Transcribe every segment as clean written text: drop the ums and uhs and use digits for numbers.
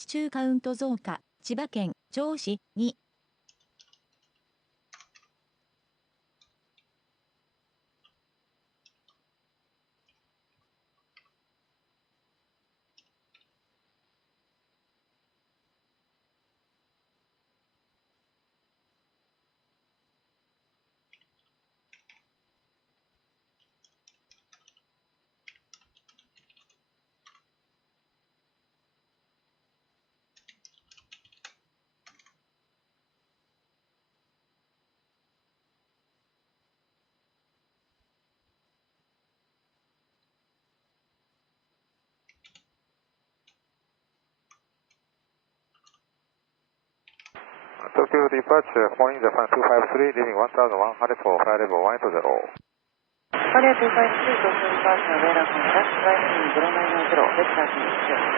地中カウント増加、千葉県、銚子、2。Tokyo departure, morning Japan 253, leaving 1100 for flight level 180. Japan 253, Tokyo departure,羽田空港、flight heading 090, vector to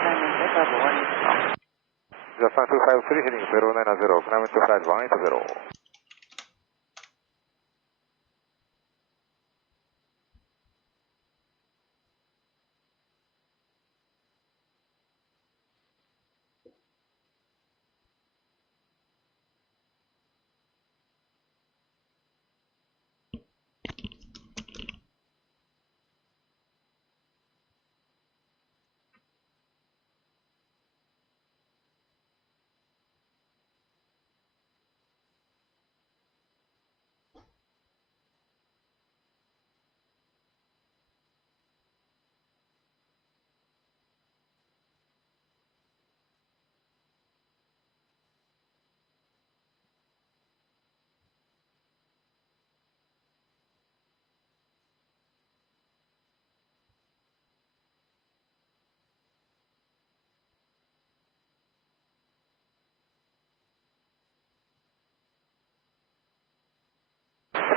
climbing level 180. Japan 253, heading 090, climbing to flight 180.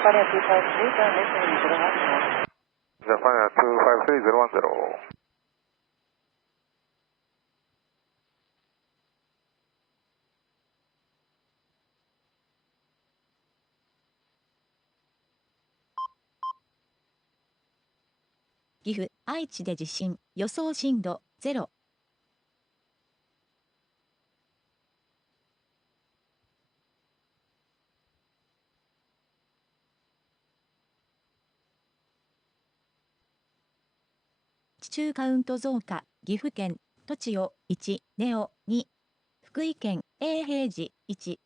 Japan 253, turn left heading 010. Japan 253, 010.岐阜、愛知で地震、予想震度0。地中カウント増加、岐阜県、栃尾1、ネオ2、福井県、永平寺1。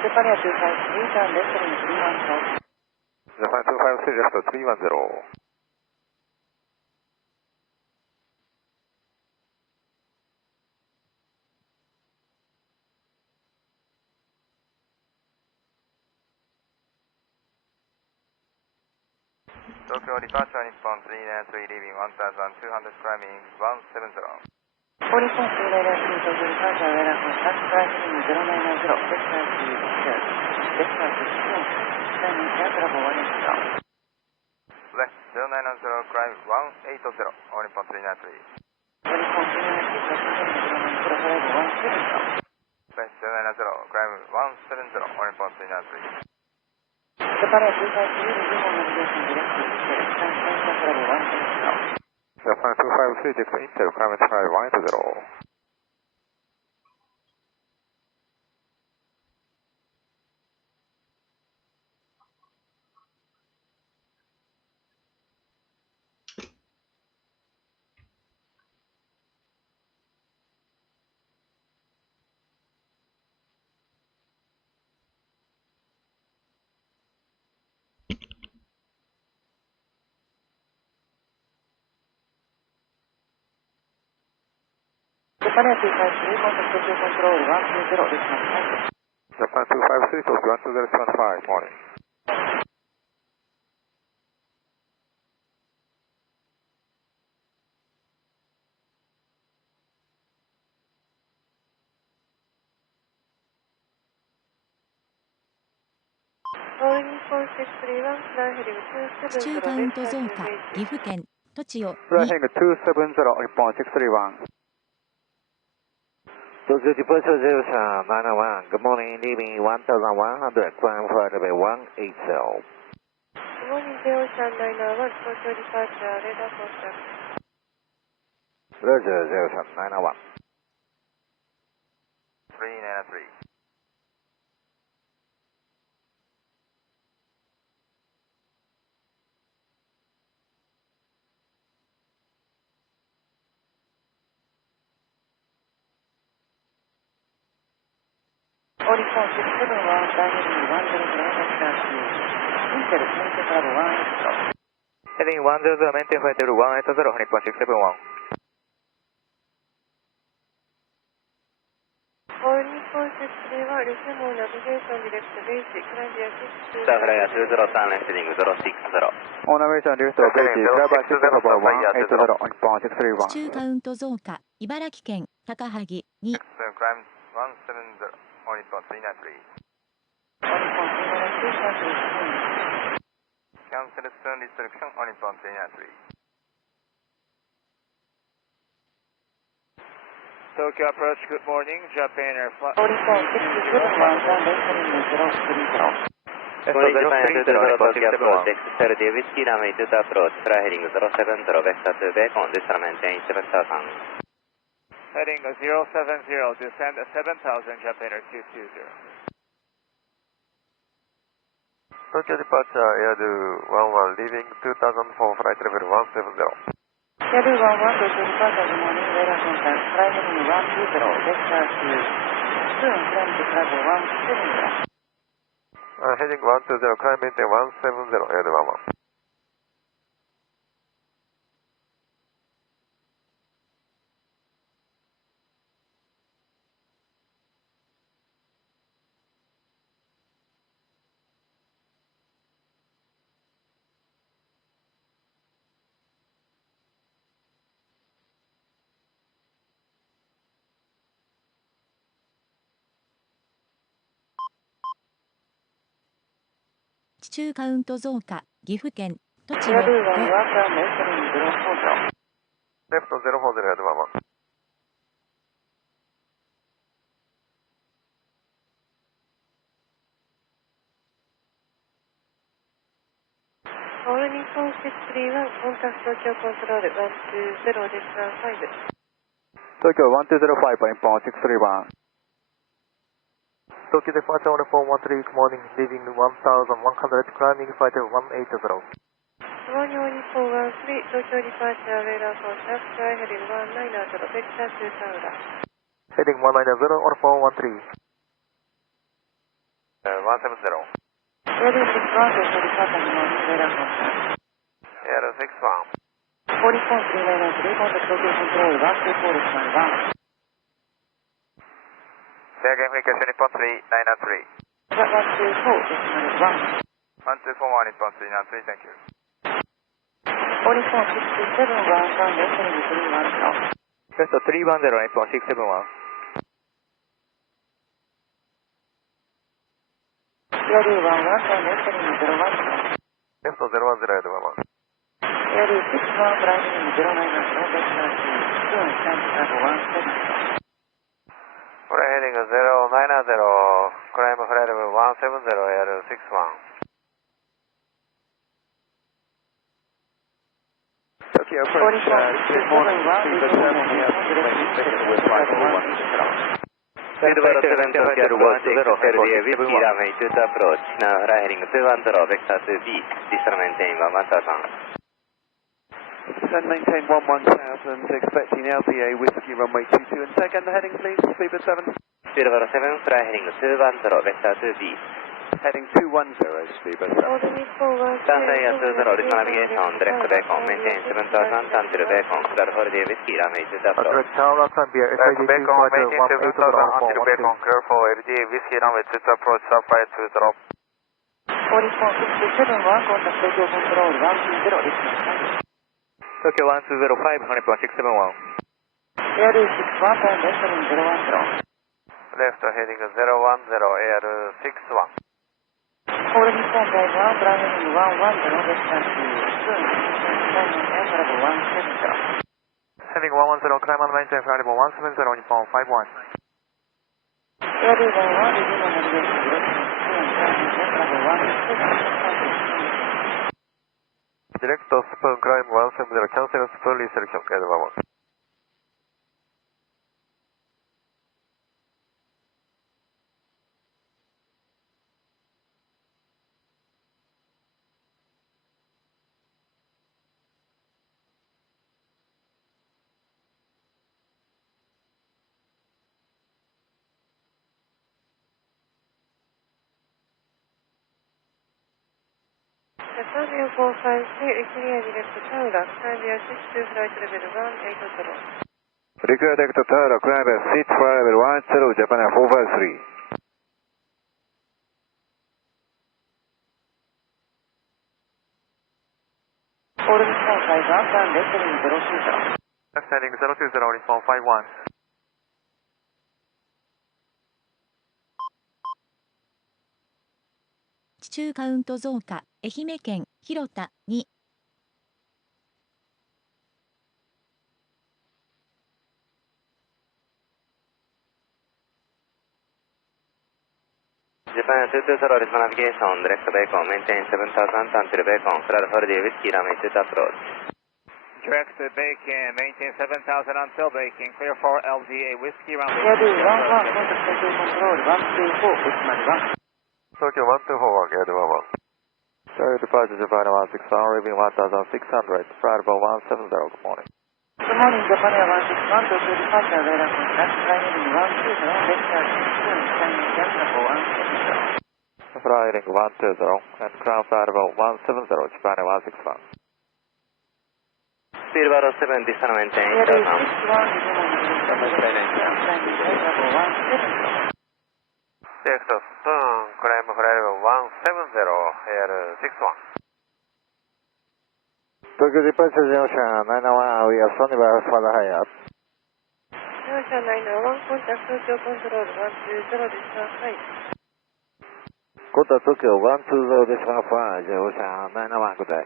Japan 253, turn left heading 310. Japan 253, left 310. Tokyo departure, Nippon 393, leaving 1200, climbing 170. 4 Nippon 393, Tokyo departure,羽田空港、flight heading 090, vector to climbing level 180. Left 090, climb 180, all Nippon 393. 4 Nippon 393, Tokyo heading 090, flight level 170. Left 090, climb 170, all Nippon 393. Japan 253, leaving on navigation direct to climb level 180. Japan 253 Dixon Intel, climate flight 180. Japan 253, contact Tokyo Control 120, this is Japan 253 Tokyo 12075, morning.地中カウント増加、岐阜県、土地を Flight heading 270, report 631. Tokyo departure 0391, good morning, leaving 1100, climb flight level 180. Good morning, 0391, Tokyo departure, radar contact. Roger, 0391. 393. Oricon 671, heading 100, Intel, maintain level 180. Heading 100, maintain flight level 180, Nippon 671. All Nippon 631, resume on navigation direct basic, climb via 620. Star Flyer 203, heading 060. On navigation direct to basic, Java 670, 180, Nippon 631. 地中カウント増加、茨城県、高萩2 Climb 170, on Nippon 393. Oricon 392, cancel soon. Cancel soon restriction on Nippon 393. Tokyo approach, good morning, Japan Air Flight. Oricon 671, heading 030. Dexter David Key runway 2 to approach, fly heading 070, vector 2 bacon, descend maintain 7000. Heading 070, descend 7000, Japan Air 220. Tokyo departure, Airu 11, leaving 2004, flight level 170. Yaru 11, Tokyo departure, good morning, radar contact, fly heading 120, vector 2, soon climb to level 170. Heading 120, climb maintain 170, Airu 11.地中カウント増加、岐阜県、土地を Yaru 11, 5 left heading 040. Left 040, Airu 11. All Nippon 631, contact Tokyo Control 120, descend 5. Tokyo 1205, Nippon 631. Tokyo departure 1413, good morning, leaving 1100, climbing flight level 180. Good morning, all Nippon 13, Tokyo departure, radar contact, fly heading 190, vector 2000. Heading 190 on 413. 170. Yaru 61, Tokyo departure, good morning, radar contact. Airu 61. Oricon 393, contact Tokyo Control 124, this 1. Fair game communication, Nippon 3993. 124, this 1. 124, Nippon 393, thank you. Oricon 67, 11, left heading 310. Left 310, Nippon 671. Yaru 11, left heading 010. Left 010, Airu 11. Yaru 61, fly heading 090, vector 2, soon climb to level 170. Fly heading 090, climb flight level 170, Airu 61. Tokyo approach, Good morning, Zebra 7, we have information station with 541. Silver 7 Tokyo 160 RJTT Whiskey runway 2 to approach. Now fly heading 210 vector 2B. Descend maintain 11000. Descend maintain 11000, expecting LDA Whiskey runway 22 and second heading please, Zebra 7. Silver 7 fly heading 210 vector 2B. Heading 210, Zebra 7. Sunday at 20 original navigation, direct bacon, maintain 7000 until bacon, clear holiday Whiskey runway 2 to approach. Direct tower, Columbia, Bacon, maintain 7000 until bacon, clear for LDA Whiskey runway 2 to approach, Sapphire 2 drop. 4467 はコンタクト上コントロール120です。Tokyo 1205, honey point 671. Air 61 time entering 010. Left heading 010, Air 61. All Nippon Dive 1, fly heading 110, vector 2, soon, time air travel 170. Heading 110, climb and maintain flight level 170, Nippon 51. Air 1, regional navigation direction, soon, time air travel 170. Direct spoon, climb 170, cancel spoon reselection, Air 11. Japan 453, clear direct Taura, Columbia 62, flight level 180. Require direct Tower, climb seat flight level 10, Japan 453. All Nippon Dive 1, plan entering 020. Left heading 020, Nippon 51.地中カウント増加、愛媛県、広田、2。Japan 220 original navigation, direct bacon, maintain 7000 until bacon, clear holiday Whiskey runway 2 to approach. Direct bacon, maintain 7000 until bacon, clear for LDA Whiskey runway. Air 11, contact control control 124, decimal 1. Tokyo 124, Air 11. Sorry, departure Japan 161, leaving 1600, flight level 170, good morning. Good morning, Japan Air 161, Tokyo departure, radar contact, fly heading 120, vector 2, soon, time air travel 170. Fly heading 120, and ground flight level 170, Japan 161. Silver 7, descend maintain Air 8000. 61, regional navigation direction, time air travel 170. Direct spoon, climb flight level 170, Air 61. Tokyo departure Junction 991, we are Sony Virus for the high up. Junction 901, contact Tokyo control 120 ですが、はい。Contact Tokyo 120 decimal 5, Junction 991, good day.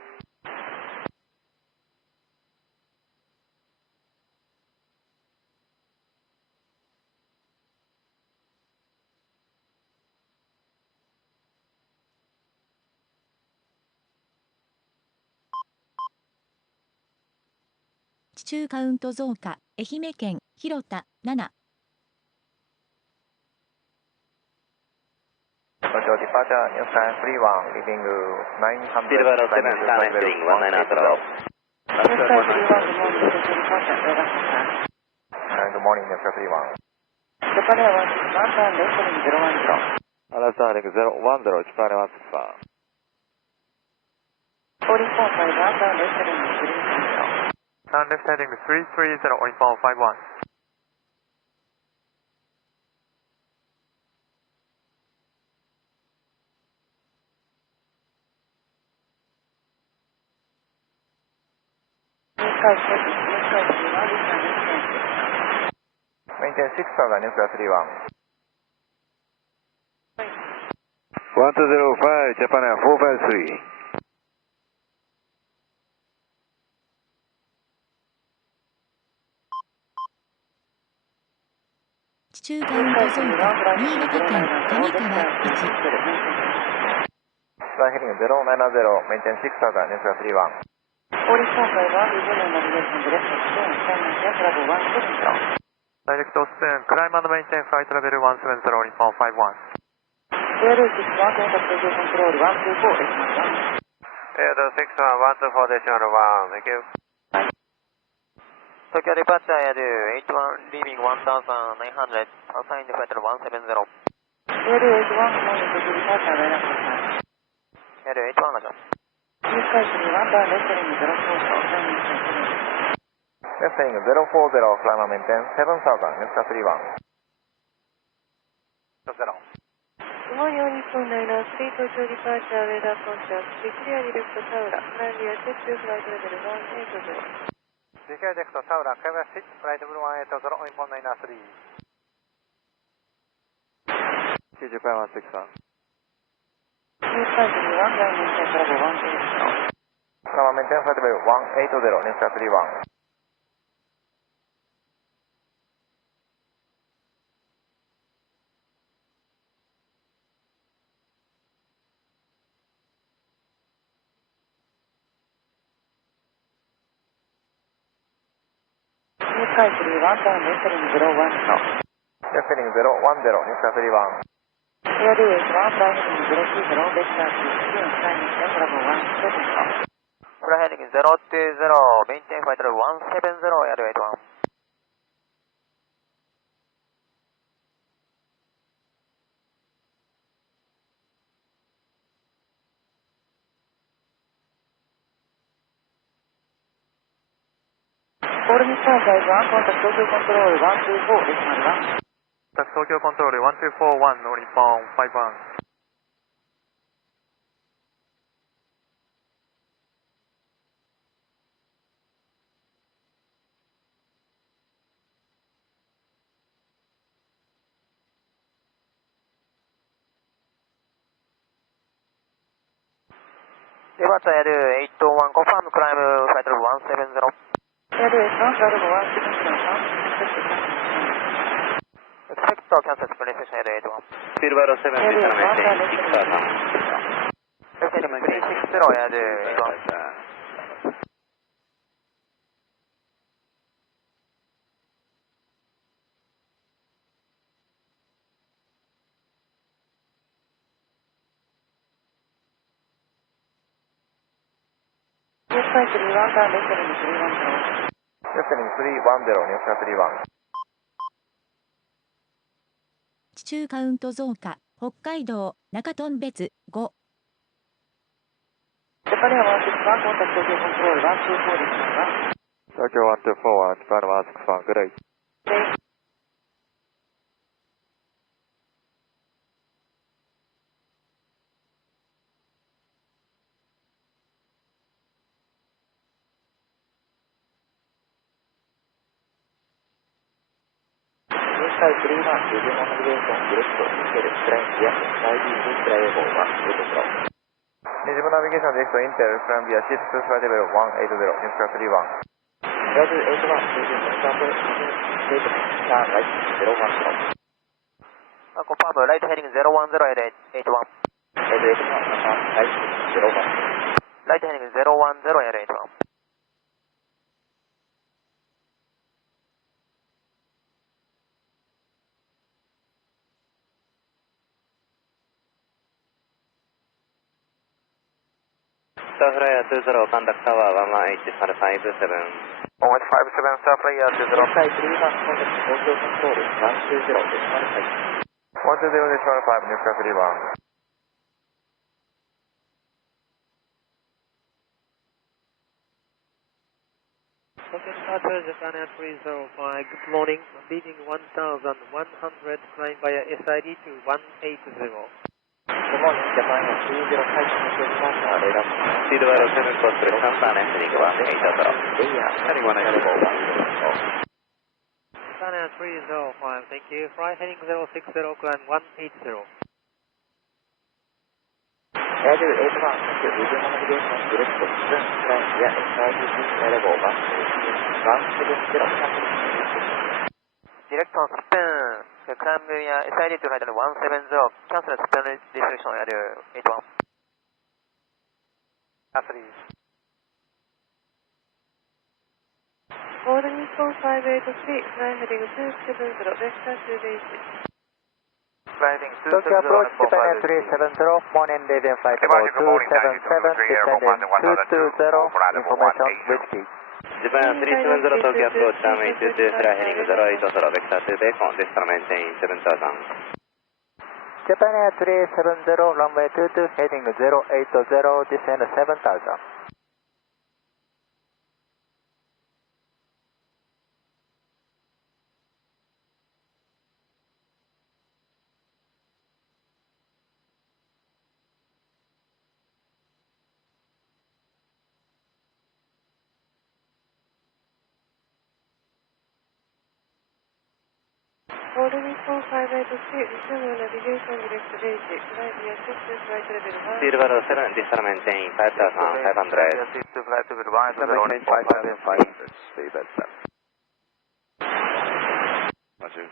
地中カウント増加、愛媛県、広田、7。Tokyo departure, New Sky 31, leaving 900. Silver 7, turn left heading 190. Good morning, Tokyo departure, radar contact. Good morning, New Sky 31. Japan Air 161, plan entering 010. Left heading 010, Japan 161. All Nippon Dive 1, plan entering 330. Left heading 330, Nippon 51. Maintain 6000, New Sky 31. 1205, Japan 453. 地中カウント増加、新潟県、上川、1。Fly heading 090, maintain 6000, New Sky 31. 降りた際は、Googleナビゲーションディレクトスプーン、スタイナーキャブラボ170。Direct soon, climb and maintain flight level 170, Nippon 51. Air 61, contact Tokyo Control 124, Decimal 1. Air 61, 124, Decimal 1, thank you. Tokyo departure, Air 81, leaving 1900, assigned flight level 170. Air 81, commanding Tokyo departure, radar contact. Air 81, roger. Use sky 31, turn left heading 04, turning 7. Left heading 040, climb and maintain 7000, Niska 31. 0. Good morning, all Nippon Liner 3 Tokyo departure, radar contact. Clear direct Saura, climb via check to flight level 180. Declare direct Saura, climb via 6, flight level 180, Nippon Liner 3. 9561. Use sky 31, climb maintain Bravo 180. Climb and maintain flight level 180, Niska 31. スカイ31、ターンレフトリング010。レフトリング010、ニスカ31。エアディエイト1、フライヘディング090、ベクター2、スカイにブラボー1、セブント。フライヘディング020、メインテンファイトル170、エアディエイト1。All Nippon Flight 1, contact Tokyo Control 124, Decimal 1. Tokyo Control 1241, Nippon 51. デバーチャーエル801、コンファームクライムフライトル170。エアディエイト1、ブラボー1、セブント。Expect to cancel split station Air 81. Silvero 7, maintain 6000. Maintain 360 Air 81. Use Sky 31, turn left heading 310. レフトリング310、ニスカ31。地中カウント増加、北海道、中頓別5。Japan Air 161, contact Tokyo Control 124, Decimal 1. Tokyo 124, Japan 161, good day. Sky 31, Google Navigation, direct Intel, flying via SID to Flyable 180. 自分ナビゲーションディレクトインテル、フランビア6フライレベル180、ニスカ31。Air 81, Google Monitor, State, turn right 010. Confirm right heading 010 Air 81. Air 81, turn right 010. Right heading 010 Air 81. Starflyer 20, contact tower 118.57. 157, Starflyer 20. Sky 31, contact Tokyo Control 120, Decimal 5. 120, Decimal 5, ニスカ31。Tokyo departure, Japan Air 305, good morning, leaving 1100, flying via SID to 180. Good morning, Japan Air 305, Tokyo departure, radar contact. Silvero 7, coast Japan heading 180. Heading 180. Japan Air 305, thank you, fly heading 060, climb 180. Air 81, Google Navigation, direct Spoon, flying via SID to Flyable 170. Direct on spin, climb via SID to flight 170, cancel spin restriction Air 81. Asri. All Nippon 583, fly heading 270, vector to base. Tokyo approach, Japan 370, morning Indian flight about 277, descending 220, information whiskey. Japan 370 Tokyo approach, runway 22, fly heading 080, vector to Bacon, descent maintain 7000. Japan Air 370, runway 22, heading 080, descend 7000. All Nippon 583, resume navigation direct base. Fly via shift to flight level 1. Silver 7, descent maintain 5500. To flight level 1, Maintain 5500, speed at 7. Roger.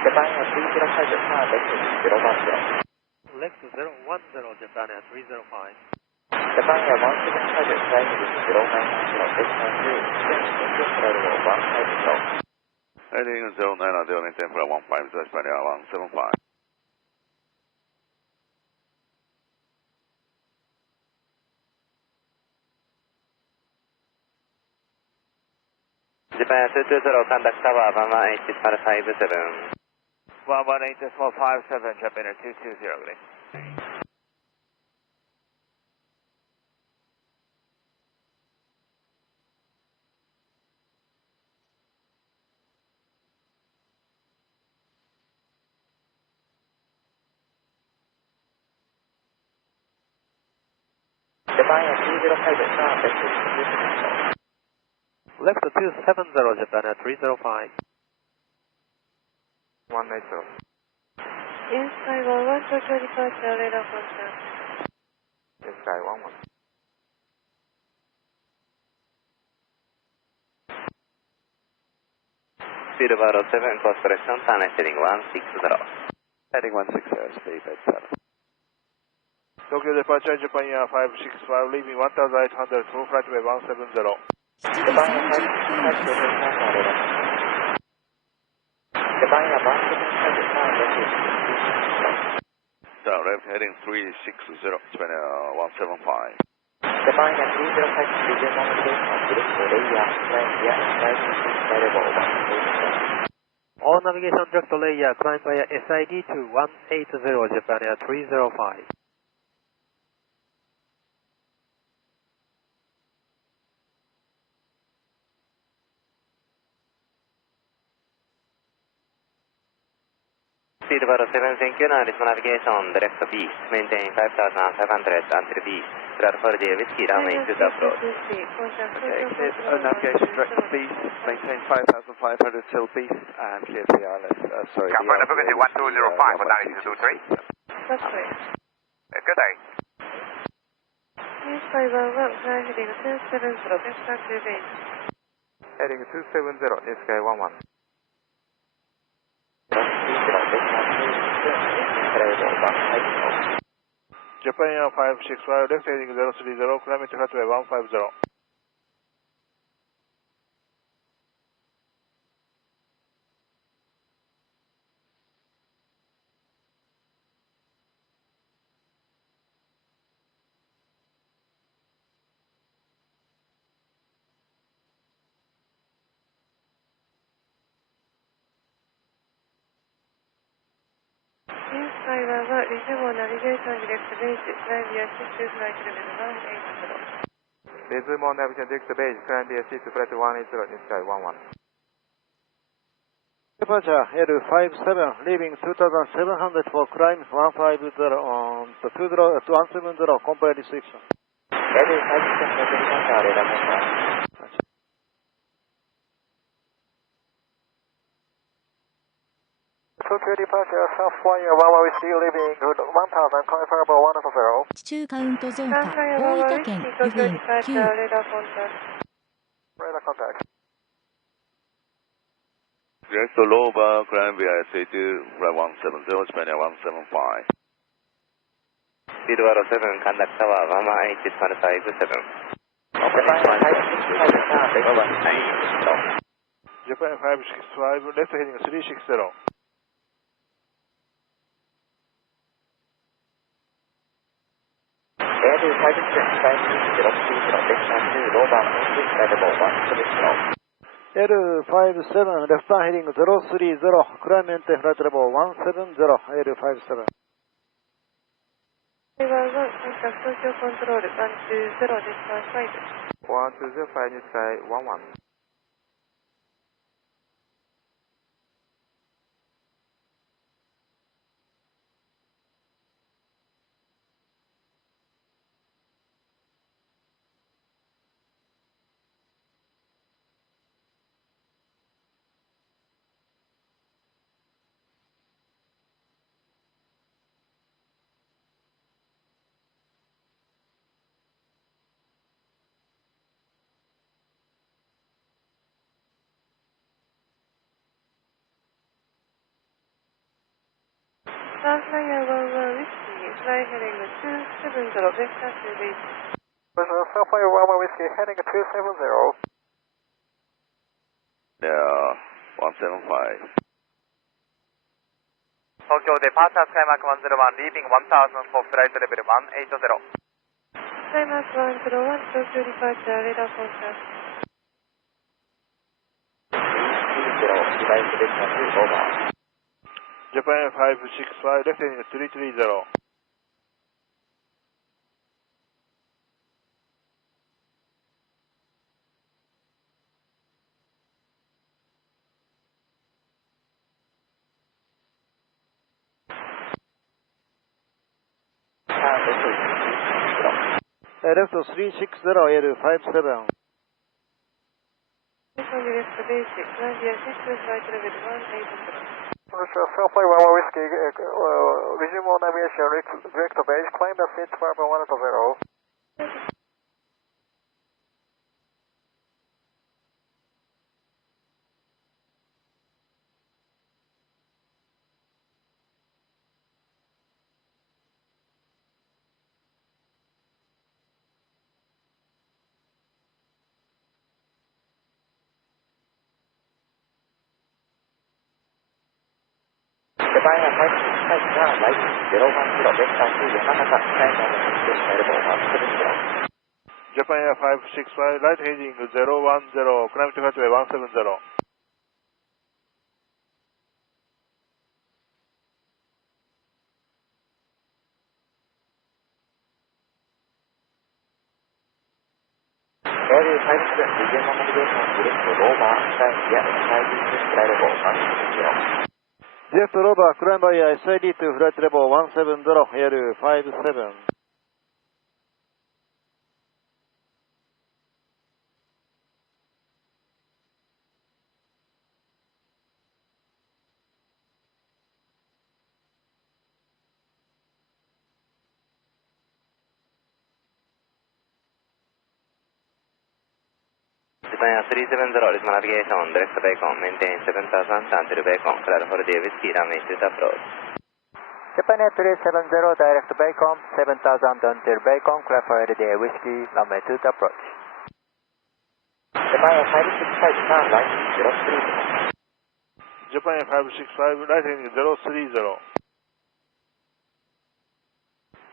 Japan Air 305, Left 010, Japan Air 305. Japan Air 175, flying 090, descent 2, flight level 150. Heading 090, maintain for 15, Japan Air 175. Japan 220, contact tower 118.57. 118.57, Japan Air 220. Japan Air 305, Left 270, Japan Air 305. 180. Yes, Sky 11, Tokyo departure, radar contact. Yes, Sky 11. Silver 7, course correction, turn heading 160. Heading 160, speed at 7. Tokyo departure, Japan Air 565, leaving 1800, full flight way 170. 7時30 Japan 分 Air 175, So left heading 360, Japan Air 175. Japan Air 305, begin navigation direct layer, flying via SID to flight level 180. All navigation direct layer, climb via SID to 180, Japan Air 305. Silver 7, thank you. Now resume navigation direct B. Maintain 5500 until B. Clear for the whiskey, runway 2 approach. Okay, clear navigation direct to beast, maintain 5500 till beast, and clear for the ILS. Sorry, California the Booking 1205 for 9223. That's right. Good day. Yes, Sky 11, fly heading 270, vector to base. Heading 270, yes, Sky 11. Japan Air 565, left heading 030, climb to flight way 150. Yes, Sky 11, resume navigation direct base. Fly via shift to flight level 180. Resume on navigation direct base, climb via seat to flight 180, yes, Sky 11. Departure, Air 57, leaving 2700 for climb 150 on the 170, compare restriction. Air 57, radar contact. Two departure, South Flyer, 11 Whiskey, leaving 1000, calling for about 100. 地中カウント増加、サンフライヤー大1分県、東京由布ディパーチャ9、ーレーダーコンタクト。Radar contact. Direct to Loba, climb via SA2, flight 170, Japan Air 175. Speed 107, contact tower 118.57. Japan 565, left heading 360. L57, left turn heading 030, climb maintain flight level 170, L57. 1、コンタクト東京コントロール、120、ディスタンス5。120, New Sky 11.サンフライヤー11ウィスキー、フライヘディング270、ベクター2ベース。South Flyer, 11 Whiskey, heading 270. Yeah, 175. Tokyo departure Skymark 101, leaving 1000 for flight level 180. スカイマーク101、東京ディパーチャーレーダーコンタクト。Japan 565, left heading 330. Left 360, L57. セカンドレフトベーシック、ナンディア6、フライトレベル180。South Flyer, 11 Whiskey, resume on aviation, direct to base, climb the seat for 180. Japan Air 565 がライト010、ベクター2、山形、China Japan Air 565, right heading 010, climb to flight 170. L57, begin navigation direct to Loba, climb via SID to flight level 170. Jet Rover, climb via SID to flight level 170, L57. Japan Air 370, resume navigation, direct to Bacon, maintain 7000 until Bacon, clear for the whiskey, runway 2 approach. Japan Air 370, direct to Bacon, 7000 until Bacon, clear for LDA Whiskey, runway 2 approach. Japan Air 565 がライト030. Japan Air 565, right heading 030.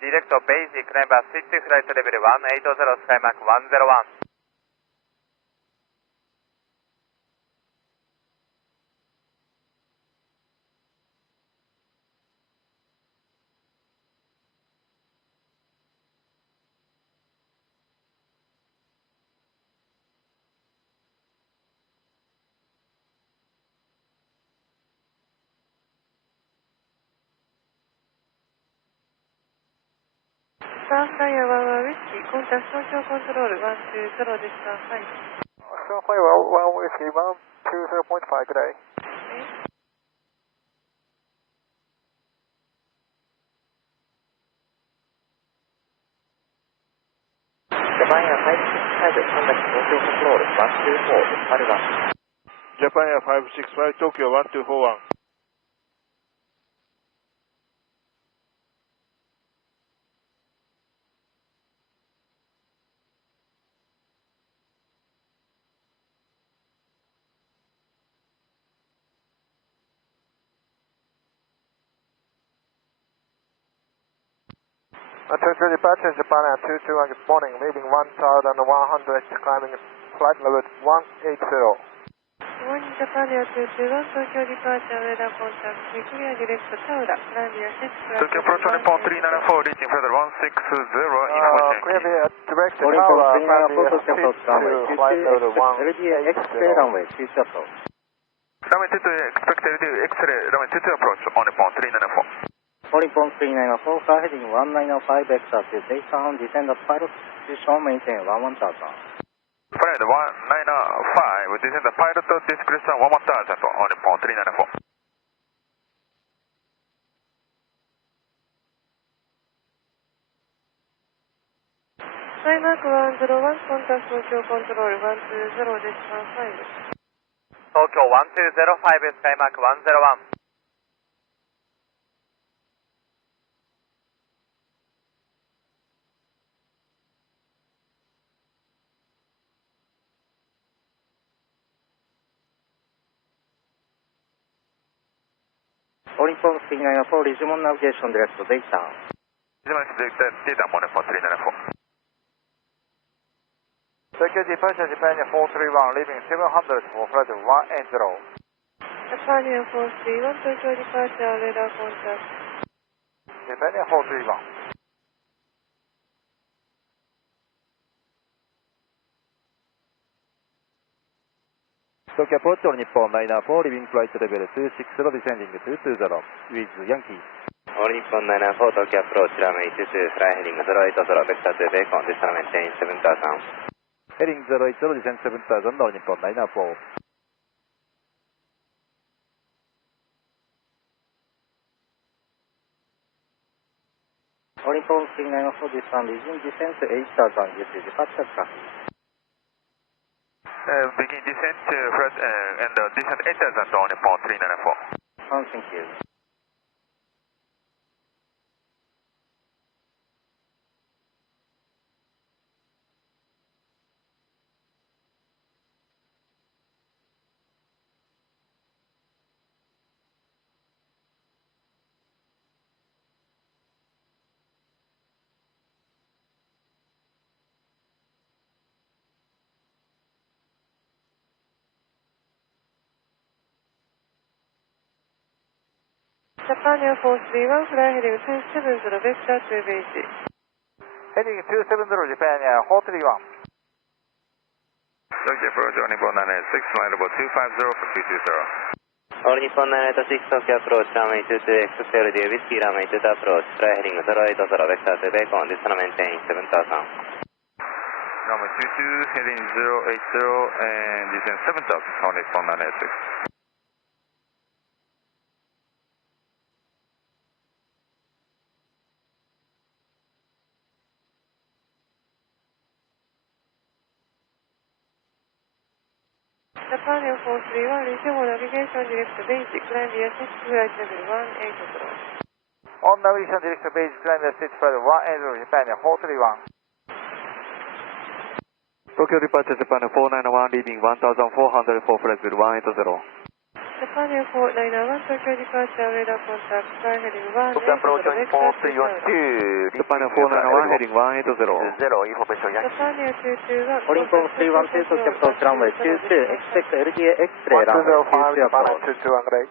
Direct to basic, climb switch flight level 180, Skymark 101. South Flyer 11 Whiskey, contact Tokyo Control 120, distance 5. South Flyer 11 Whiskey, 120.5, good day. Japan Air 565 contact Tokyo Control 124 decimal 1. Japan Air 565 Tokyo 1241. Tokyo departure Japan Air 221, good morning, leaving 1100, climbing flight level 180. Morning Japan Air 221, Tokyo departure, radar contact, clear direct Taura, land via 6 flight Tokyo approach on Nippon 394, reaching further 160, information. Clear direct Morning Taura, from 394 Tokyo approach runway to flight level 22, LDA X-ray runway 22 approach. Runway 22, expect LD X-ray, runway 22 approach on Nippon 394. Morning from 394, fly heading 1905 vector to Dayton, descend at pilot position, maintain 11000. Flight 195, descend the pilot discretion 11000 on Nippon 394. Skymark 101, contact Tokyo Control 120 decimal 5. Tokyo 1205 Skymark 101. Morning from 394, Rizumon navigation direct to Dayton. Data on Nippon 394. Tokyo departure Japan Air 431, leaving 700 for flight 180. Japan Air 431, Tokyo departure, radar contact. Japan Air 431. Tokyo approach on Nippon 994, leaving flight level 260, descending 220 with Yankee. All Nippon 994 Tokyo approach runway 22, fly heading 080 vector to Bacon, descend maintain 7000. Heading 080, descend 7000, all Nippon 994. All Nippon 394, this one resume descent to 8000, get to departure traffic. Begin descent and descent 8000 on Nippon 394. Thank you. Japan Air 431, fly heading 270 vector to base. Heading 270 Japan Air 431. Tokyo approach on Nippon 996, flight level 250 for 220. All Nippon 996 Tokyo approach runway 22, expect LDA whiskey runway 22 approach, fly heading 080 vector to Bacon, descend maintain 7000. Runway 22, heading 080 and descend 7000 on Nippon 996. Japan Air 431, resume navigation direct base, climb via 6 flight level 180. On navigation direct to base, climb the 6 flight 180 Japan Air 431. Tokyo departure Japan Air 491, leaving 1400 for flight level 180. Japan Air 491, Tokyo departure, radar contact, fly heading 180 Tokyo approach on vector to Taura. 312, Japan Air 491, heading 180. Zero, information Yankee. Japan Air 221, All Nippon 312 Tokyo approach runway 22, expect LDA X-ray runway 22 approach. 221 grade.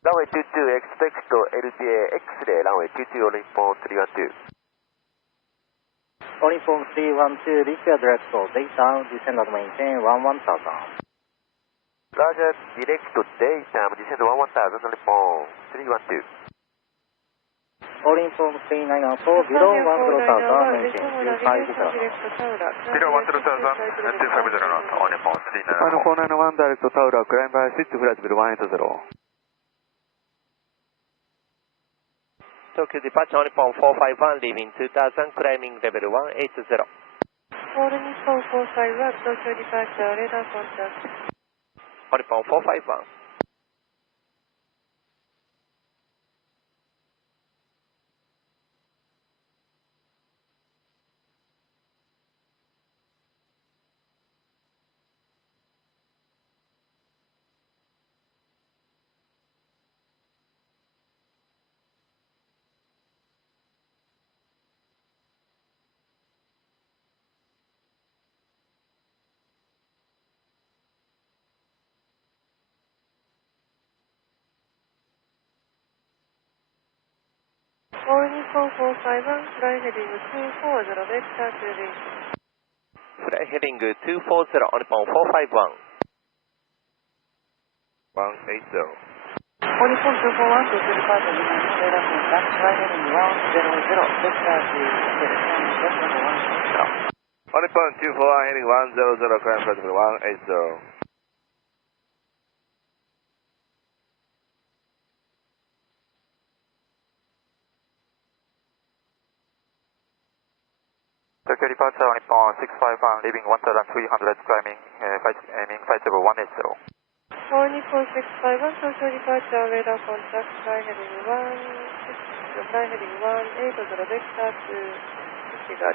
Runway 22, expect LDA X-ray, runway 22 on Nippon 312. All Nippon 312, repair direct to Dayton, descend and maintain 11000. Roger, direct to Dayton, descend 11000 on Nippon 312. All Nippon 394, below 100,000, maintain 250. Below 100,000 and 250 on Nippon 394. 491 direct to Taura, climb by 6 flight level 180. Tokyo departure on Nippon 451, leaving 2000, climbing level 180. All Nippon 451, Tokyo departure, radar contact. All Nippon 451. All Nippon 451, fly heading 240, vector to base. Fly heading 240, All Nippon 451. 180. All Nippon 241, Tokyo departure, radar contact, fly heading 100, vector to Delta 110. All Nippon 241 heading 100, climb flight level 180. Tokyo departure, All Nippon 651, leaving 1300, climbing, aiming flight level 180. All Nippon 651, Tokyo departure, radar contact, fly heading 180, vector to Shiga.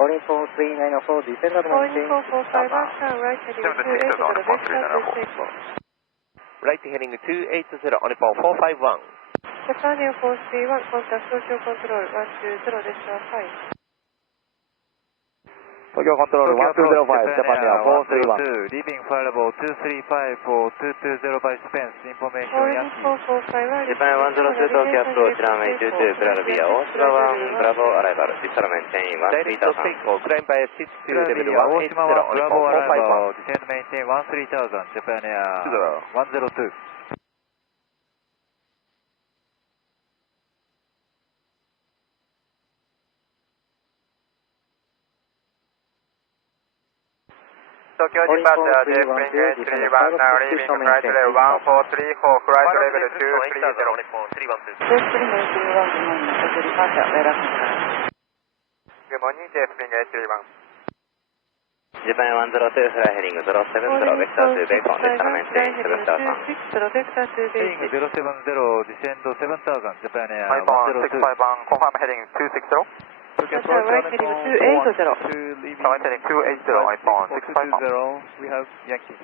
All Nippon 394, descend and All maintain. Nippon 451, turn right heading 280, vector to Seiko. Right heading 280, All Nippon 451. Japan Air Force 31, contact Tokyo Control 120, destination 5. Tokyo Control 1205, Japan Air 431. Leaving flight level 235 for 220 by Spence, information All Yankee. Nippon 451, Japan 102 Tokyo approach runway 22, clear via Oshima 1, Bravo arrival, descend maintain 1 Direct 3000. takeoff, climb by 62 level 180, Oshima 1, All Bravo Nippon arrival, 451. descend maintain 13000, Japan Air 102. Tokyo departure, JFK 31, now leaving flight level 143 for flight level 230. Tokyo departure, radar contact. Good morning, JFK 31. Japan 102, fly heading 070, vector to Bacon, descend maintain 7000. 60, vector to Heading base. 070, descend 7000, Japan Air All Nippon 102. 651, confirm heading 260. Tokyo Turn right heading 280. Right heading 280, All Nippon 651. 220, we have Yankee.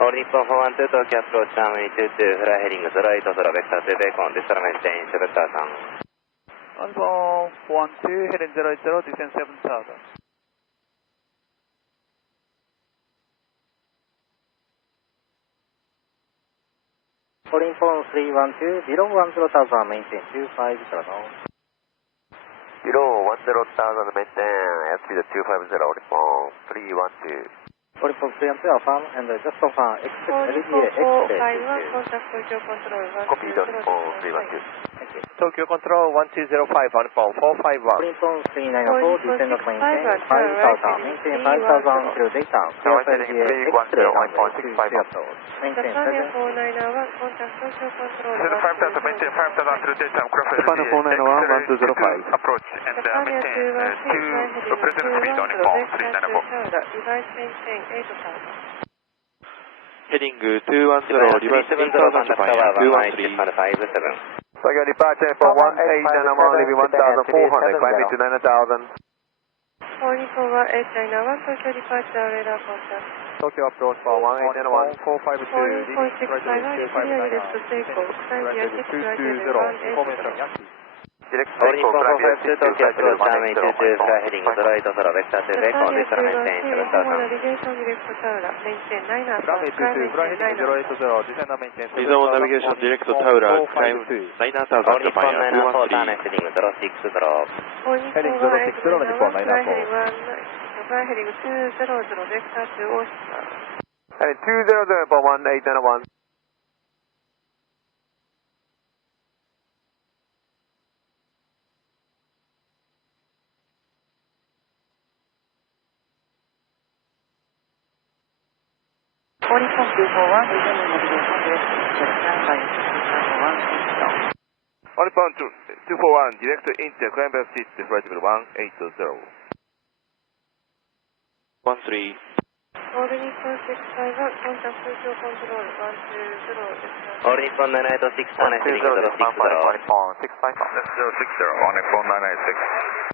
All Nippon 412 Tokyo approach runway 22, fly heading 080, vector to Bacon, descend maintain 7000. All Nippon 412, heading 080, descend 7000. All Nippon 312, below 10,000, maintain 250 knots. Below 10,000, maintain airspeed 250, All Nippon 312. All Nippon 312, affirm, and just confirm, exit All Nippon LDA, 451, contact Tokyo Control Copy, All 120, Nippon destination 312. Tokyo Control 1205, All Nippon 451. All Nippon 394, descend and maintain 5,000, maintain 5,000 till daytime. Right heading 310, All Nippon 651. Maintain Japan Air 7. 491, contact Tokyo Control 5,000, maintain 5,000 through daytime, craft Japan 491, 1205. approach and Japan Air maintain 216, fly heading 2 present speed, All 210, Nippon vector to 394. Shauda, device maintain 8000. Heading 210, Japan reverse 370, 8,000, contact Japan tower Air 1 213. 57. Tokyo departure for 1891, leaving 1,400, climbing to 9,000. All Nippon 1891, Tokyo departure, radar contact. Tokyo approach for 1891, 452, All leaving Nippon right level 651, clearly left to Seiko, climb via 6 flight level 180. direct All takeoff, Nippon climb via 452 62, Tokyo flight level approach runway 22, 180, fly heading 080, vector to Bacon, Japan descend Air maintain 216, 7000. navigation direct to Taura, maintain 9 Runway 22, fly heading 080, descend and maintain 7,000. Resume navigation direct to Taura, climb 9,000, All Japan Nippon Air 994, turn 213. left heading 06, drop. All Nippon Heading 060, Nippon fly heading 200, vector to Oshima. Heading 200 for 1891. All Nippon 241, resuming navigation direct to climb by 160. All Nippon 241, direct into climb by 6, flight level 180. 13. All Nippon 651, contact Tokyo Control 120 です。All Nippon 986, Sunny heading 060. Nippon 651. That's 060 on Nippon 986.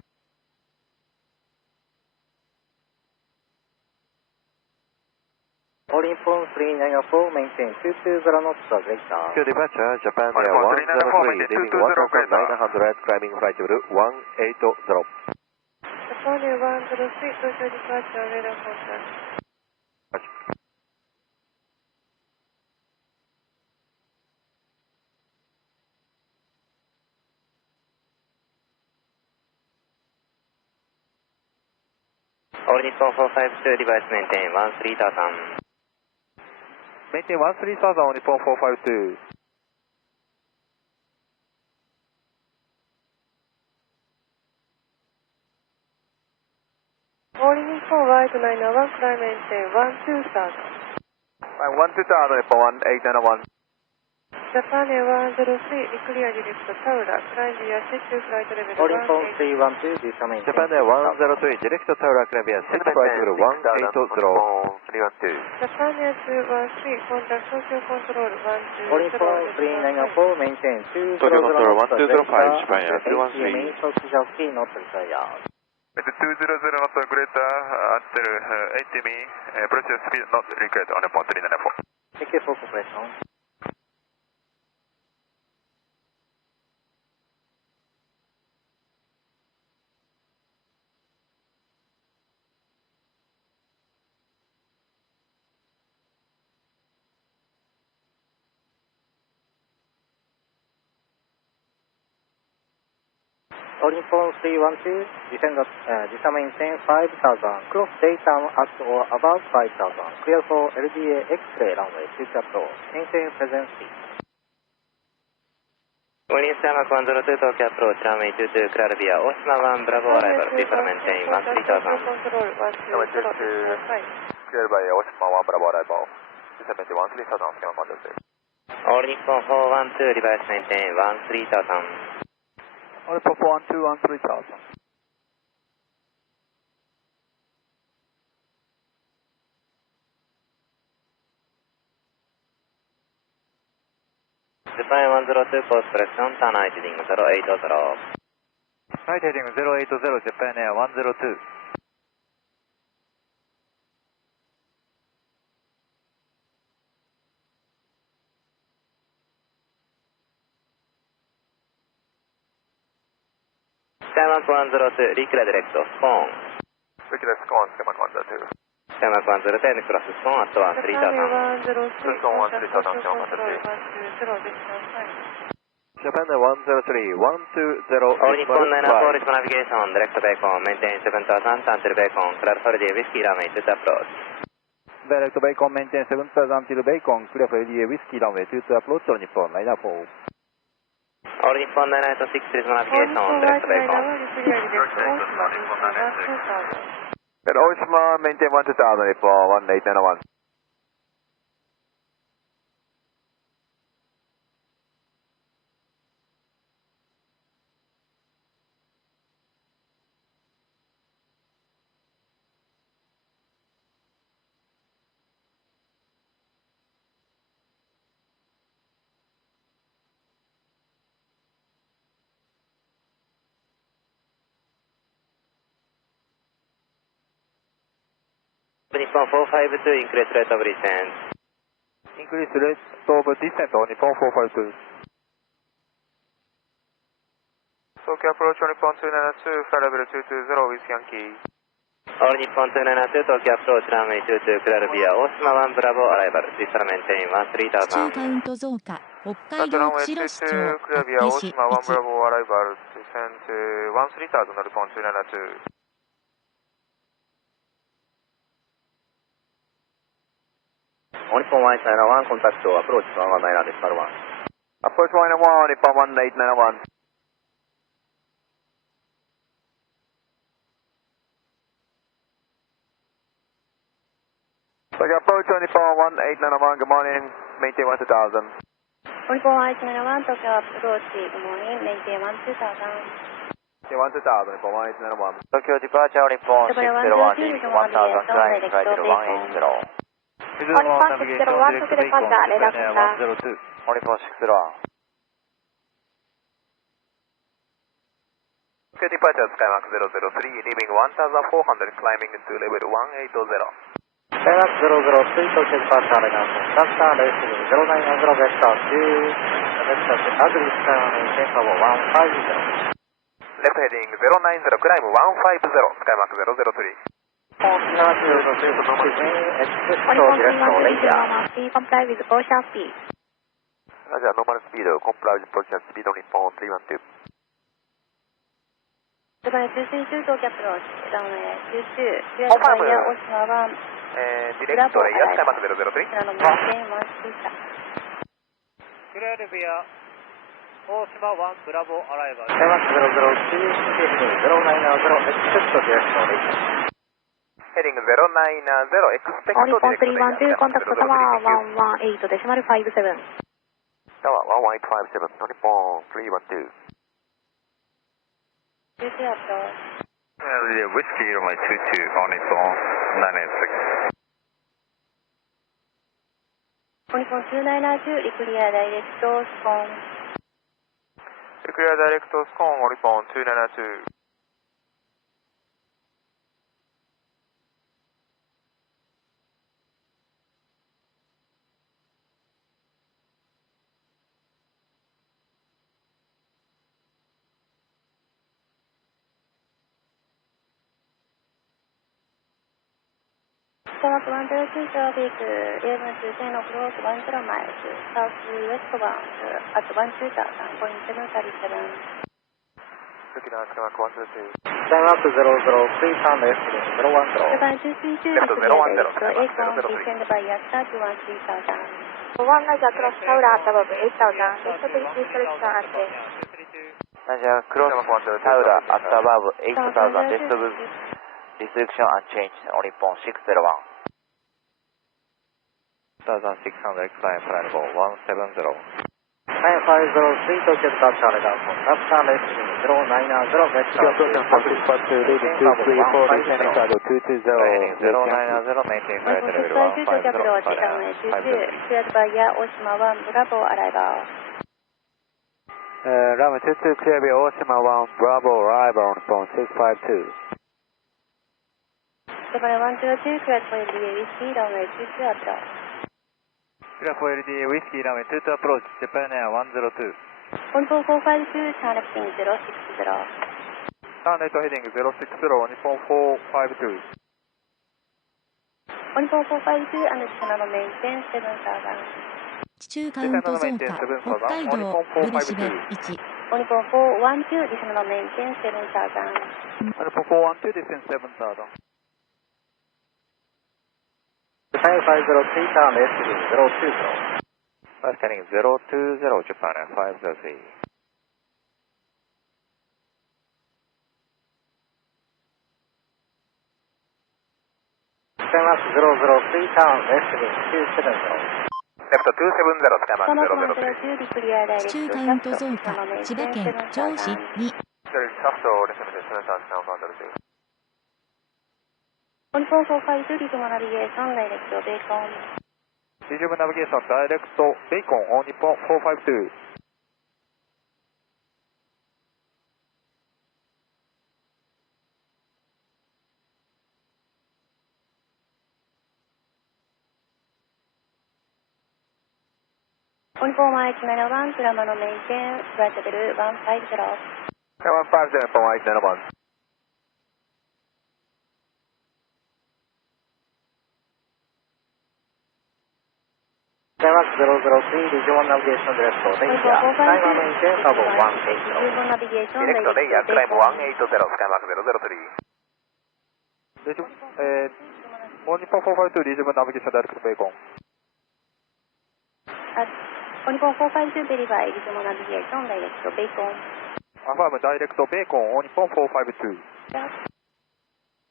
All Nippon 394, maintain 220 knots or greater. Secure departure, Japan Air 103, leaving 1,900, climbing flight level 180. Japan Air 103, Tokyo departure, radar contact. All Nippon 452, device maintain 13,000. Maintain 13,000 on Nippon 452. All Nippon White 901, climb maintain 120,000. 12,000 Nippon 1891. Japan Air 103, declare direct Taura, climb via set flight level All Nippon 180. 312, descend maintain. Japan Air 103, direct Taura, climb via set flight level 180. Japan Air 213, contact Tokyo Control 120. All Nippon 394, maintain 200 Tokyo Control knots or 1205, Japan Air 313. 313. Main short jockey not required. 200 not greater, until 80 me, approach speed not required on Nippon 394. Thank you for cooperation. All Nippon 312, descend maintain 5,000, cross daytime at or above 5,000, clear for LDA X-ray runway, future approach, maintain present speed. Winning Stamach 102, Tokyo approach, runway 22, clear via Oshima 1, Bravo arrival, please maintain 13,000. Control 120. Cleared by Oshima 1 Bravo arrival. Please maintain 13,000, schema 102. All Nippon 412, device maintain 13,000. All Nippon 412, 13,000. Japan 102, course correction, turn right heading 080. Right heading 080, Japan Air 102. Stamach 102, declare direct, scone. Declare scone, Stamach 102. Stamach 102, cross scone at 13,000. Japan Air 103, Scone 13,000, Control schema 102. 120. Japan Air 103, 120, All Nippon 904, reach navigation, direct Bacon, maintain 7,000, until Bacon, clear for the whiskey runway to approach. Direct Bacon, maintain 7,000 till Bacon, clear for LDA Whiskey runway 22 approach on Nippon 904. All Nippon 996, reach navigation, direct Bacon. At Oshima, maintain 12,000 Nippon 1891. Nippon 452, increase rate of descent. Increase rate of descent on Nippon 452. Tokyo approach on Nippon 292, flight level 220 with Yankee. All Nippon 292, Tokyo approach, runway 22, clear via Oshima 1 Bravo arrival, please maintain 13,000. 地中カウント増加、北海道釧路市長、clear via 開始 Oshima 1 1。 Bravo arrival, descent 13,000 Nippon 292. All Nippon 191, contact approach 119 decimal 1. Approach 191, Nippon 1891. Tokyo approach on Nippon 1891, good morning, maintain 10,000. All Nippon 191, Tokyo approach, good morning, maintain 12,000. Taking 12000, Nippon 1801. Tokyo departure Nippon 601, leaving 1000, flying flight 180. Nippon 601 to departure, radar contact. Nippon 601. Tokyo departure Skymark 003, leaving 1400, climbing to level 180. Skymark 003, Tokyo departure, radar contact, racing 090 vector 2, vector to ugly sky maintain level 150. Left heading 090, climb 150, Skymark 003. Comply with Ocean speed. Roger, normal speed, comply with Ocean speed on Nippon 312.232 Tokyo approach, runway 22, clear the barrier Oshima 1, direct to Raya, Skymark 003. maintain 1 speed. Clear via Oshima 1 Bravo arrival. Skymark 003, heading 090, expect direction racing. Heading 090, expect Nippon direct to Raya, 312, contact Skymark tower 003. 118.57. Tower 11857, Nippon 312. Whiskey runway 22 on Nippon 986. Nippon 292, clear direct to Scone. Clear direct to Scone, Nippon 292. Skymark 102 traffic, 11 to 10 o'clock, 10 miles, southwestbound at 12000, going 737. Looking at Skymark 122. Skymark 003, turn left heading 010. Japan 232, Left clear 010, direct to Skymark Akon, 003. descend by Yatta to 13000. One Niger cross tower at above 8000, stability selection at Niger cross Taura at above 8000, restriction unchanged on Nippon 601. 1600, climb flight level 170. 9503, Tokyo departure, radar contact, racing 090 vector 2, leaving 234, descending cargo 220. Heading 090, maintain flight level 152 Tokyo approach, runway 22, cleared by Oshima 1 Bravo arrival. Runway 22, clear via Oshima 1 Bravo, arrival on Nippon 652. Japan 102, cleared for LDA whiskey, runway 22 approach. Clear for LDA whiskey, runway 22 approach, Japan Air 102. Nippon 452, turn left heading 060. Turn right heading 060, Nippon 452. Nippon 452, and additional maintain 7000. 地中カウント増加、北海道、ブリシベ1。Nippon 412, additional maintain 7000. Nippon 412, descend 7000. 9503, turn left heading 020. Left heading 020, Japan Air 503. Skymark 003, turn left heading 270. Left 270, Skymark 003. 地中カウント増加、千葉県銚子2。Nippon 452, resume navigation, direct to Bacon. Resume navigation, direct to Bacon on Nippon 452. Nippon 191, Kurama no maintain, flight level 150. 150, Nippon 191. Skymark 003, resume navigation, direct to Raya, climb maintain level 180. Resume navigation, Direct to Raya, climb 180, Skymark 003. Resume, on Nippon 452, resume navigation, direct to Bacon. Nippon 452, verify, resume navigation, direct to Bacon. Affirm, direct to Bacon on Nippon 452.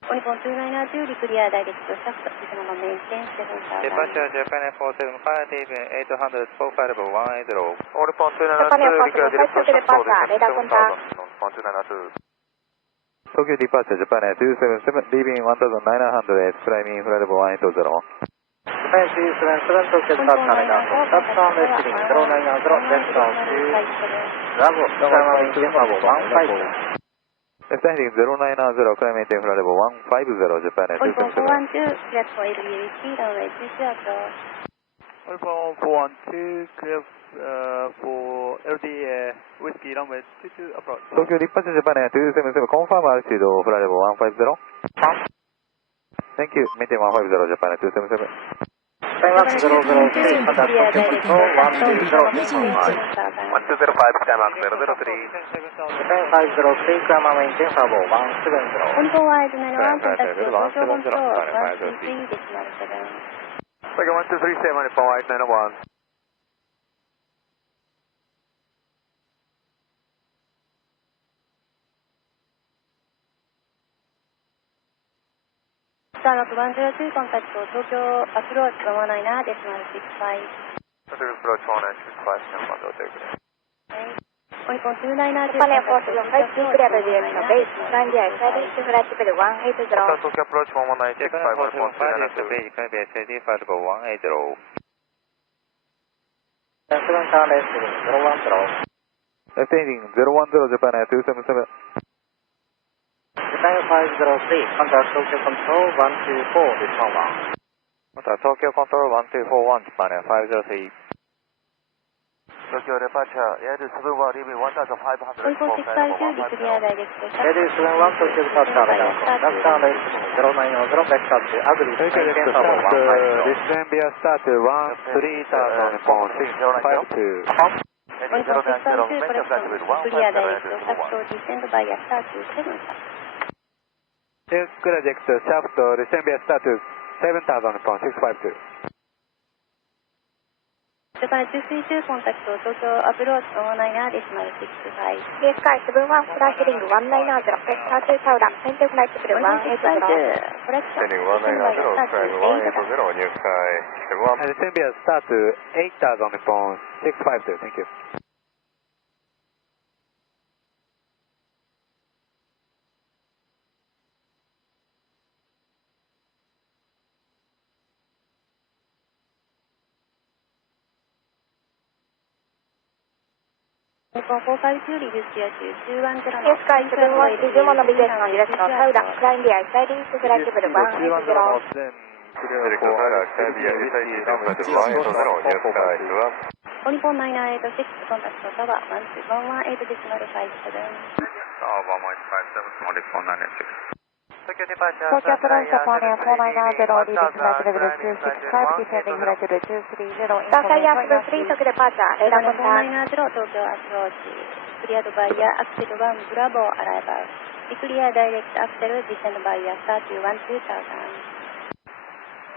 Nippon 292, clear direct to shaft, resume maintain 7000. Departure Japan Air 475, leaving 800, profile level 180. Nippon 292, Japan Air clear direct to 475, shaft, departure, radar contact. Nippon 292. Tokyo departure Japan Air 277, leaving 1900, climbing flight level 180. Japan 277, Tokyo departure radar contact, turn left heading 090, destination to Bravo, climb maintain flight level 150. Left heading 090, climb maintain flight level 150, Japan Air 277. clear for AWT, runway 22 approach. Uniform 412, clear for LDA, whiskey runway 22 approach. Tokyo departure Japan Air 277, confirm altitude flight level 150. Thank you, maintain 150, Japan Air 277. Skymark 003, contact Tokyo Control 120. 1205, Skymark 003. Japan 503, climb maintain flight level 170. Uniform wide 91, contact Tokyo Control 123, decimal 7. Second 1237, uniform wide 901. Skymark 102, contact Tokyo approach 119, decimal 65. Tokyo approach 1965, Skymark 102. Uniform 290, Japan Air Force 152, clear the direction of base, climb the SID to flight level 180. Tokyo approach 1195, uniform 290. Climb the SID flight level 180. 7 turn left heading 010. Left heading 010, Japan Air 277. Japan 503, contact Tokyo Control 124, decimal 1. Tokyo Control 1241, Japan Air 503. Tokyo departure, Air 71, leaving 1500. Uniform 652, clear direct to Air 71, Tokyo departure radar contact, turn left heading 090, vector to Agri, maintain flight level 150. Descend via start 13,000 upon 652. Uniform 652, clear direct to shaft descend by a start to 7,000. Clear direct shaft descend via start 7,000 upon 652. Japan 232, contact Tokyo approach 119, decimal 65. Clear Sky 71, fly heading 190, vector to Saura, maintain flight level 180. Correction. Heading 190, climb 180, new sky 71. Descend via start 8,000 upon 652. Thank you. Uniform 452, reduce gear to 210. Clear Sky 71, resume navigation on direction of Saura, climb the SID to flight level 180. Director Saura, climb the SID to flight level 180, new sky 1. Uniform 9986, contact Tower 118, decimal 57. Tower 1.57, small is 496. Tokyo departure, Tokyo approach Japan Air 490, leaving flight level 265, descending flight level 230, Sky Air 3, Tokyo departure, radar contact. 490, Tokyo approach. Cleared by Axel 1, Bravo, arrival. Clear direct Axel, descend by start 1 2000.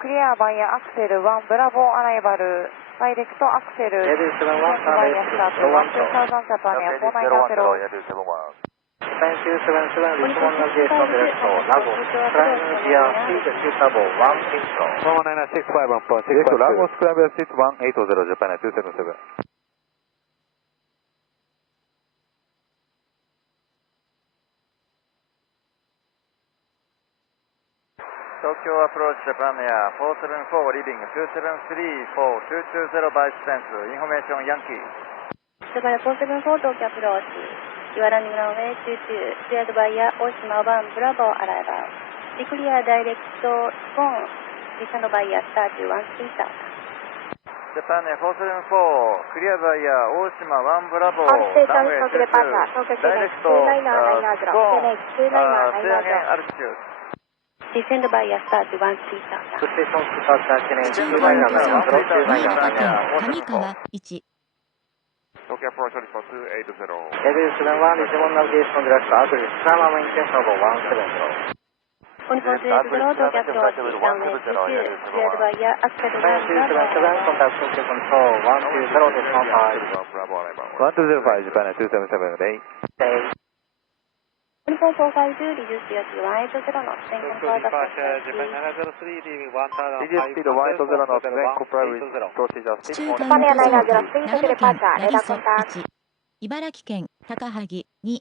Clear by Axel 1, Bravo, arrival. Direct Axel, Air 71, turn by left start heading 1000, Japan Air 490. Air 71. Japan 277, resume navigation on direction of Lagos, climb via speed to Tabo 180. 11965 upon 652. Lagos climb via seat 180, Japan Air 277. Tokyo approach Japan Air 474, leaving 273 for 220 by strength. Information Yankee. Japan 474, Tokyo approach. You are running runway 22, cleared by Oshima 1, Bravo, arrival. Clear direct phone, descend by start 1 3000. Japan Air 474, clear by Oshima 1 Bravo, Station runway Tokyo departure, 22, Tokyo direct CNH 2990, CNH 2990. altitude. Descend by start 1 3000. Station departure, CNH 上川1。Tokyo approach for 280. Air 71, resume navigation on direction of Agri, climb maintain flight level 170. Uniform 280, Tokyo approach, runway 22, cleared by Axel 1, Japan 277, contact Tokyo Control 120, decimal 5. 1205, Japan Air 277. Day. Uniform 452, reduce gear to 180 knots, then Tokyo control the departure, first Japan 903, leaving 1000. Reduce speed 180 knots, then comply with procedure 中 speed. 間 Japan Air 運903, 長 Tokyo 野 departure, 県 radar 渚 contact. 1。茨城県高萩2。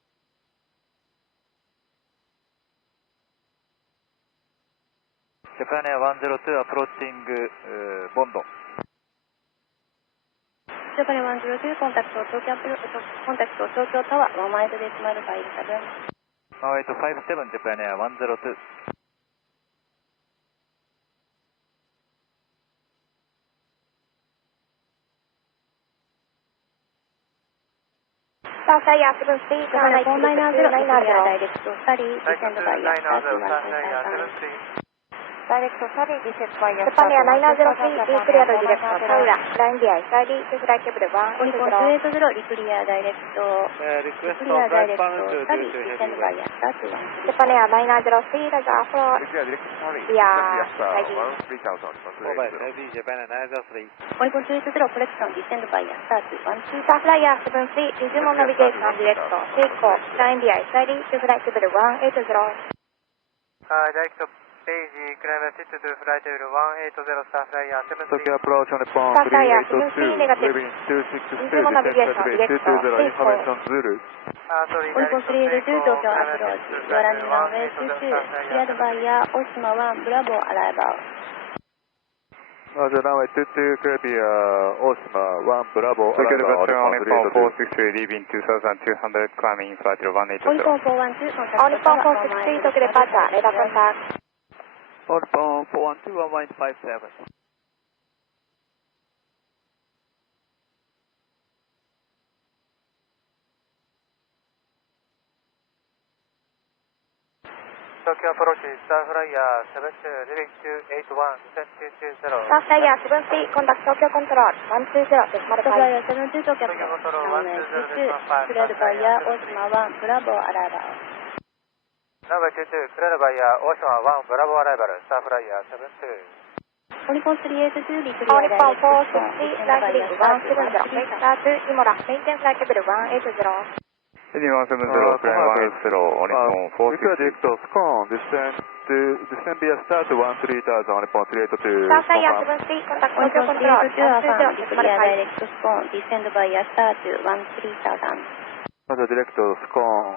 Japan Air 102 approaching Bondo. Japan Air 102 コンタクト東京タワー18デシマル57 1857 Japan Air 102. South Flyer 73, Japan Air 490 direct to Surrey, descend by Direct to Surrey, descend by Japan Air 903, declare direct to Saura, Line India, SID to flight level 180. Uniform 280, declare direct to Surrey, descend by Japan Air 903, Roger, approach. Yeah, SID. Japan Air 903. Uniform 280, correction, descend by South Flyer 73, resume navigation direct to Seiko, Line India, SID to flight level 180. Direct to Beijing, climb altitude to flight level 180, South Flyer 73. Tokyo approach on the pond South Flyer 382, negative. leaving 262, Resume navigation direct to 220, information Zulu. Uniform 382, Tokyo approach, you are running runway 22, cleared by Oshima 1, Bravo, arrival. Roger, runway 22, clear via Oshima 1, Bravo, arrival. Uniform 463, leaving 2200, climbing flight level 180. Uniform 412, contact Uniform 463, Tokyo departure, radar contact. Uniform 412, 1157. Tokyo approach, South Flyer 72, leaving 281, descend 220. South Flyer 73, contact Tokyo Control 120, decimal South 5. Flyer 72, Tokyo runway 22, cleared by Oshima 1, Bravo, arrival. Runway 22, cleared by Oshima 1, Bravo, arrival, South Flyer 72. Uniform 382, declare Uniform direct to 460, line level 170, start Imola, maintain flight level 180. Heading 170, climb 180, Uniform 460. Direct to Scone, descend via start 13000, Uniform 382. South Flyer 73, contact Tokyo Uniform Control 382, 120, declare decimal 5. direct to Scone, descend by start 13000. Roger, direct to Scone.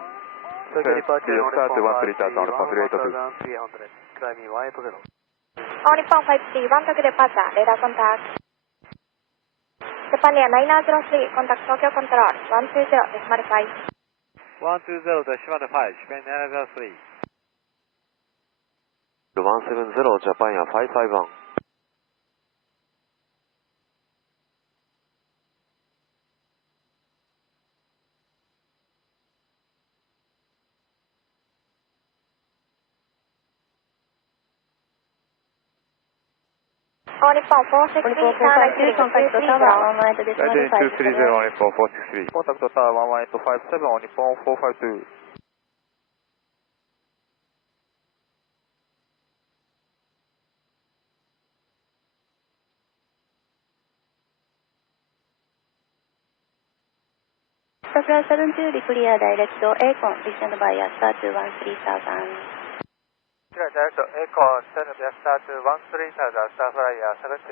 Tokyo departure, start Uniform 13000, Uniform 382. 1300, climbing 180. Uniform 531, Tokyo departure, radar contact. Japan Air 903, contact Tokyo Control 120, decimal 5. 120, decimal 5, Japan 903. 170, Japan Air 551. Uniform 460, Uniform 452, contact Tower 18 decimal 230, Uniform 463. Contact Tower 11857, Uniform 452. South Flyer 72, declare direct to Acon, descend by start 13000. Direct to Echo, send via start 13000, South Flyer 72.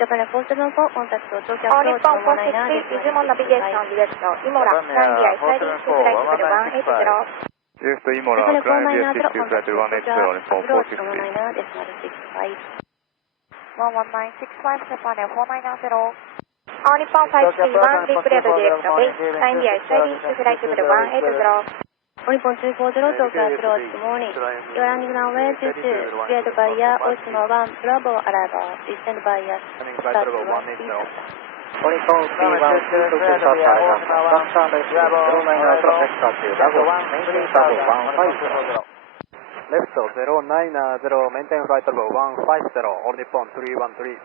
Japan Air 474, contact Tokyo approach Uniform 119, 460, resume navigation direct to Imola, Line India, SID to flight level 180. Direct to Imola, climb via 60, flight level 180, Uniform 463. 119 decimal 65. 11965, Japan Air 490. Uniform 531, declare direct to base, Line India, SID to flight level 180. Uniform 240, Tokyo approach, good morning. You are running runway 22, cleared by Oshima 1, Bravo, arrival. Descend by start 13000. Uniform 312, Tokyo departure, Oshima 1, Bravo, 090, start to Bravo, maintain flight level 150. Left 090, maintain flight level 150, all Nippon 313.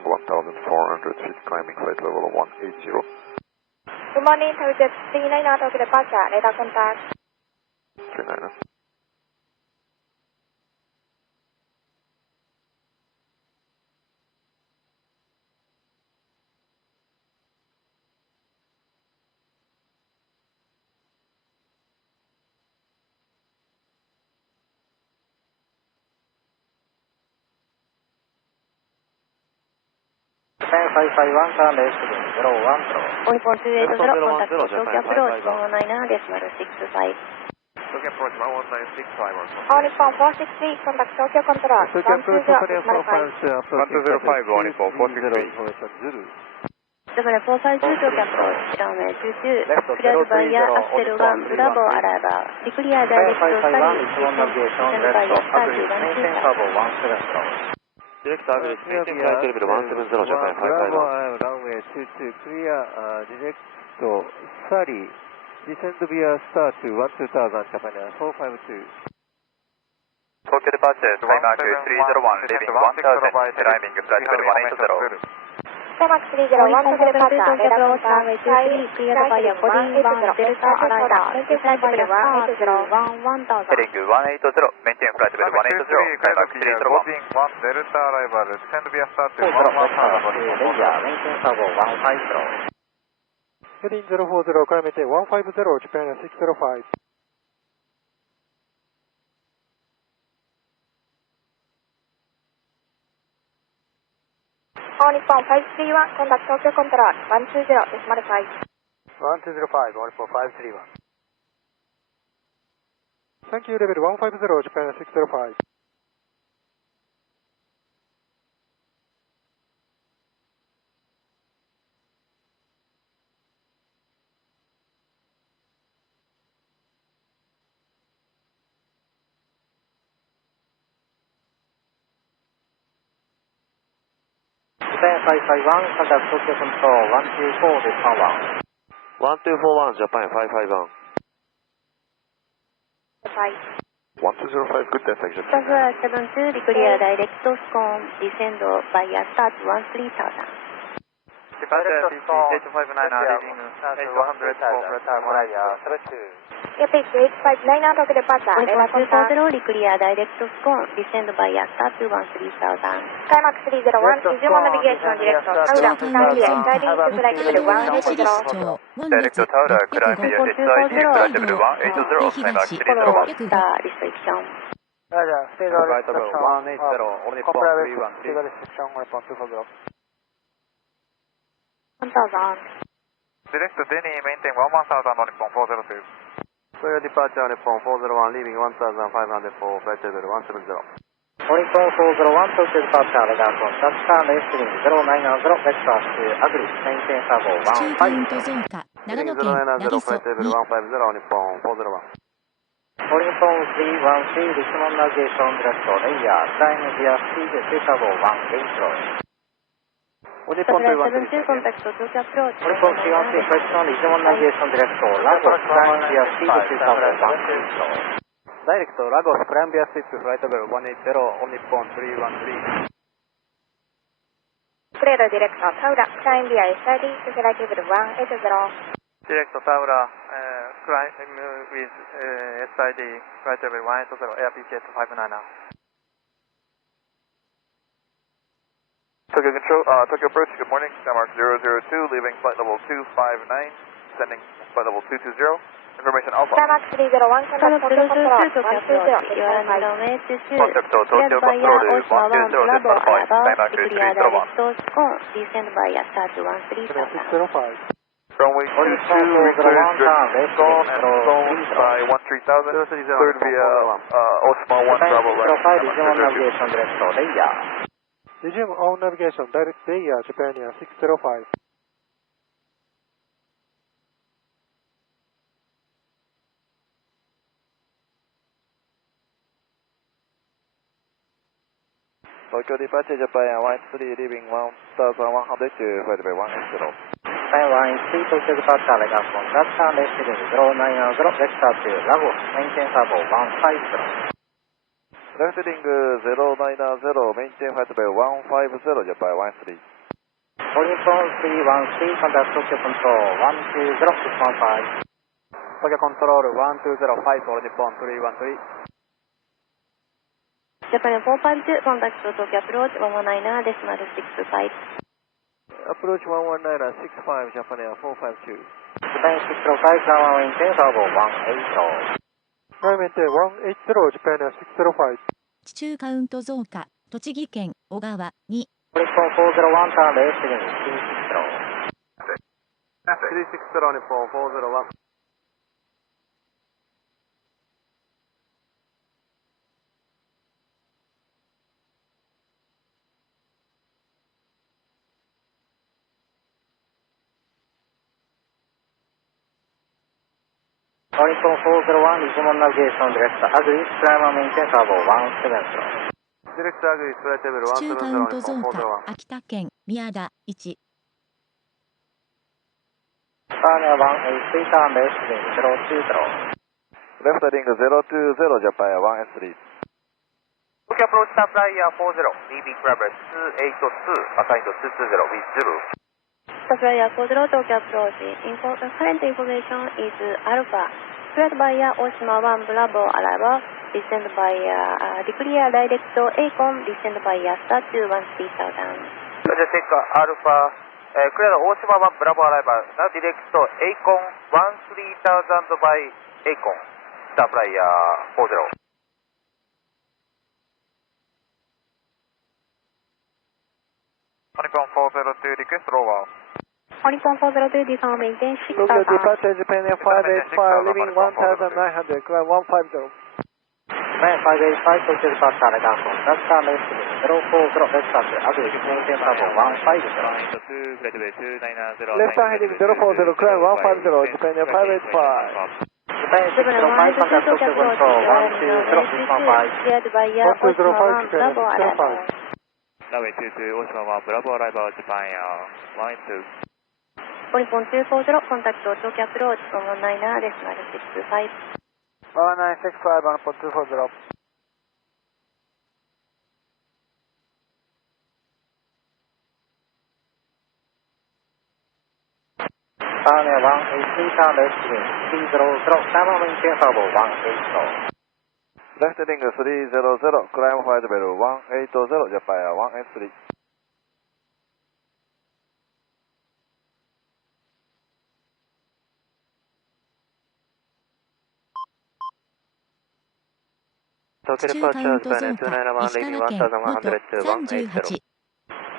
1400 feet, climbing flight level 180. Good morning, Target 39 Tokyo departure, radar contact. 39. Japan 551, turn left 010. Uniform 280, contact Tokyo approach 119 decimal 65. Tokyo approach 11965. All Nippon 463, contact Tokyo Control 120, decimal 5. 105, all Nippon 463. Decibel 450, Tokyo approach, runway 22, cleared via Axel 1, Bravo, arrival. Declare direct to study, descend via study 120. Direct average, maintain flight level 170, Japan 551. Runway 22, clear direct to study, descend via start to 12000, Japan 452. Tokyo departure, Skymark 301, leaving 1000, climbing flight level 180. Skymark 301, Tokyo departure, radar contact, runway 23, cleared via body 1, Delta, arrival. Descend via start to 1000. Heading 180, maintain flight level 180, Skymark 301. 1 Delta arrival, descend via start to 40, maintain servo 150. Heading 040, climb maintain 150, Japan 605. All Nippon 531, contact Tokyo Control 120, decimal 5. 1205, all Nippon 531. Thank you, level 150, Japan 605. Japan 551, contact Tokyo Control 124, decimal 1. 1241, Japan 551. 5. 1205, good destination. Transfer 72, declare direct to Scone, descend via start 13000. Departure CC 859, leaving 800 for flight level 180. Airpage 859, Tokyo departure, radar contact. 240, declare direct to Scone, descend via start to 13000. Skymark 301, visual navigation, direct to Taura, currently exciting to flight level 180. Direct to Taura, climb via SID, flight level 180, Skymark 301. Restriction. Roger, stage Flight level restriction, 180, all Nippon comply 313. with stage restriction, all Nippon 240. 1000. Direct to Delhi, maintain 11000, all Nippon 402. Tokyo departure, Nippon 401, leaving 1500 for flight level 170. All Nippon 401, Tokyo departure, radar contact, left 090, vector to agree, maintain servo 中カウント 150. 増加、長野 Heading 県八木 090, 曽 flight level 2 150, Nippon 401. All Nippon 313, decimal navigation, direct to layer, climb via speed to servo 180. All Nippon Decibel 313. 72, contact Tokyo approach. All Nippon 313, question, decimal navigation, direct to Lagos, climb via speed to servo 180. Direct to Lagos, climb via speed to flight level 180, all Nippon 313. Clear direct to Taura, climb via SID to flight level 180. Direct to Taura, climb with SID, flight level 180, air PCS 599. Tokyo Control, Tokyo approach, good morning, Skymark 002, leaving flight level 259, sending flight level 220, information Alpha. Skymark 301, contact Tokyo Control 120, You are on decimal 5. runway 22. Contact to Cleared Tokyo via Control Oshima 1, 120, Bravo, decimal 5, arrival. Skymark Declare 301. direct to Scone, descend via start to 13000. 605. Runway 22, return direct Scone and Scone by 13000, cleared via Oshima 1 Bravo right. 05, decimal navigation, direct to layer. Resume all navigation, direct layer, Japan 605. Tokyo departure, Japan 13, leaving 1100 to flight level 180. Taiwan 3, Tokyo departure, radar contact, left 090, vector to Lagos, maintain servo 150. Left heading 090, maintain flight level 150, Japan 13. All Nippon 313, contact Tokyo Control 120, decimal 5. Tokyo Control 1205, all Nippon 313. Japan 452, contact Tokyo approach 119, decimal 65. Approach 119, 65, Japan 452. Japan 605, Tower maintain servo 180. Climb maintain 180, Japan 605. 地中カウント増加、栃木県小川2 All Nippon 401, turn left 360. 360, Nippon 401. Nippon 401, Digimon Navigation Direct Agree, Climb and Maintain Turbo 170. Direct Agree, Flight Level 地中カウント増170、加、秋田県、宮田、1。Pioneer 183, turn left heading 020. Left heading 020, Japan Air 1S3. Okay, approach Star Flyer 40, leaving Traverse 282, assigned to 220 with Zulu. Flyer 40, Tokyo approach. Current information is Alpha. Cleared by Oshima 1 Bravo arrival. Descend by declare direct Acon. Descend by Star 213,000. Just take Alpha, cleared Oshima 1 Bravo arrival. Now direct Acon 13,000 by Acon. Star Flyer 40. Nippon 402, request roll 1. Nippon 402, design maintain 6,000. Tokyo departure Japan Air 585, leaving 1900, climb 150. Japan 585, Tokyo departure radar contact, turn left heading 040, left turn Agree, maintain Turbo 150. Left turn heading 040, climb 150, Japan Air 585. Japan 605, contact Tokyo control 120, Japan 5. Cleared by Oshima 1 Bravo arrival. Runway 22, Oshima 1, Bravo arrival, Japan Air 182. Nippon 240, contact Tokyo approach 119, decimal 625. 1965, Nippon 240. Pioneer 183, turn left heading 300, climb and maintain Turbo 180. Left heading 300, climb flight level 180, Japan Air 1S3.地中カウント増加、石川県、能登、38。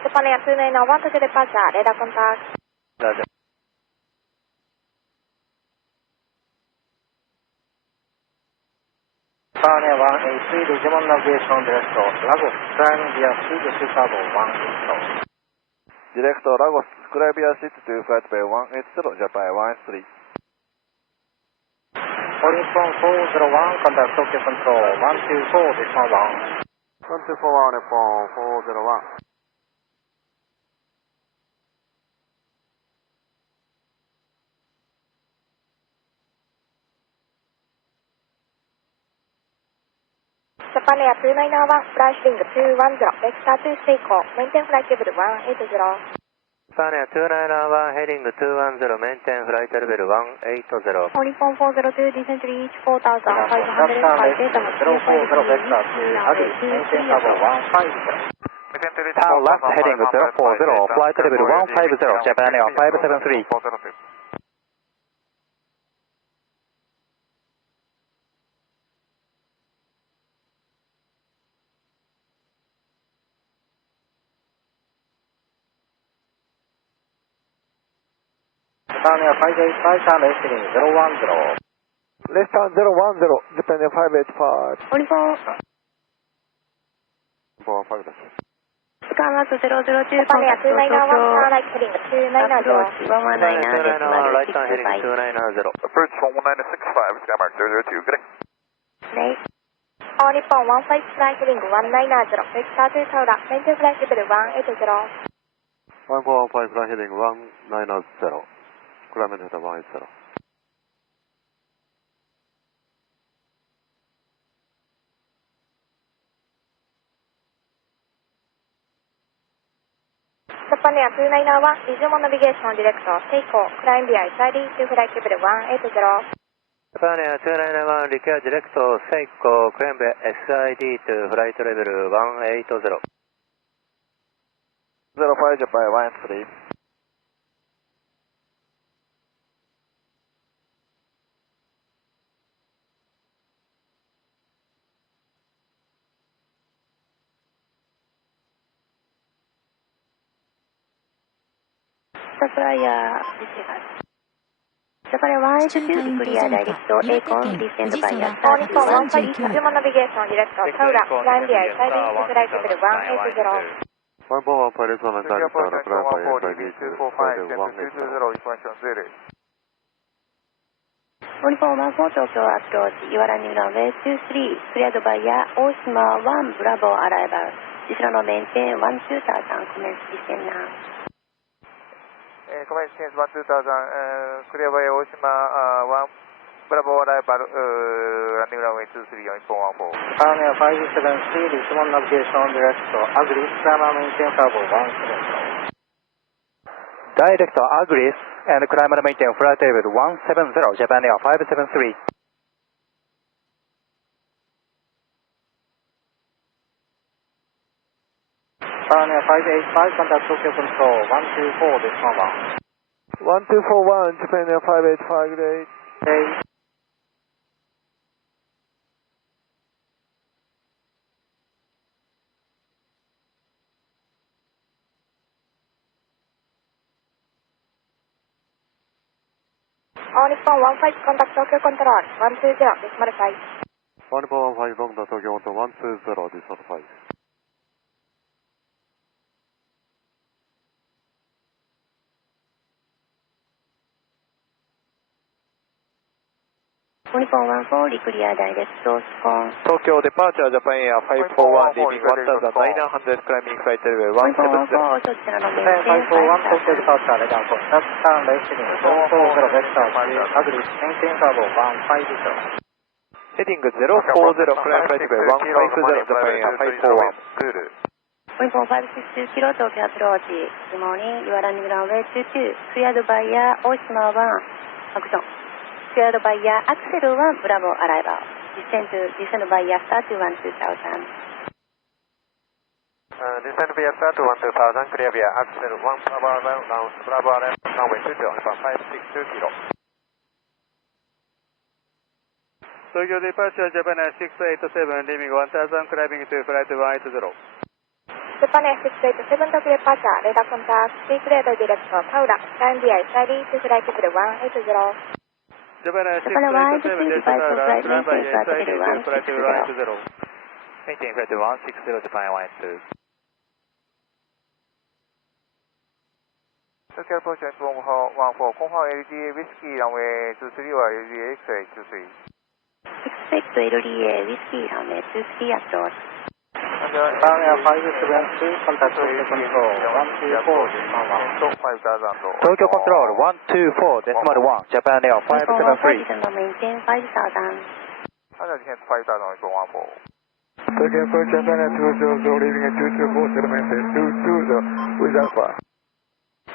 Japan Air 291, Tokyo departure, radar contact. Roger. Pioneer 183, Digimon Navigation Direct Lagos, climb via speed to Turbo 180. Direct Lagos, climb via seat to flight level 180, Japan Air 1S3. Nippon 401, contact Tokyo control 124, decimal 1. 1241, Nippon 401. Japan Air 291, flight heading 210, vector to Seiko, maintain flight level 180. Japan Air 291, heading 210, maintain flight level 180. Nippon 402, descent reach 4,500, data 040, vector to Agree, maintain Turbo 150. Turn left heading 040, flight level 150, Japan Air 573. ターン585、turn left heading 010. Left turn 010, Japan Air 585. Nippon 415 です。スカーマート002、Japan Air 291, turn right heading 290. 119, right turn heading 290. Approach 1965, Sky Mark 002, good day. All Nippon 15, flight heading 190, vector to Saura, maintain flight level 180. 1415, flight heading 190, climb and header 180. Japan Air 291, Digimon Navigation Direct Seiko, climb via SID to flight level 180. Japan Air 291, require direct Seiko, climb SID to flight level 180. 05, Japan Air 183. Flyer disregard. Japan Air 182, clear direct Acon, descend by All Nippon 15, Digimon Navigation Direct Saura, climb via SID to flight level 180. 141, pilot 1 and direct Saura, climb by SID to flight level 180. 1414東京アプローチ、You are landing runway 23, cleared by大島1 Bravo arrival. 後ろのメンテン12000、コメントしてんな。コメント12000、クリアバイ大島1 Bravo arrival, landing runway 23 on 1414. Pioneer 573, Richmond navigation direct Agris, climb maintain turbo 170. Direct Agris and climb and maintain flight level 170, Japan Air 573. Pioneer 585, contact Tokyo Control 124, decimal 1. 1241, Japan Air 585, good day. Okay. All Nippon 15, contact Tokyo Control 120, decimal 5. 1415, contact Tokyo Control 120, decimal 5. Nippon 14, declare direct to Scone. Tokyo departure Japan Air 541, leaving 1900, climbing flight level 170. そちらのメンテン541, Tokyo departure, let down for touch turn left heading 440, vector Agris, maintain turbo 150. Heading 040, climb flight level 150, Japan Air 541. Nippon 562 kilo, Tokyo approach. Good morning, you are landing runway 22, cleared by大島1, action. Cleared by Axel 1, Bravo arrival. Descend by start 1 2000. Descend via start 1 2000, clear via Axel 1, Bravo arrival, runway 22, 562 kilo. Tokyo departure Japan Air 687, leaving 1000, climbing to flight 180. Japan Air 687, Tokyo departure, radar contact, declared direct to Paula, climb via SID to flight level 180. Japan Air 687, climb by SID to flight level 180. Maintain flight 160, Japan 182. Tokyo approach 14, confirm LDA Whiskey, runway 23 or LDA X-ray 23. Expect LDA Whiskey, runway 23 approach. Pioneer 573, contact Tokyo Control 124, 5000. Tokyo Control 124, decimal 1, Japan Air 573. Descend maintain 5000. 5000 on 414. Tokyo approach Japan Air 200, leaving at 2247, maintain 220 with Alpha.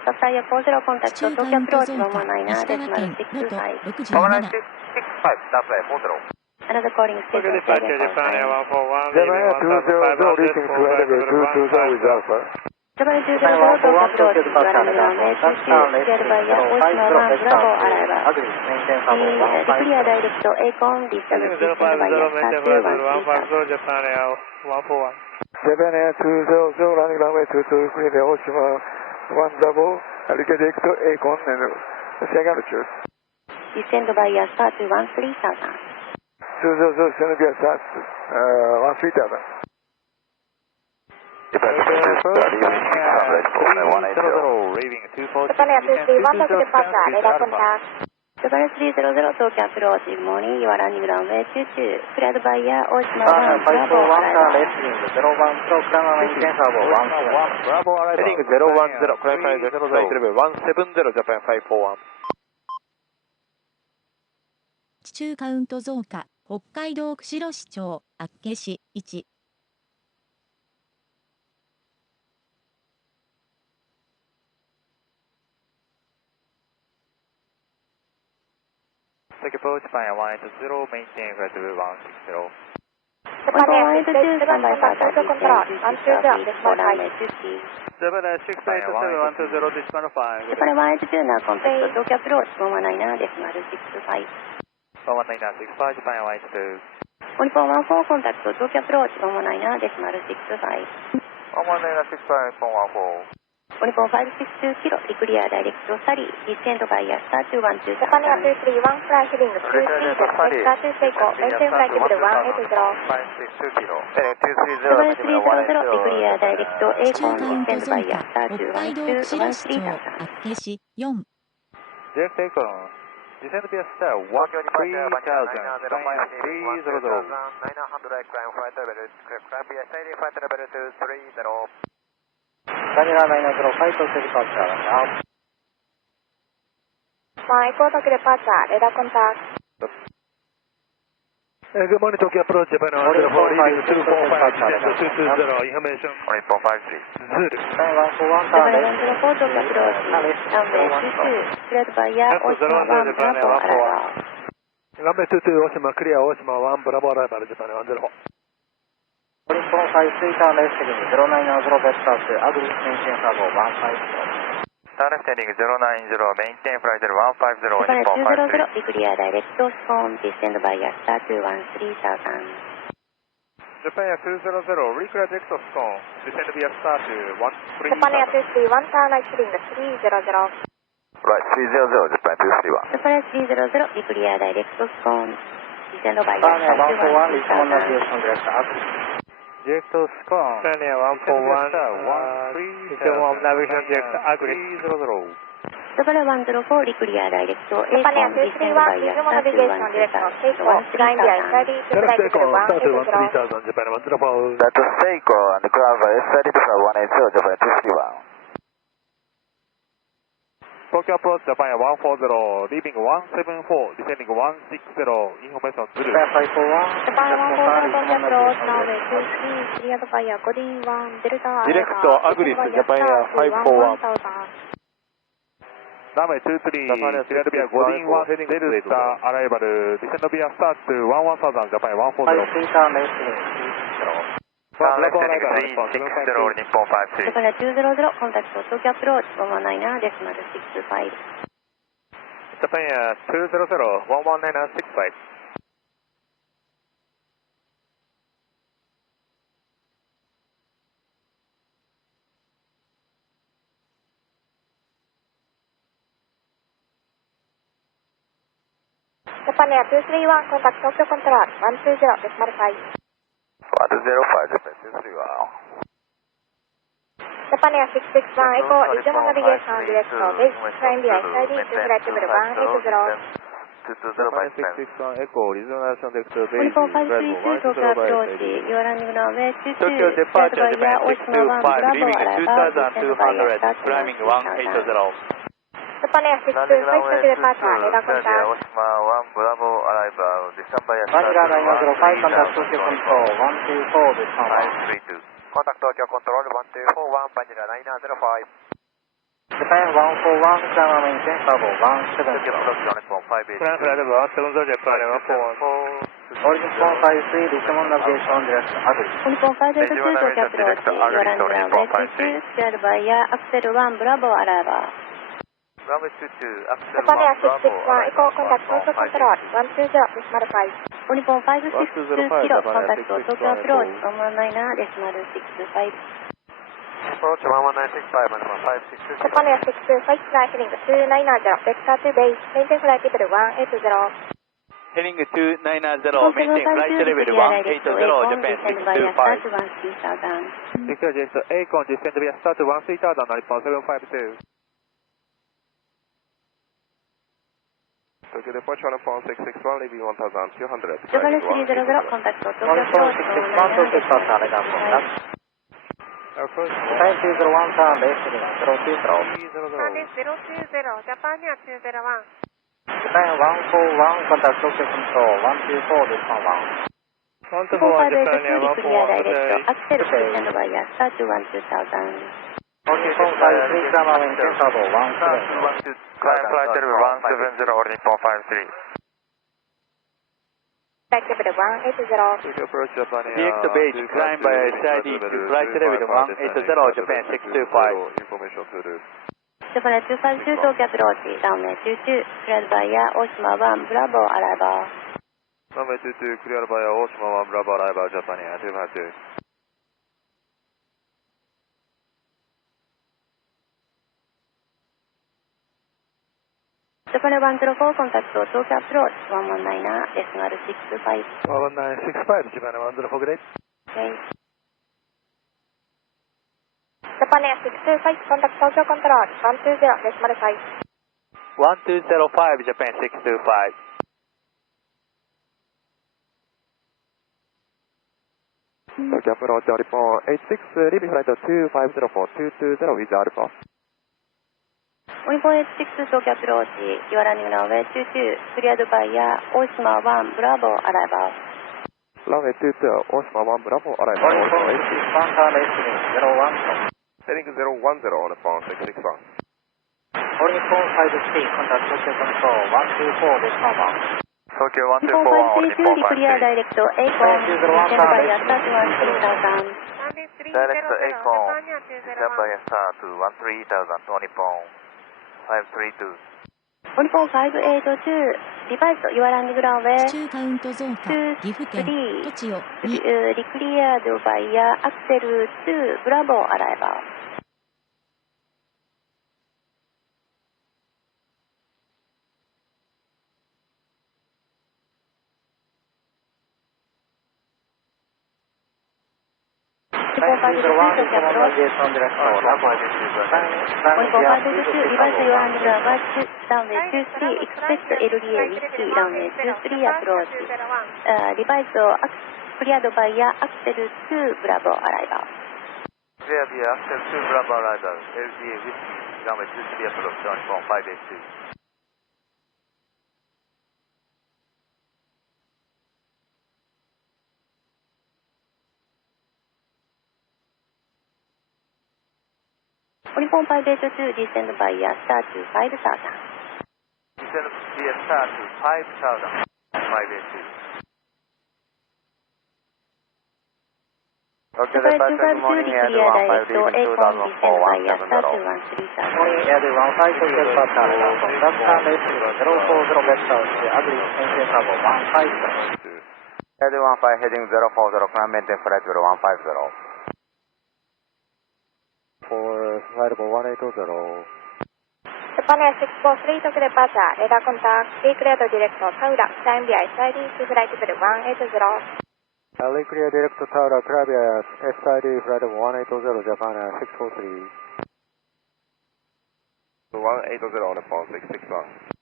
Sapphire 40, contact Tokyo approach 119, decimal 65. 165, Sapphire 40. Another calling Tokyo station departure Japan Air 141, Japan Air 200, reaching flight level 220 with Alpha. Japan 200, Tokyo approach, you are landing runway 22, cleared by Oshima 1, Bravo arrival. Declare direct to Acon, descend by start 1 Japan Air 141. Japan Air 200, landing runway 22, clear the Oshima 1 Bravo, direct to Acon and second choose. Descend by start 3000. 200, send via start 13000. Leaving 240. Japan Air 231, Tokyo departure, radar contact. Japan 300, Tokyo approach, good morning, you are landing runway 22, cleared by Oshima 1, Bravo arrival. Bravo arrival. Heading 010, climb flight level 170, Japan 541. 地中カウント増加、北海道釧路市長、厚岸、1。Tokyo approach, Japan 180, maintain flight level 160. Japan Air 687, contact Tokyo Control 120, decimal 5. Japan Air 687, 120, decimal 5. Japan 182 now contact Tokyo approach 119, decimal 65. 11965, Japan 182. 1414, contact Tokyo approach 119, decimal 65. 11965, 114. 562 kilo, declare direct to Sari, descend by start 12000. Japan Air 231, fly heading 230, vector to Seiko, maintain flight level 180. 562 kilo. Japan 300, declare direct to 地中 Acon, カウント descend 増 by 加、 start 北海道釧路市長、 12000. 厚岸、4。 Direct Acon, Descend via star 13000, Japan 300. バニラ905 flight to departure now. My Echo Tokyo departure, radar contact. Good morning, Tokyo approach, Japan 104, leading 245, descend 220, information. 1.53. Zulu. Japan 141 turn left. 104 Tokyo approach, runway 22, cleared by Oshima 1 Bravo arrival. Runway 22, Oshima clear, Oshima 1 Bravo arrival, Japan 104. 153 turn left heading 090 vector to Agri maintain level 150. Turn left heading 090, maintain flight level 150, Japan Nippon 200, 53. be clear direct to Scone, descend by star 213,000. Japan 200, reclear direct to Scone, descend via star to 13000. Japan 231, turn right heading 300. Right, 300, Japan 231. Japan 300, be clear direct to Scone, descend by Japan star 141, resume 213,000. navigation direct Agri. Direct to Scone. Australia 141, resume navigation direct Agri. 300. Japan 104, be clear direct to Japan Acon, descend 231, by resume star navigation direct 213,000. Climb via SID to Direct flight Echo, level start to 180. 13000, Japan 104. That's Seiko and ground by SID to flight 180, Japan 231. Tokyo approach, Japan 140, leaving 174, descending 160, information Zulu. Japan 541. Japan 140, Tokyo approach, runway 23, cleared by Godin 1 Delta arrival. Direct to Agris, Japan 541. 1000. Runway 23, cleared via Godin 1 Delta arrival, descend via start to 11000, Japan 140. 53 turn left heading 30. Turn left heading 360, Nippon 53. Japan 200, contact Tokyo approach 119 decimal 65. Japan 200, 11965. Japan 231, contact Tokyo control 120, decimal 5. 105, Japan 231. Japan 661, Echo, resume navigation direct to base, climb via SID to flight level 180. 220, Echo, resume navigation direct to base, Uniform flight 532 level Tokyo approach, you are landing runway 22, Tokyo cleared departure, by Japan Oshima 1 Bravo 625, leaving arrival, descend by 2200, climbing 180. Japan 625, Tokyo departure, radar contact. Oshima 1 Bravo arrival, descend by Vanilla 905, contact Tokyo control 124 with sound. 532. Contact Tokyo control 1241, Vanilla 905. Japan 141, Channel maintain level 170. Plan flight level 170, Japan 141. Origin 153, resume navigation direct Agri. Uniform 532 Tokyo approach, you are landing runway 22, cleared by Axel 1 Bravo arrival. Runway 22, Axel 1 Japan Bravo 661, Echo, contact Tokyo control 120, decimal 5. Uniform 562 kilo, contact Tokyo approach 119 decimal 65. Approach 11965, minimum 562. Japan 625, flight heading 290, vector to base, maintain flight level 180. Heading 290, maintain flight level 180, Japan 625. Victor Jet Acon, descend via start to 13000, Nippon 752. Tokyo departure on phone 661, leaving 1200. Japan 300, contact Tokyo approach 161, Tokyo departure, radar contact. Approach Japan 201, turn left heading 020. 020、ジャパンには201。Japan 141, contact Tokyo control 124 with sound. 124, Japan be clear direct to Axel, descend by star 212,000. Origin 153, Channel maintain level 170. Climb flight level 170, Nippon 53. Flight level 180. Tokyo approach Japan Direct base, climb by SID to flight level 180, Japan 625. Information to the Japan 252 Tokyo approach, runway 22, cleared by Oshima 1 Bravo arrival. Runway 22, cleared by Oshima 1 Bravo arrival, Japan 252. Japan 104, contact Tokyo approach 119 decimal 65. 11965, Japan 104, great. Okay. Japan 625, contact Tokyo control 120, decimal 5. 1205 Japan 625. Tokyo approach Alpha 86, leaving flight 2504 220 with Alpha. 1486 東京アプローチ、You are running runway 22, cleared by大島1 Bravo arrival. Runway 22, 大島1 Bravo arrival. Heading 010 on the phone 661. Calling phone 5C, contact Tokyo Control 124 December. Tokyo 124 clear direct Acon, descend by start 13000. Direct Acon, descend by start 13000 on phone 532. オリコン582、リバイス、You are landing runway 中カウント増加、岐阜県、栃尾2、リクリアードバイアクセル2、ブラボーアライバー。オリコン522、リバイス、You are landing runway 23、expect LDA ウィスキー、ランウェイ23アプローチ。リバイスをクリアードバイアアクセル2、ブラボーアライバー。Clear via Axel 2 Bravo arrival, LDA Whiskey, runway 23 approach on phone 582. Uniform 582, descend by star to 5000. Descend via star to 5000, 582. Okay, departure, good morning, Air 15, leaving 2004, 170. Morning, Air 15, Tokyo departure, contact runway 040 vector, ugly, engine level 150. Air 15, heading 040, climb maintain flight level 150. For flight level 180. Japan Air 643, Tokyo departure, radar contact, cleared direct Taura, climb via SID to flight level 180. Clear direct Taura, climb via SID flight level 180, Japan Air 643. 180 on the phone 661.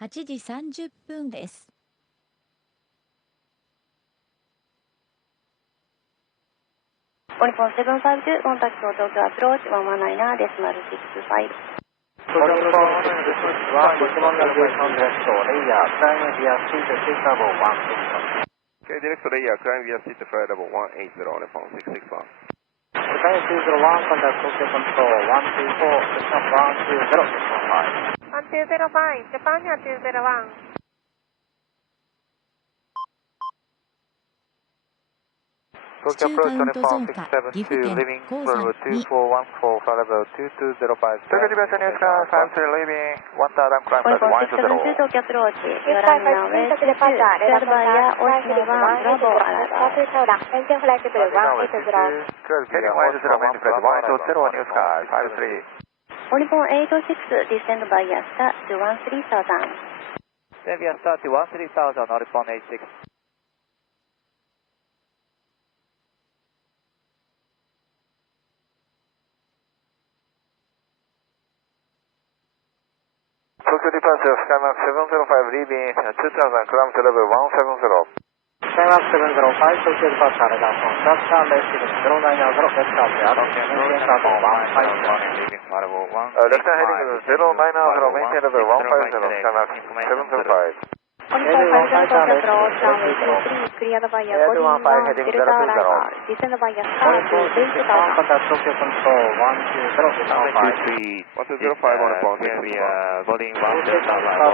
8時30分です。オリコン752、コンタクト東京アプローチ119デシマル65。Calling phone 661, Digimon navigation direct layer, climb via seat level 160. Okay, direct layer, climb via seat flight level 180 on the phone 661. Japan 201, contact Tokyo Control 124, December 120, 1205, Japan 201. Tokyo 中 approach カウント増 on 加、 phone 岐阜 672, 県、 leaving 高 level 山2。2414, flight level 2205. Tokyo departure news car 53, leaving 1000, climb オリ flight コン 120. 672、東京アプローチ、You are running runway 22, cleared by大島1 Bravo arrival. Engine flight level 180. Heading 180, main flight 180, new sky 53. オリコン806, descend by star to 13000. Then we are starting 13000 on phone 86. Tokyo departure, Skymark 705, leaving 2000, climb to level 170. Skymark 705, Tokyo departure, radar contact, runway 090, vector, engine level 150. Left hand heading 090, maintain level 150, Skymark 705. Uniform 50, Tokyo approach, runway 23, cleared by Air 15 Boeing 1 heading Delta 020. arrival. Descend by star to 8000. Contact Tokyo Control 120, December 1205 on the phone 661. We are boarding 1 5. Delta arrival.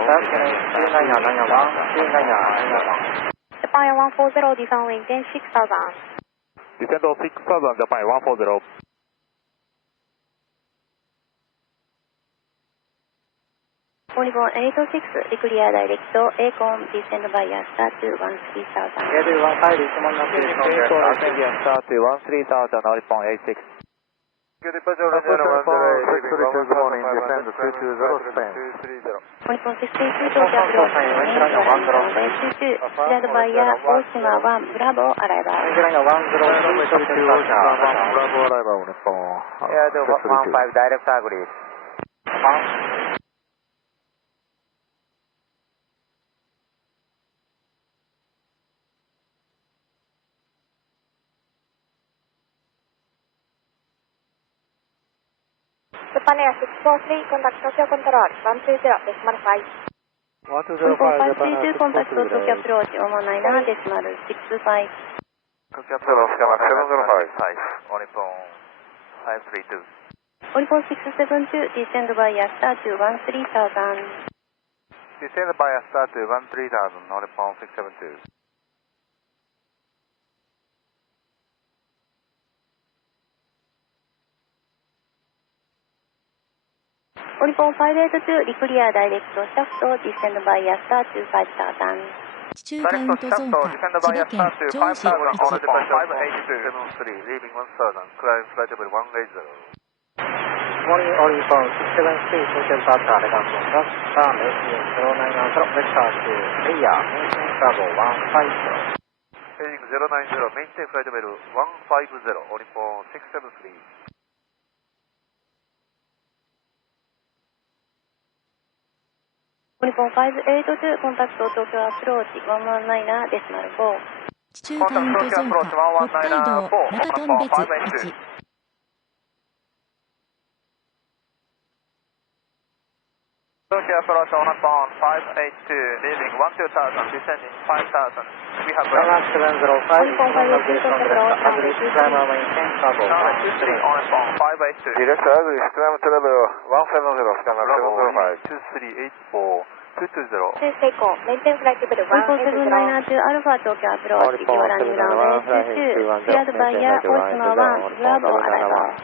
2991. Japan Air 140, descend maintain 6000. Descend 6000, Japan 140. Polygon 806, declare direct Acon, descend by star to 13000. Air 15, Digimon navigation direct, We are starting 13000 on phone 86. Departure 110, good morning, descend 220, Spain. 日本62東京アプローチ、メインランドランウェイ22、クリアドバイヤー、大島1、ブラボー、アライバー。15 direct agrees. Japan Air 643, contact Tokyo Control, 120.5. 105.532, contact Tokyo Approach, 119.625. Tokyo Approach, 705, on Nippon 532. On Nippon 672, descend by a star to 13,000. Descend by a star to 13,000, on Nippon 672. On Nippon 582, declare direct shaft, descend by a star to 5,000. 地中カウント増加、千葉県ジョージ1。leaving 1000, climb flight level 180. Morning, all Nippon 673, Tokyo departure, Level contact, star, maintain 090, vector to clear, maintain Bravo 150. Heading 090, maintain flight level 150, on Nippon 673. On Nippon 582, contact Tokyo Approach, 119.4. 地中カウント増加、北海道中頓別1。Tokyo approach on Nippon 582, leaving 12,000, descending 5,000. We have Runway 705, navigation direct agrees, climb maintain Bravo 123 on Nippon 582. Direct agrees, climb to level 170, scanner 705. 220. Seiko, maintain flight level 14792 Alpha Tokyo Approach, you are running runway 22, cleared by air, Oshima 1, Bravo, arrival.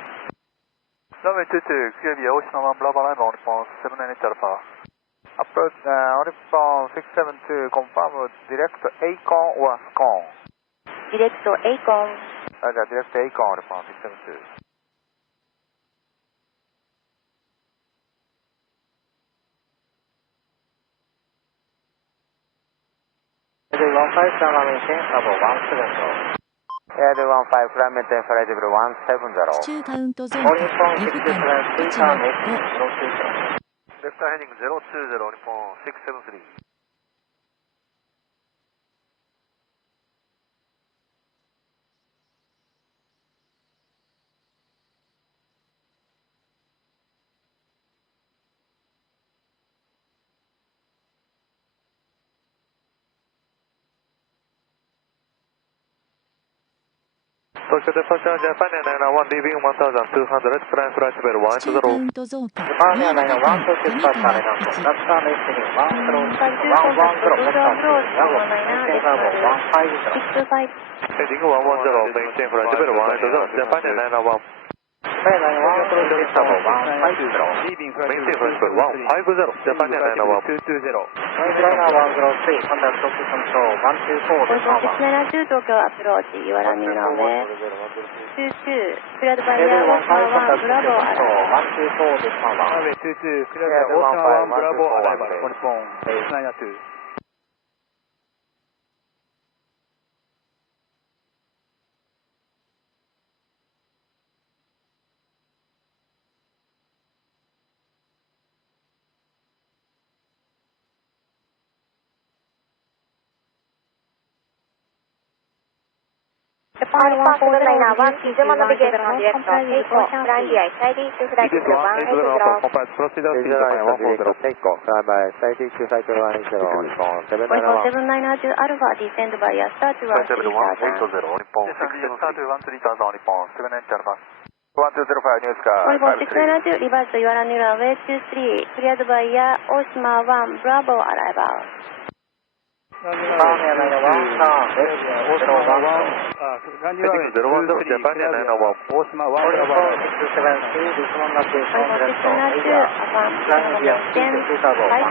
Runway 22, clear via Oshima 1, Bravo, arrival, on Nippon 798 Alpha. Approach, on Nippon 672, confirm direct ACON or SCON. Direct ACON. Direct ACON, on Nippon 672. Heading 15, climb maintain Bravo 170. Heading 15, climb maintain flight level 170. 地中カウント増加、岐阜県栃野5。Left heading 020, Nippon 673. Tokyo departure Japan Air 91, leaving 1200, climb flight level 地中カウント増加、Japan 新 Air 91, 潟県 Tokyo 上 departure, 川 Level 1。contact, star, maintain 110, 110, vector to Yago, maintain Bravo 150. Heading 110, maintain flight level 180, Japan Air 991. Japan Air 91, maintain Bravo 150. Maintain flight level 150, Japan Air 991. 220. Liner 103, contact Tokyo Control 124.1. 692 Tokyo Approach, you are running runway 22, cleared by Heading air, 15, Oshima 1, contact Bravo, Tokyo Control arrival. 124.1. Runway 22, clear by Oshima 1, Bravo, arrival, on Nippon 892. Japan 149, resume navigation on direct Seiko, flying via SID to flight level 180. Proceed to Japan 140. Seiko, fly by SID to flight level 180, Nippon 791. 14792 Alpha, descend by a star to 180, 13000. Nippon 673. 130,000, Nippon 790 Alpha. 1205, New Sky. 14692 reverse, you are running runway 23, cleared by air, Oshima 1, Bravo, arrival. Japan Air 91, turn, Oshima 1. Heading 010, Japan Air 991. Oshima 1, Bravo 673, resume navigation on direct Seiko, flying via SID to Chicago 1.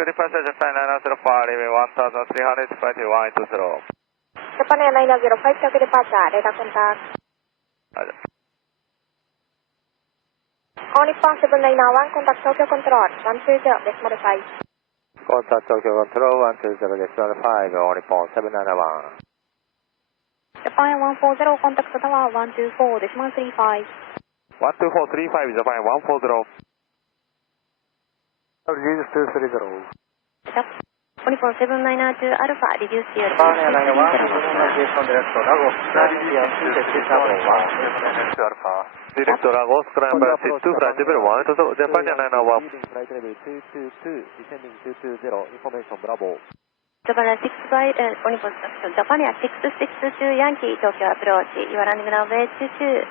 Departure Japan 904, leaving 1300, flight 180. Japan Air 905, Tokyo departure, radar contact. Nippon 7991, contact Tokyo Control, 120.5. Contact Tokyo Control 120.5, Nippon 791. Japan Air 140, contact Tower 124.35. 12435, Japan 140. Reduce 230. Nippon 792 Alpha, reduce your Japan Air 91, navigation direct to Lagos, Alpha. Direct to Lagos, climb by 62, flight level 180, Japan Air 991. Flight level 222, descending 220, information Bravo. Japan Air 662 Yankee, Tokyo approach. You are running runway 22,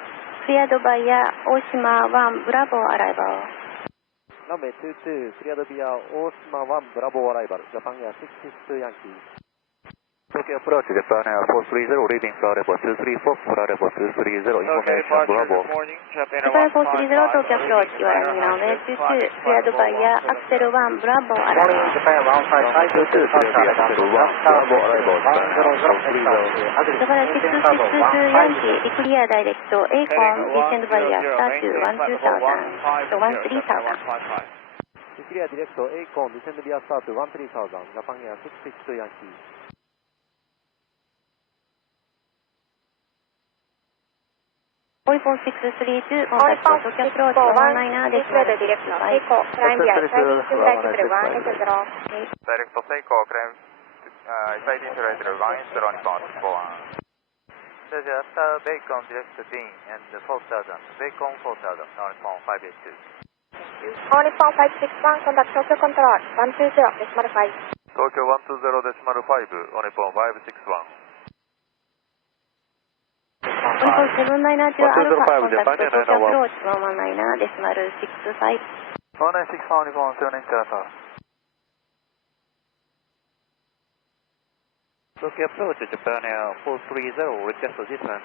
cleared by Oshima 1, Bravo arrival. Runway 22, cleared via Oshima 1, Bravo arrival, Japan Air 662 Yankee. Tokyo approach, Japan Air 430, leaving flight level 234, flight level 230, information Bravo. Japan Air 430, Tokyo approach. You are running runway 22, cleared by Axel 1, Bravo arrival. Japan Air 155, Bravo arrival, Japan Air 662 Yankee, declare direct to Acon, descend by star to 12000, so 13000. Declare direct to Acon, descend via star to 13000, Japan Air 662 Yankee. Tokyo approach, 199, declare direct to Acon, climb via SID to flight level 180. Direct to Seiko, climb SID to flight level 180, Nippon 641. After Bacon direct to Dean and 4000, Bacon 4000, Nippon 582. Nippon 561, contact Tokyo Control, 120.5. Tokyo 120.5, Nippon 561. Nippon 792 Alpha, contact Tokyo approach, 119.65. 1961, Nippon 792 Alpha. Tokyo approach, Japan Air 430, request position.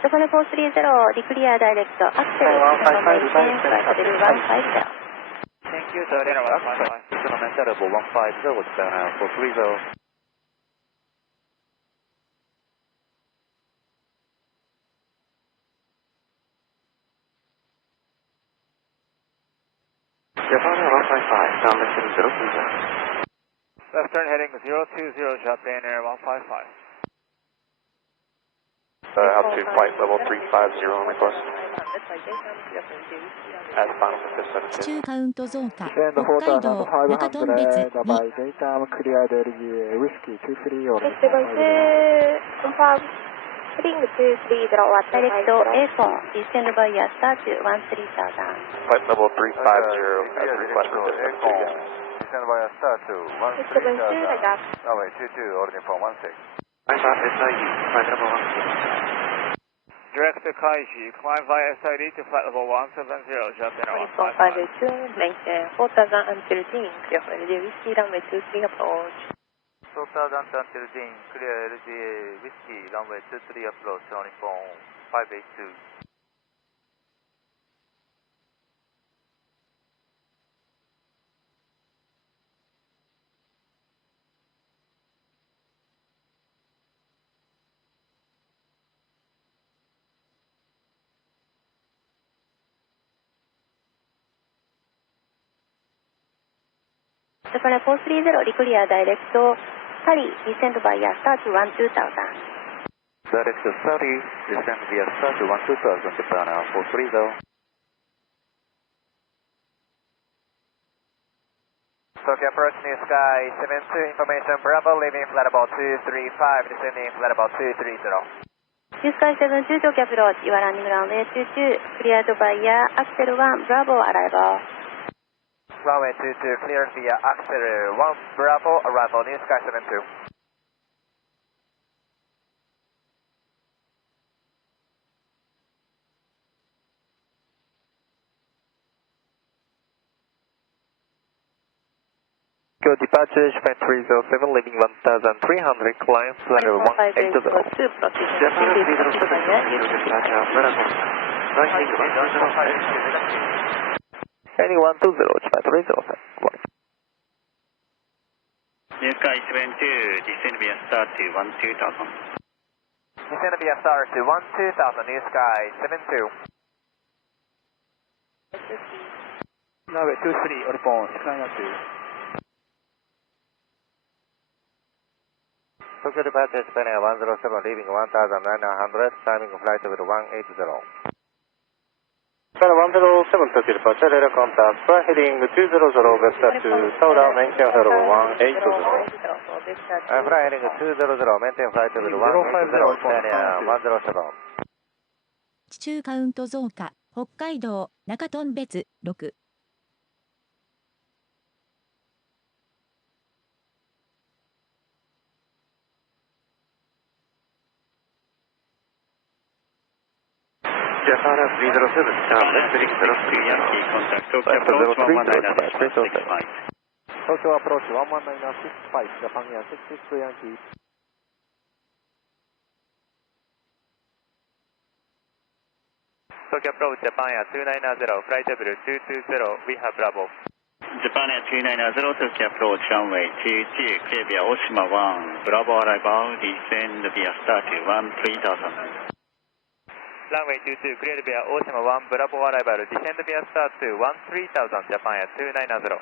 Japan Air 430, declare direct to Axel, information, flight level 150. Thank you, Japan Air 155. Information level 150, Japan Air 430. Japan Air 155, down mission 030. Left turn heading 020, Japan Air 155. Altitude flight level 350 on request. As final position. 地中カウント増加。Descend 北海道中頓別4500, by daytime cleared LGA, Whiskey 23 on confirm, heading 230, direct to Acon, descend by star to 13000. Flight level 350 as requested. Descend via star to 13000. Runway 22, Nippon 16. Direct to Kaiji, climb via SID to flight level 170, Japan 152, maintain 4000 until Dean, clear for LDA Whiskey, runway 23 approach. 4000 until Dean, clear LDA Whiskey, runway 23 approach, Nippon 582. Japan 430, declare direct to 30, descend via start 12000. Direct to 30, descend via start 12000, Japan 430. Tokyo approach New Sky 72, information Bravo, leaving flight about 235, descending flight about 230. New Sky 72, Tokyo approach, you are landing runway 22, cleared via Axel 1, Bravo, arrival. Runway 22, cleared via Axel 1, Bravo, arrival, New Sky 72. Go departure Japan 307, leaving 1300, climb flight level 180. Japan 307, Heading 120, Japan 307. New Sky 72, descend via start to 12000. Descend via start to 12000, New Sky 72. Runway 23, Oripon, decline up to. Tokyo departure Japan 107, leaving 1900, timing flight level 180. Japan 107, Tokyo departure, radar contact, heading 200, vector to Saura, maintain flight level 180. Fly heading 200, maintain flight level 180, Japan 107. 地中カウント増加、北海道、中頓別、6。Japan 307, down left heading 03, Yankee, contact Tokyo approach 119.65. Tokyo approach 119.65, Japan Air 662 Yankee. Tokyo approach Japan Air 290, flight level 220, we have Bravo. Japan Air 290, Tokyo approach runway 22, clear via Oshima 1, Bravo arrival, descend via start to 3000. Runway 22, cleared via Oshima 1, Bravo arrival, descend via start to 13,000, Japan Air 290.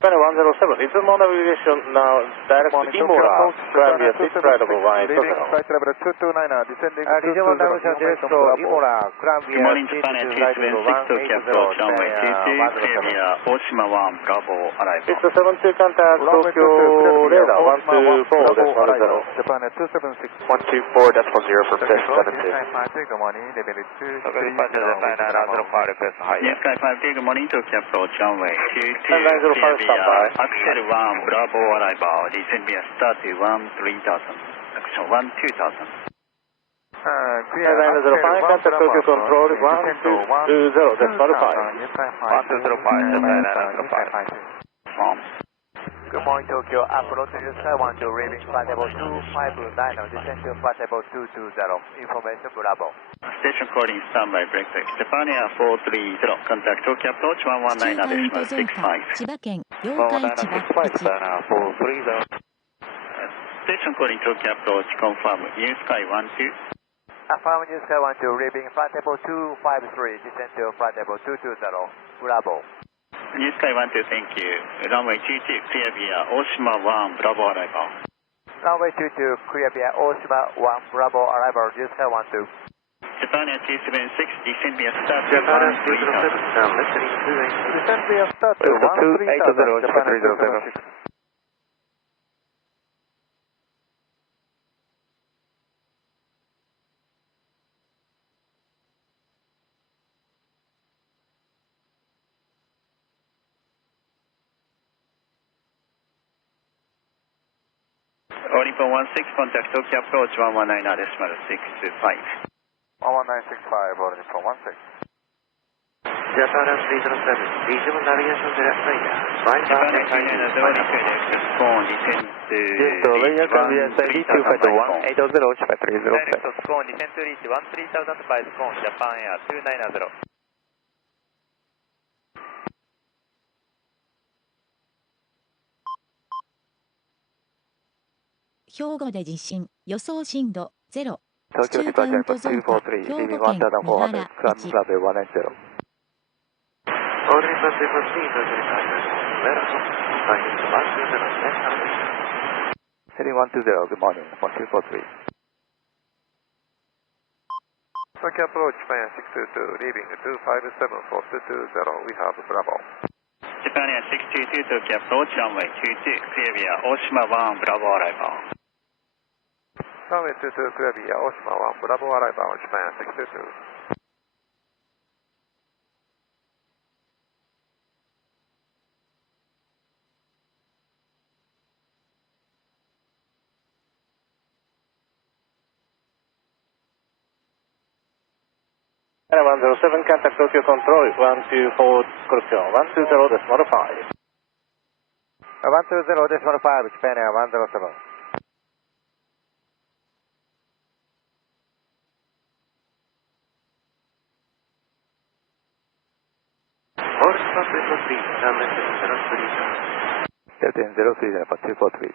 Japan 107, resume on navigation now, direct to Imola, climb via 6 flight level 180. Flight level 229, descending to resume on navigation direct to Imola, climb Good via morning, Japan Air 276, Tokyo approach runway 22, clear via Oshima 1, Bravo arrival. It's 72, contact Tokyo radar 124, Japan Air 276. 124.0 for test 72. Good morning, level 2. Tokyo departure Japan Air 105, request higher. New Sky 52, good morning, Tokyo approach runway 22, 905, clear via Axel 1, Bravo arrival, descend via start to 3000. Action 12000. Clear 905, contact Tokyo control 120, that's 105. 120, Japan Air 105. From. Good morning, Tokyo. Approach New Sky 12, leaving flight level 259, descend to flight level 220. Information Bravo. Station calling standby breakfast. Japan Air 430, contact Tokyo approach 119 additional 65. 千葉県、八日市場1。Station calling Tokyo approach confirm New Sky 12. Affirm New Sky 12, leaving flight level 253, descend to flight level 220. Bravo. New Sky 12, thank you. Runway 22, clear via Oshima 1, Bravo arrival. Runway 22, clear via Oshima 1, Bravo arrival, New Sky 12. Japan Air 276, descend via start to Japan Air 13000. listening to Descend via start to 13000, Japan Air 276. Nippon 16, contact Tokyo approach 119.625. 11965, all Nippon 16. Japan Air 307, regional navigation direct radar. Japan Air 390, access phone, descend to Yes, so radar can be SID 25180, Japan 307. Direct phone, descend to reach 13000 by phone, Japan Air 290. 兵庫で地震、予想震度0。東京地中カウント増加、 243、兵 leaving 庫県三1400, 原 climb 1。level 180. All Nippon 243, to departure. Let us know. Flying to 120, next time. Heading 120, good morning, 1243. Tokyo approach, Japan Air 622, leaving 257 for 220, we have Bravo. Japan Air 622, Tokyo approach, runway 22, clear via Oshima 1, Bravo arrival. Runway 22, clear via Oshima 1, Bravo arrival, Japan Air 622. China 107, contact Tokyo Control, 124, correction, 120.5. 120.5, Japan Air 107. All Nippon 243, down left 03. Delta 03, Japan 243.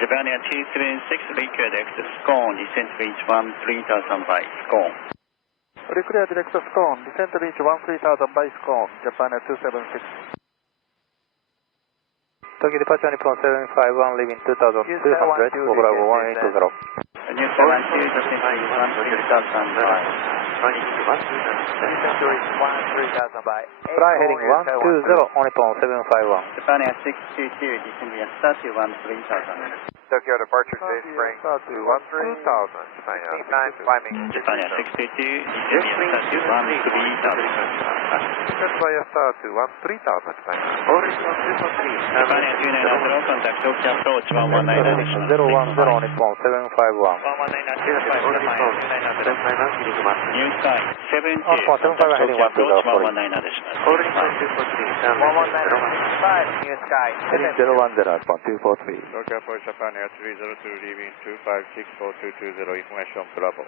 Japan Air 276, reclear direct Scone, descent reach 13000 by Scone. Reclear direct Scone, descent reach 13000 by Scone, Japan Air 276. Tokyo departure Nippon 751, leaving 2200, for Bravo 180. New 72, descent reach 13000 by. Flying to 13000 by. Fly heading 120, on Nippon 751. Japan Air 622, descend via start to 13000. Tokyo departure stage spring to 13000, Japan Air 622. climbing. Japan Air 622, descend via start to 13000. Descend via start to 13000, Japan Air. All Nippon 243, down Japan Air 290, contact Tokyo approach 119.625. 010, on Nippon 751. 119.625. New sky, 72, On Nippon 751 heading 120, All Nippon 243, down left 119.5, new sky. Heading 010, Nippon 243. Tokyo approach, Japan Air 302, leaving 256 for 220, information Bravo.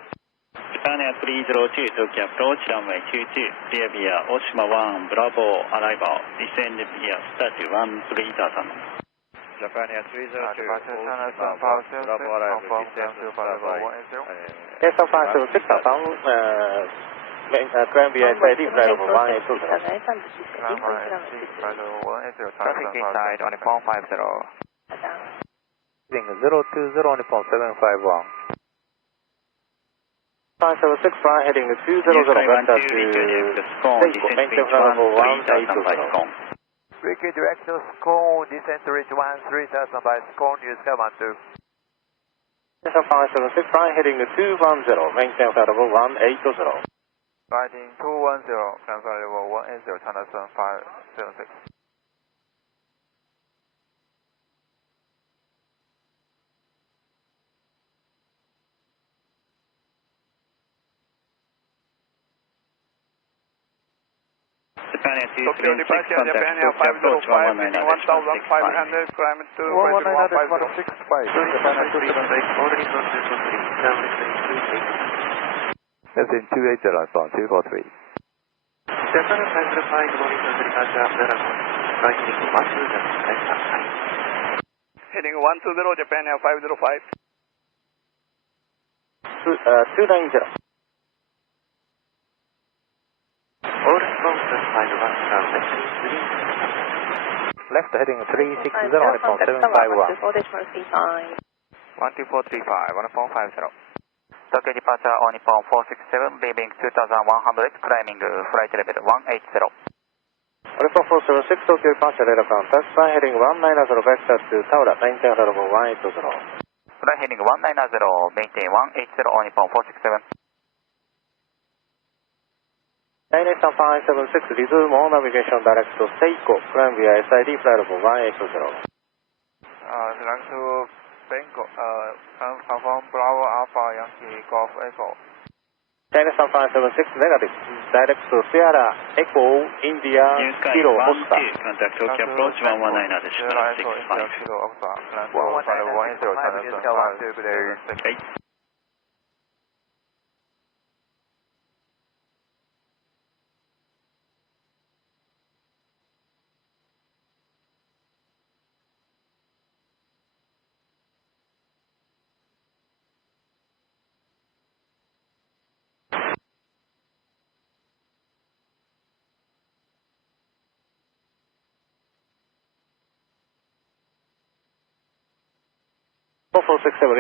Japan Air 302, Tokyo approach, runway 22, clear via Oshima 1, Bravo arrival, descend via start to 13000. Japan Air 302, Bravo arrival, descend to Bravo 180. Air 576, climb via SID, flight over 180. Traffic inside on Nippon 50. Heading 020, on Nippon 751. 576, fly heading 200, vector to Seiko, maintain flight over 180. Reclear direct Scone, descent to reach 13000 by Scone, use Sky 12. Air 576, fly heading 210, maintain flight over 180. Fighting 210, transfer level 180, China 7576. Japan Air 276, Tokyo departure, contact Japan Air Tokyo approach 505, heading 1500, climb to 119.65, Japan Air 276. All Nippon 243, down left 280. That's in 280, Nippon 243. Japan Air 505, morning to departure, Veracruz. Flying to 120, next time. Heading 120, Japan Air 505. 290. All responses by the last left 3. left heading 360 on Nippon 751. 12435, 1450. Tokyo departure on Nippon 467, leaving 2100, climbing flight level 180. Alpha 476, Tokyo departure radar contact, fly heading 190 vector to Tower, maintain radar 180. Flight heading 190, maintain 180 on Nippon 467. 98576, resume all navigation direct to Seiko, climb via SID, flight level 180. Select to Bengal, confirm Bravo Alpha Yankee Golf Echo. 98576, negative, direct to Sierra, Echo, India, Kilo, Oscar. Contact Tokyo approach 119 decimal 65. Kilo Oscar, land for 180, channel 5.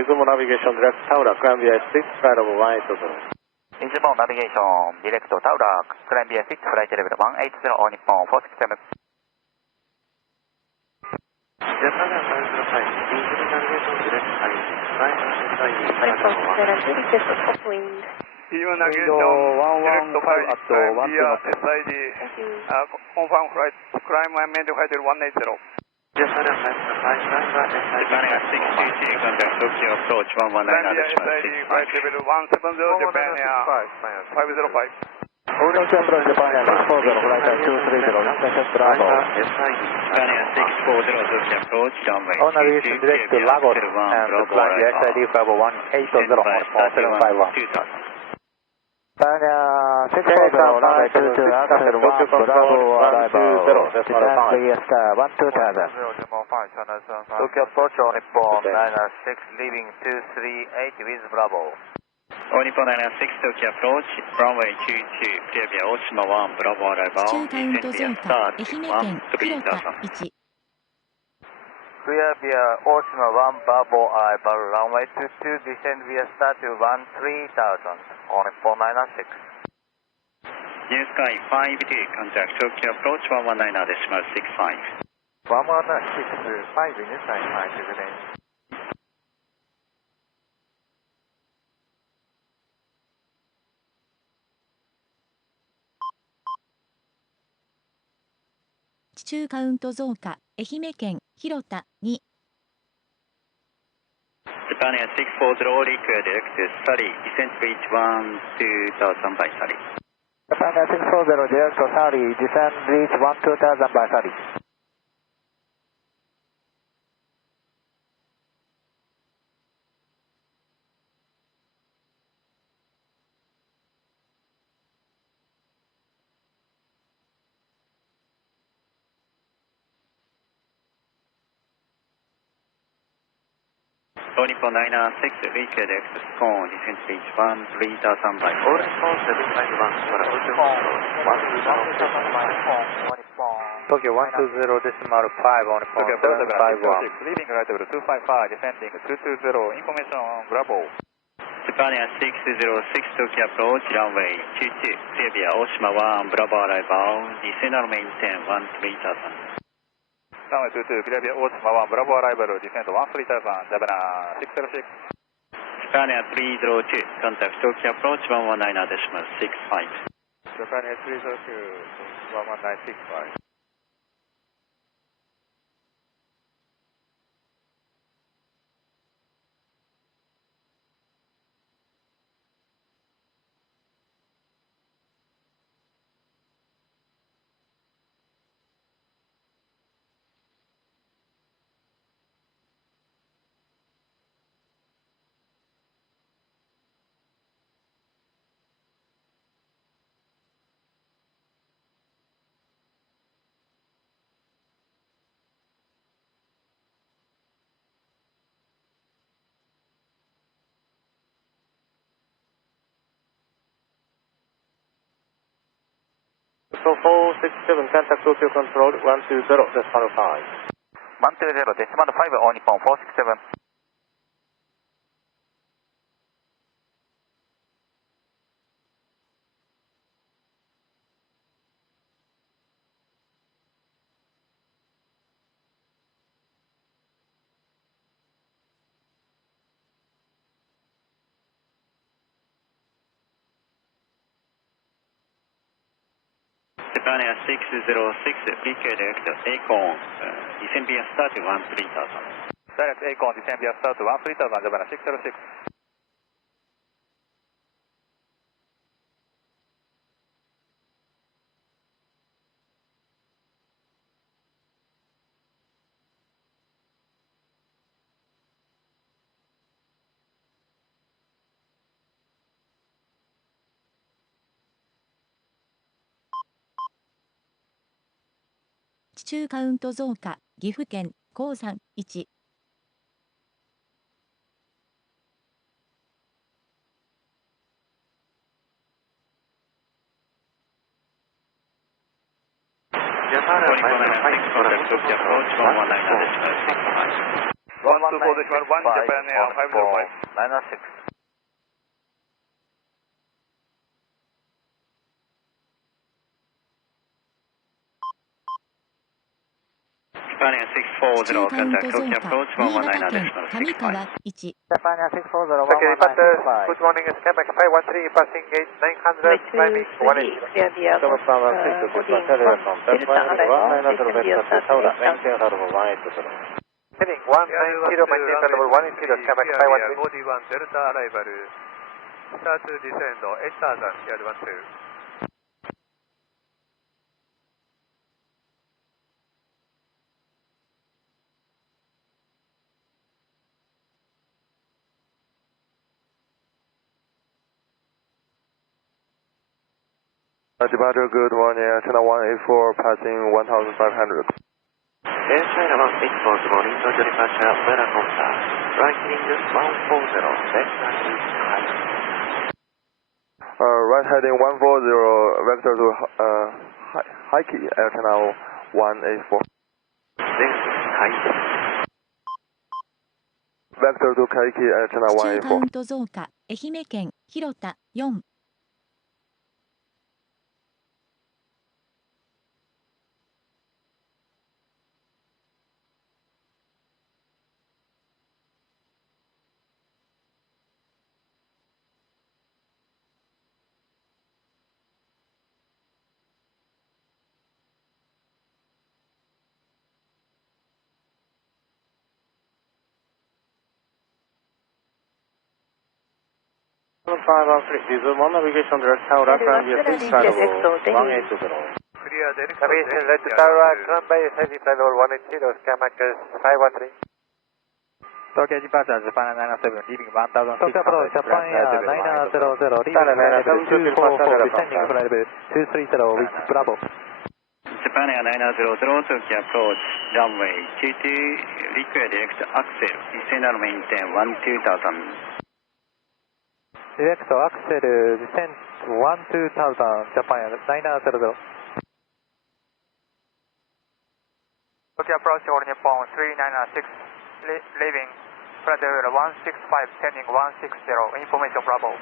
resume navigation direct Tower, climb via 6, flight level 180. Resume navigation, direct to Tower, climb via 6, flight level 180 on Nippon 467. Japan Airlines 05, resume navigation direct high, flight SID, flight level 180. Even navigation direct 5 at 1 via SID, confirm flight, climb and maintain flight level 180. Japan Airlines 05, Japan Air 622, contact Tokyo approach 119 decimal flight 65. level 170, Japan Air 505. Tokyo approach Japan Air 640, flight 230, destination Bravo. Japan Air 640, Tokyo approach runway All navigation direct to Lagos and climb via SID, flight level 180 on 751. Japan Air 640, runway 22, after 1, Bravo, arrival, descend via star 12000. Tokyo approach on Nippon 906, leaving 238 with Bravo. On Nippon 906, Tokyo approach, runway 22, clear via Oshima 1, Bravo arrival, 地中カウント descend 増 via 加、愛 start 媛県、広田 13000. 1。Clear via Oshima 1 Bravo arrival, runway 22, descend via start to 13000 on Nippon 906. New Sky 52, contact Tokyo approach 119 decimal 65. 165 in this time, 5 to the name. 地中カウント増加、愛媛県、広田2。Japan Air 640, require direct to Surrey, descent reach 12000 by Surrey. Japan Air 640, direct to Surrey, descend reach 12000 by Surrey. On Nippon 906, require direct to Scone, descent reach 13000 by All Surrey. Nippon 751, for approach Tokyo 120 decimal 5 on Nippon 751. Leaving right over 255, descending 220, information on Bravo. Japan Air 606, Tokyo approach, runway 22, clear via Oshima 1, Bravo arrival, descend and maintain 13000. Runway 22, clear via Oshima 1 Bravo arrival, descend 13000, Japan 606. Japan Air 302, contact Tokyo approach 119 decimal 65. Japan Air 302, 11965. Mexico 467, contact Tokyo Control 120, decimal 5. 120, decimal 5, all Nippon 467. Japan Air 606, PK direct Acon, descend via start 13,000. Direct Acon, descend via start 13,000, Japan Air 606.地中カウント増加、岐阜県、高山、1。Japan Air 5 contact Tokyo approach 119.6. 124.1 Japan Air 505. 906. Japan Air 640, contact Tokyo approach 119.6. Japan Air 640, Okay, good morning, it's Quebec 513, passing gate 900, climbing 180. Clear via boarding 1 Delta arrival, descend via start 8000. Heading 190, maintain level 180, Quebec 513. Body 1 Delta arrival, start to descend 8000, clear 12. Departure, good morning, China 184, passing 1500. Air China 184, good morning, Tokyo departure,羽田空港. Right heading 140, vector to Right heading 140, vector to Haiki, Air China 184. Next, Haiki. Vector to Kaiki, Air China 地中カウ184. ント増加、愛媛県、広田、4。513, one navigation direct Taura, climb via Clear flight level Delhi. 180. Clear direct Navigation left to Taura, climb by heavy flight level 180, Quebec 513. Tokyo departure, Japan Air 97, leaving 1600. Tokyo approach, Japan Air 900, leaving Japan Air flight level 244, descending flight level 230 with Bravo. Japan Air 900, Tokyo approach, runway 22, require direct axle, descend and maintain 12,000. Direct axle, descent 12000, Japan Air 900. Tokyo approach, all Nippon 396, leaving flight level 165, sending 160, information Bravo.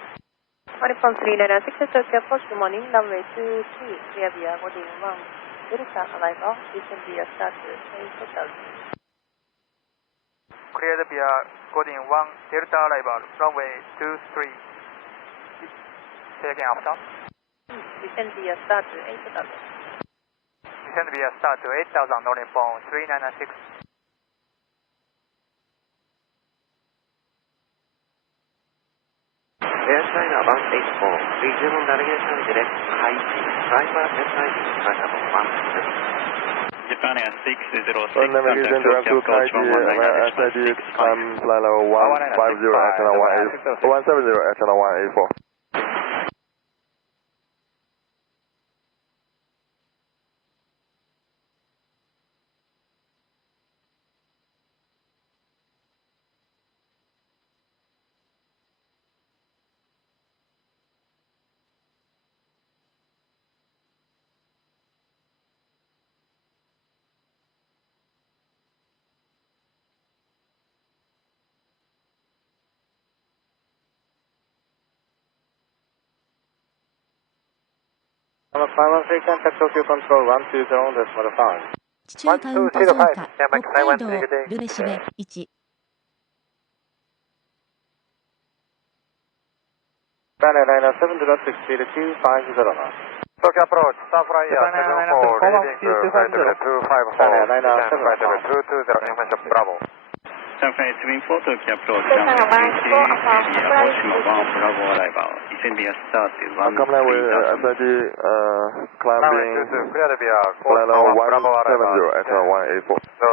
Nippon 396, Tokyo approach, good morning, runway 23, clear via boarding 1 Delta arrival, descend via start 8000. Cleared via boarding 1 Delta arrival, runway 23. Say again after. Descend via start 8000. Descend via start to 8000, all Nippon 396. Air China 184, regional navigation direct Haiti, driver SID, flight level 170. Japan Air 606, Navigation direct to Kaiji, SID, climb flight level 150, China 170, China 184. 513 contact Tokyo Control 120.5. 地中カウント増加、北海道ルベシベ1。Japan Airlines 7 do not exceed 250 knots. Tokyo approach, Sun Flyer 74, leading to flight level 254, descend flight level 220, information Bravo. San Francisco Twin 4 Tokyo approach, runway 22, Oshima 1 Bravo arrival, descend via start to 13000. Climbing flight level 170 at 184. So,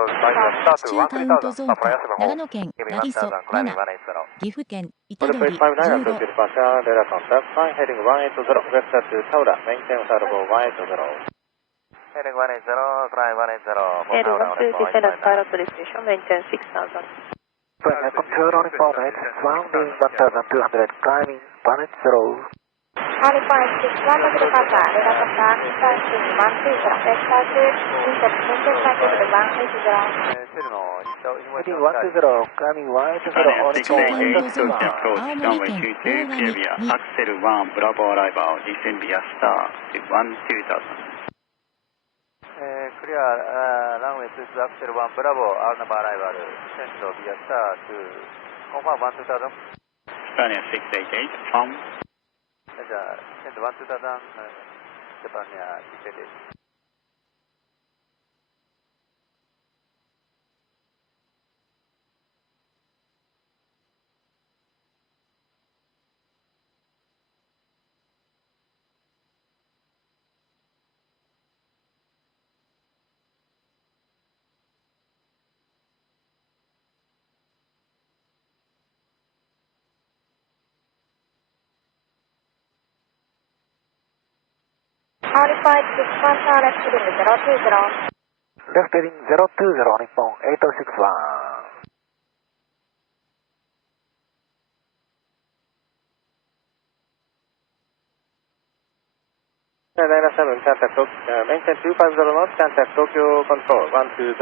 地中カウント増加、長野県ラビソ7、岐阜県板取15。Tokyo departure, radar contact, flight heading 180, west to Taura, maintain flight level 180. Heading 180, flying 180. Air 120, select pilot destination, maintain 6000. Control on information, surrounding 1200, climbing 180. Alpha 61 Tokyo departure, radar contact, flight heading 120, west to maintain flight level 180. Heading 120, climbing 180 on地中カウント増 Tokyo 加、 approach, 青森 runway 県 22, 大 clear 上 via 2。 Axel 1 Bravo arrival, descend via start to 12000. Clear runway 22, Axel 1, Bravo, Arnab arrival, descend via star to confirm 12000. Japan 688, from Descend 12000, Japan 688. Alpha 61 left heading 020. Left heading 020, Nippon 861. Airlines 7, contact Tokyo, maintain 250 knots, contact Tokyo Control 120.5.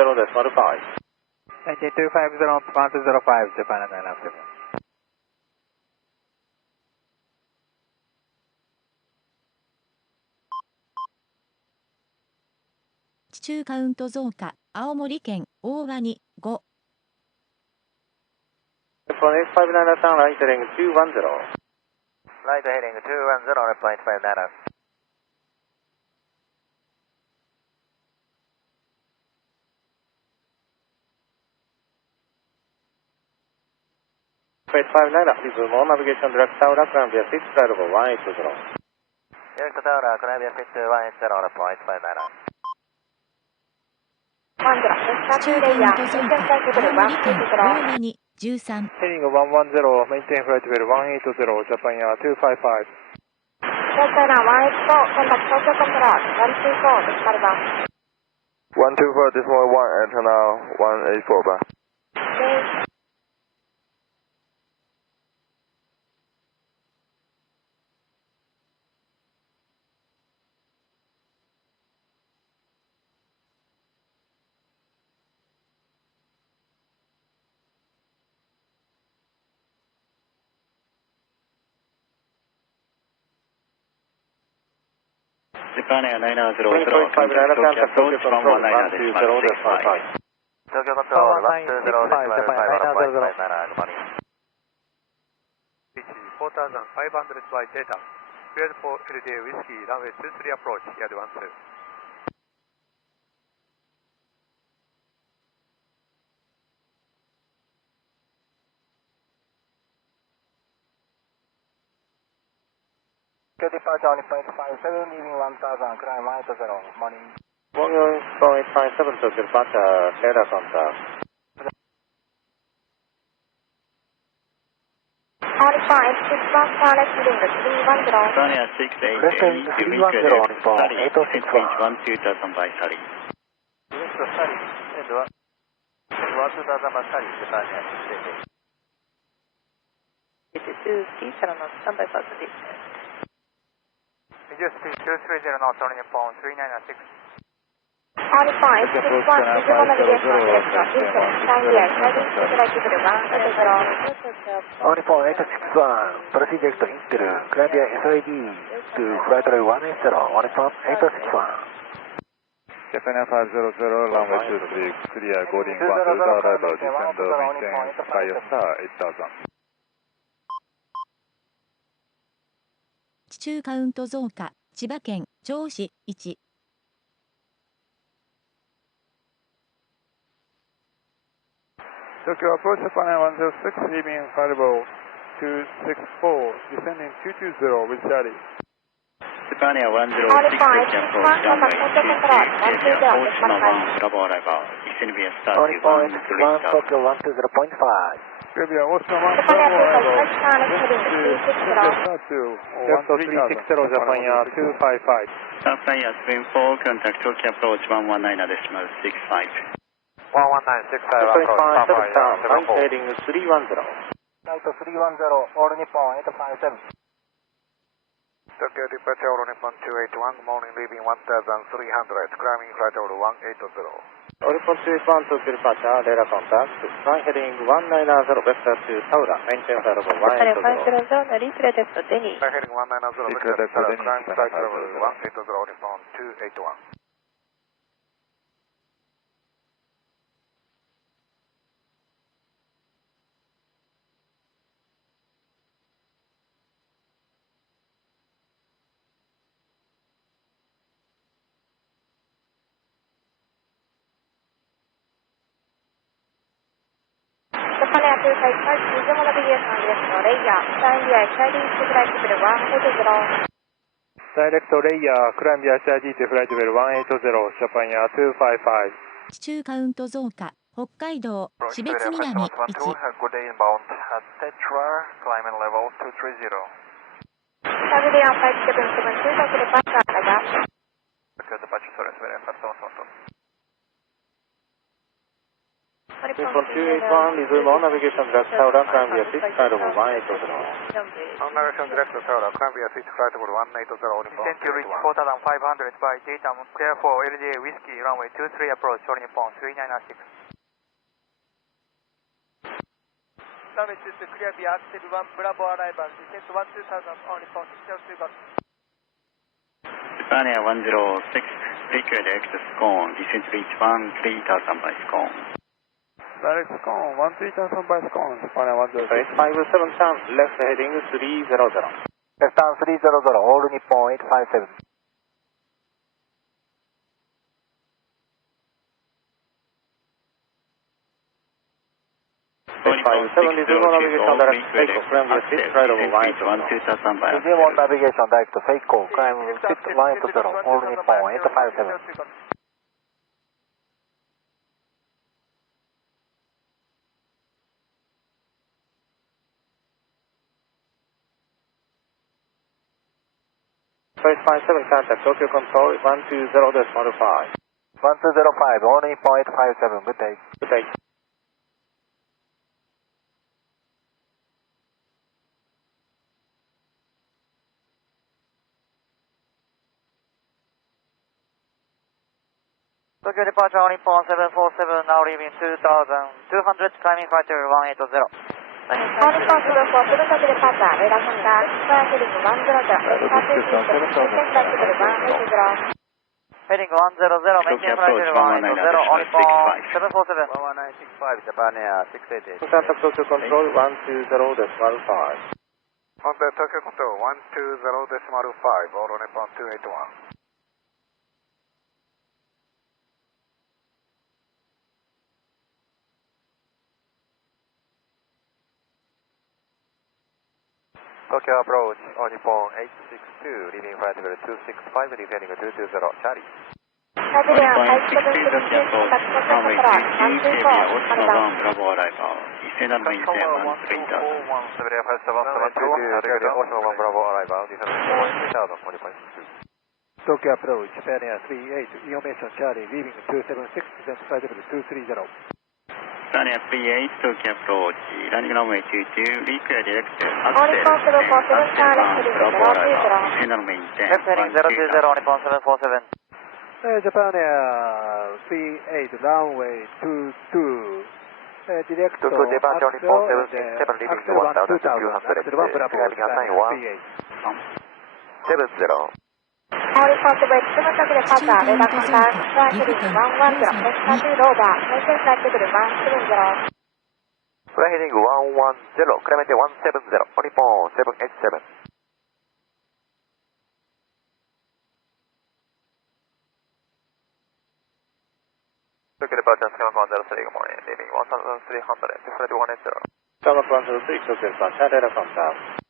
Maintain 250, 105, Japan Airlines 7. 地中カウント増加、青森県大鰐5。859 sunrise heading 210. Flight heading 210, point 59. Flight 59, please more navigation direct Taura, climb via 6, flight level 180. Direct Taura, climb via 6, 180, point 59. 地中カウント増加、青森県大鰐13。Heading 110, maintain flight level 180, Japan Air 255. China 184, contact Tokyo Control 124, decimal 1. 124, decimal 1, antenna 184, bye. Okay. Japan Airlines 00, contact Tokyo approach 119 decimal 65. Tokyo Control 120, decimal 5, point 59, good morning. 4500 by data, cleared for LDA Whiskey, runway 23 approach, here 12. Departure on point 57, leaving 1000, climb 180, morning. 1.57 Tokyo departure, radar contact. Alpha 61 left heading 310. Japan Air 688, you reach your study, descend 12000 by Sally. Direct Sally, send 12000 by Sally, Japan Air 688. 82, Sierra North, standby for the distance. Just 230 knots, only Nippon 396. All points, 61, visual navigation direction, Eastern, Shanghai, heading to flight level 180. Onipon 861, proceed to Intel, Columbia SID to flight level 180, Onipon 861. Japan Air 500, runway 23, clear, boarding 1 Delta, arrival, descend, maintain, fire star 8000. 地中カウント増加、千葉県、銚子、1。Tokyo approach Japan Air 106, leaving flight level 264, descending 220 with Charlie. Japan Air 106, All points, Japan 61, runway contact 23, control, clear, 120, Oshima 1, Bravo arrival, descend via start Onipon 130. 861, Tokyo 120.5. Columbia Oshima 1, Japan Bravo Air arrival, 2 heading to 360. start to 13000. Japan Air 255. Star Flyer 74, contact Tokyo approach 119.65. 11965 approach, Papa Japan 74. heading 310. Flight 310, All Nippon 857. Tokyo departure All Nippon 281, morning leaving 1300, climbing flight level 180. Onipon 281, Tokyo departure, radar contact, flight heading 190, vector to Taura, maintain flight level 180. 500のリプレですとデニー。 Flight heading 190, vector to Taura, climbing flight level 180, All Nippon 281. Japan Air 255, visual navigation direction, radar, Shanghai, heading to flight level 180. Direct layer, Columbia SID to flight level 180, Japan Air 255. 地中カウント増加、北海道、標津南、1。 Good day inbound at Tetra, climbing level 230. Saturday on 5772, Tokyo departure, radar. Tokyo departure, sorry, Onipon 281, resume on navigation direct Taura, Columbia 6, flight level 180. On navigation direct to Taura, Columbia 6, flight level 180, Nippon. Descend to reach 4500 by datum, clear for LJ Whiskey, runway 23 approach, All Nippon 3996. Runway 22, clear via Axel 1, Bravo arrival, descend to 12000, All Nippon 602 got. Japan Air 106, require direct Scone, descend reach 13000 by Scone. Direct Scone, 13000 by Scone, Japan Air 106. 57 turn, left heading 300. Left turn 300, All Nippon 857. 57, resume on navigation direct Seiko, Columbia 6, flight level 180. Resume on navigation direct to Seiko, climb 180, All Nippon 857. 557, contact Tokyo control 120.5. 1205, All Nippon 857, good day. Good day. Tokyo departure All Nippon 747, now leaving 2200, climbing flight level 180. All Nippon 747, Tokyo departure, radar contact, flight heading 100, start to descend flight level 180. Heading 100, maintain flight level 180, All Nippon 747. 11965, Japan Air 688. Contact Tokyo control 120.5. Contact Tokyo control 120.5, All Nippon 281. Tokyo approach, All Nippon 862, leaving flight level 265, descending 220, Charlie. Saturday on 5772, contact Tokyo control 124, Oshima 1, Bravo arrival, descend and maintain 13000. Saturday 5772, Oshima 1, Bravo arrival, descend 13000, All Nippon 62. Tokyo approach, Japan Air 38, information Charlie, leaving 276, descent flight level 230. Japan Air 38, Tokyo approach, landing runway 22, require direct All Nippon 747, Charlie, Bravo arrival, descend and maintain Left heading 020, All Nippon 747. Japan Air 38 runway 22. Direct to Tokyo Japan Axel, Nippon 767 leaving Axel 1 2000, 1200, Axel 1 Bravo, climbing assign 170. All responsible, 7 departure, radar contact, flight heading 110, destination to Rover, maintain flight level 170. Flight heading 110, climate 170, Nippon 787. Tokyo departure, Skymark 103, good morning, leaving 1300, to flight 180. Skymark 103, Tokyo departure, radar contact.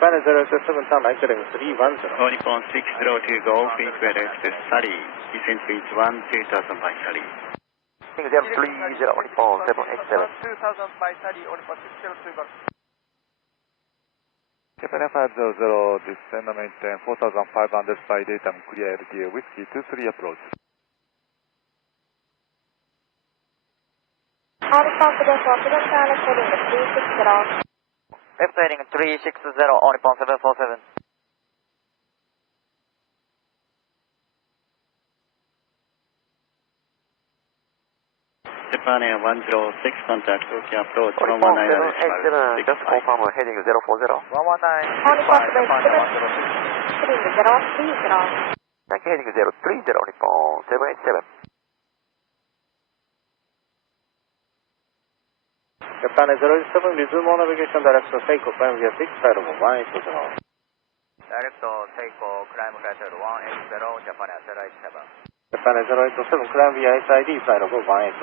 Final 027, time entering 310. All Nippon 6020 Golf, frequent access 30, descent speed 2000 by 30. 030, Nippon 787. 2000 by 30, Nippon 602 Golf. Japan Air 500, descend and maintain 4500 by daytime, clear LTA Whiskey 23 approach. All responsible for 7 Alex heading 360. Left heading 360, Nippon 747. Japan Air 106, contact Tokyo approach Nippon 787, just confirm heading 040. 119, All responsible 7 heading 030. Thank you, heading 030, Nippon 787. Japan 087, resume all navigation direction, Seiko, climb via 6, flight level 180. Direct Seiko, climb flight level 180, Japan Air 087. Japan 087, climb via SID, flight level 180.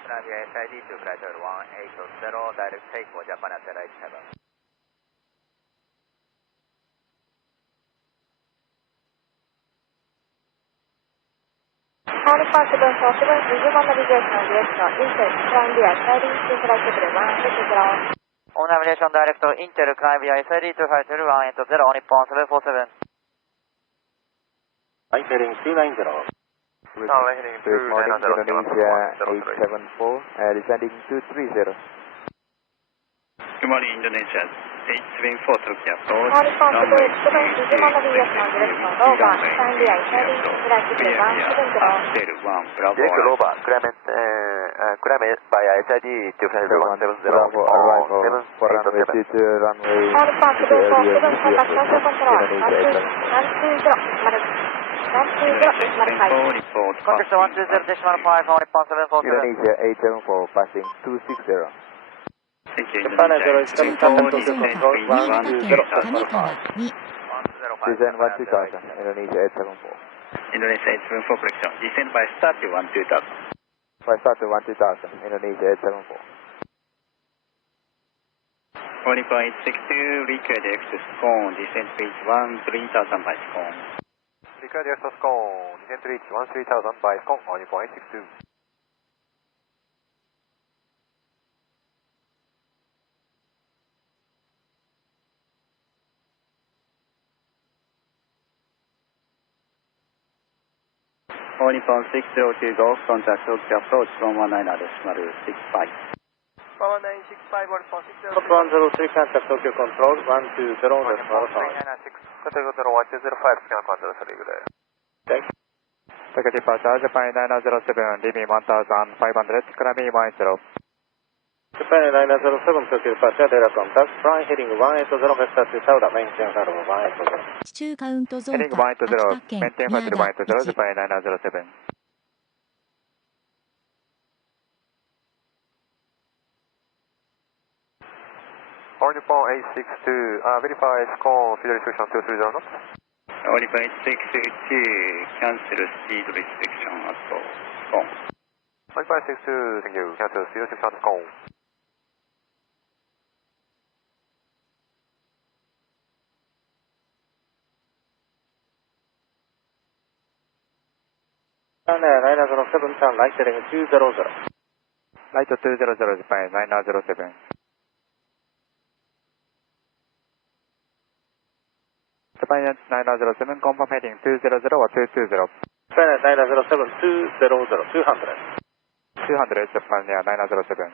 Climb via SID to flight level 180, direct Seiko, Japan Air 087. All responsible for 7 resume on navigation direction, Intel, climb via SID to flight level 180. On navigation direct Intel, climb via SID to flight level 180, Nippon 747. Right heading 290. Now heading 290, Indonesia 874, descending 230. Good morning, Indonesia 874 Tokyo approach. All responsible 7 resume on navigation direction, Rover, climb via SID to flight level 170. Direct Rover, climb by SID to flight level 170, arrival, 787. runway All responsible for 7 contact social control, 120, 120, Contact 120.5, Nippon 747. Indonesia 874, passing 260. Thank you, Japan Indonesia 087, contact Tokyo 宮 control, 城県上川 120. 2 Descend 12000, Indonesia 874. Indonesia 874 correction. Descend by start to 12000. By start to 12000, Indonesia 874. All Nippon 862, required access cone, descent speed 13000 by cone. Required access cone, descent reach 13000 by cone, on Nippon 862. All Nippon 602 Golf, contact Tokyo approach 119.65. 11965, Nippon 602. 103, contact Tokyo control, 120, decimal 5. 396, Tokyo 105, Skymark 103, good day. Thank you. Tokyo departure, Japan 907, leaving 1500, climbing 180. Japan 907, Tokyo departure, radar contact, flying heading 180, vector to Sauda, maintain flight level 180. 地中カウント増加 Heading 秋田180, 県 maintain 宮 flight 田 level 180, 1 Japan 907. All Nippon 862, verify cone, field restriction 230 knots. All Nippon 862, cancel speed restriction at cone. All Nippon 862, thank you, cancel speed restriction at cone. Japan 907, turn right heading 200. Light 200, Japan 907. 907, confirm heading 200 or 220? Skynet 907, 200, 200. 200, Japan Air 907.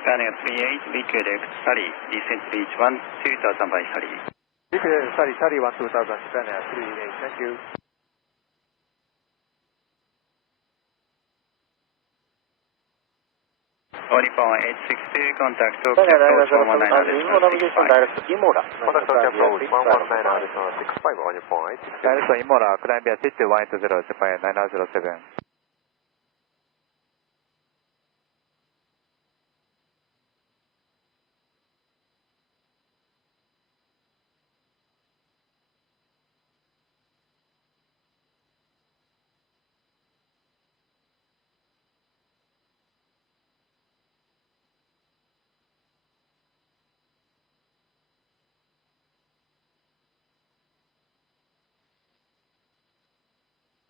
Skynet 38, liquid X Sally, descent reach 2000 by Sally. Liquid Sally, Sally 2000, Skynet 38, thank you. Nippon 862, contact Tokyo Skynet approach 907, 119 navigation direct Imola. Contact Tokyo approach 119 additional 65 on Nippon 862. Direction Imola, climb via 62180, Japan Air 907.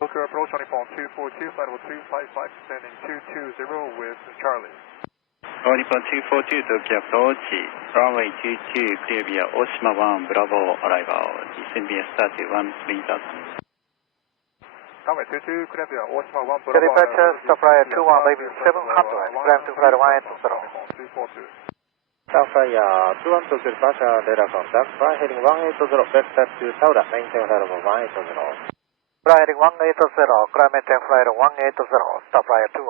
Tokyo approach on Nippon 242, flight level 255, descending 220 with Charlie. Nippon 242, Tokyo approach, runway 22, clear via Oshima 1, Bravo, arrival, descent via start 13000. Runway 22, clear via Oshima 1, Bravo, departure, stop flight 21, leaving 700, climb to flight 180. 242. South Flyer 21 Tokyo departure, radar contact, fly heading 180, vector to Taura, maintain flight level 180. Flight heading 180, climb maintain flight 180, stop flight 21.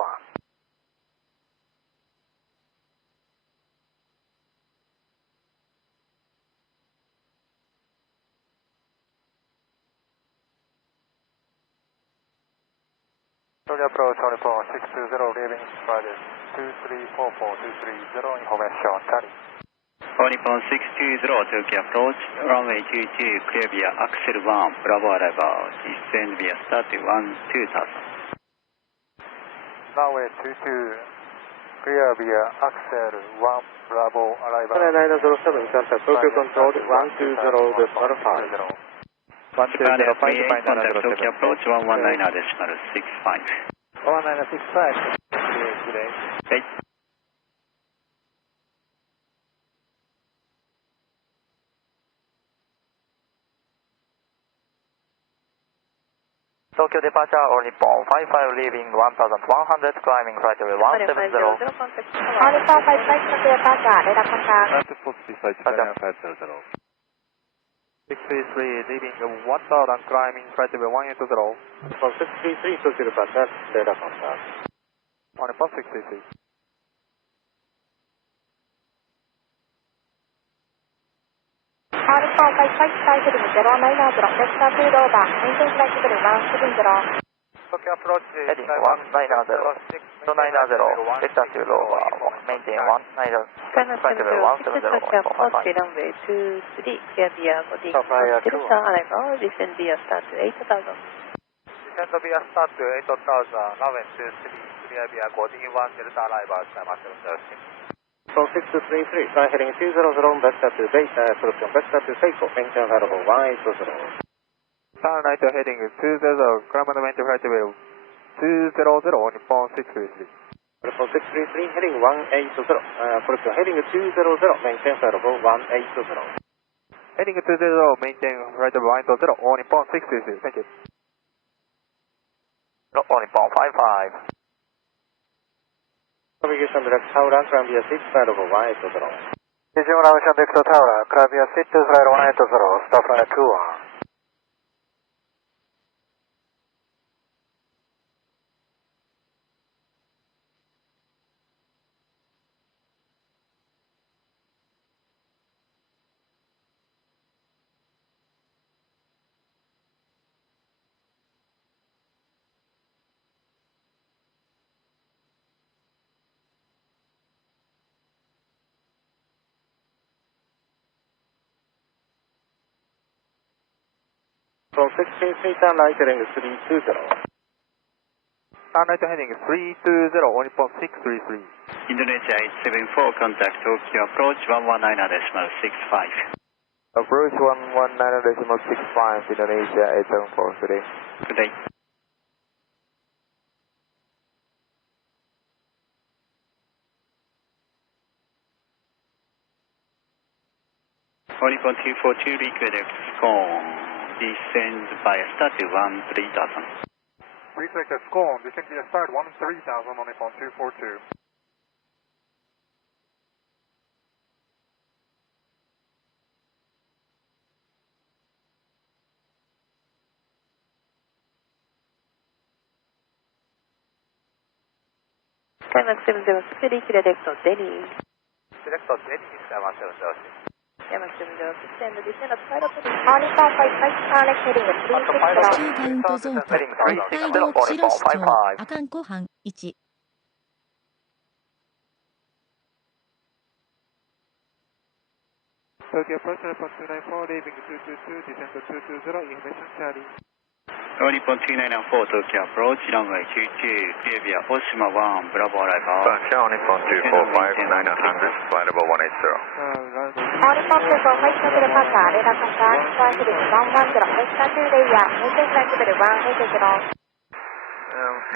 Tokyo approach on Nippon 620, leaving flight 2344, 230, information, Charlie. Nippon 620, Tokyo approach, runway 22, clear via Axel 1, Bravo, arrival, descend via start 2000. Runway 22, clear via Axel 1, Bravo, arrival. Skynet 907, contact Tokyo control 120, decimal 5. 120, contact Tokyo approach 119, decimal 65. 11965, today. はい。Tokyo departure or Nippon 55 leaving 1100, climbing flight level 170. Nippon 55 Tokyo departure, radar contact. That's supposed to be flight Japan 500. 633 leaving 1000, climbing flight level 180. From 633 Tokyo departure, radar contact. On Nippon 633. Nippon 55 flight heading 090, vector to Dover, maintain flight level 170. Tokyo approach heading 190, 090, vector to Dover, maintain 190, flight level 170, Tokyo approach runway 23, clear via boarding arrival, descend via start 8000. Descend via start 8000, runway 23, clear via boarding 1 Delta arrival, time 7:30. From 6233, fly heading 200, vector to base, approach on vector to Seiko, maintain flight level 180. Sunlight heading 20, climb and maintain flight level 200 on Nippon 633. From 633, heading 180, approach on heading 200, maintain flight level 180. Heading 20, maintain flight level 180 on Nippon 633, thank you. On Nippon 55. Navigation direct Taura, climb via 6, flight level 180. Visual navigation direct Taura, climb via 6 to flight 180, stop flight 21. From 16, turn right heading 320. Turn right heading 320 on Nippon 633. Indonesia 874, contact Tokyo approach 119.65. Approach 119.65, Indonesia 874, good day. Good day. Nippon 242, request Scone, descend by start to 13,000. Reflect at Scone, descend via start 13,000 on Nippon 242. Skymax 706, redirect to Delhi. Direct to Delhi, Skymax 706. Skymax 706, and descend at pilot heading. Nippon 55, turn left heading 360.中カウント増加、北海道釧路市長、阿寒湖畔1。Tokyo approach Nippon 294, leaving 222, descend to 220, information Charlie. Nippon 294, Tokyo approach, runway 22, clear via Oshima 1, Bravo arrival. Sunshine Nippon 245, 900, flight level 180. Nippon 245, Tokyo departure, radar contact, flight heading 110, extra 2 layer, maintain flight level 180.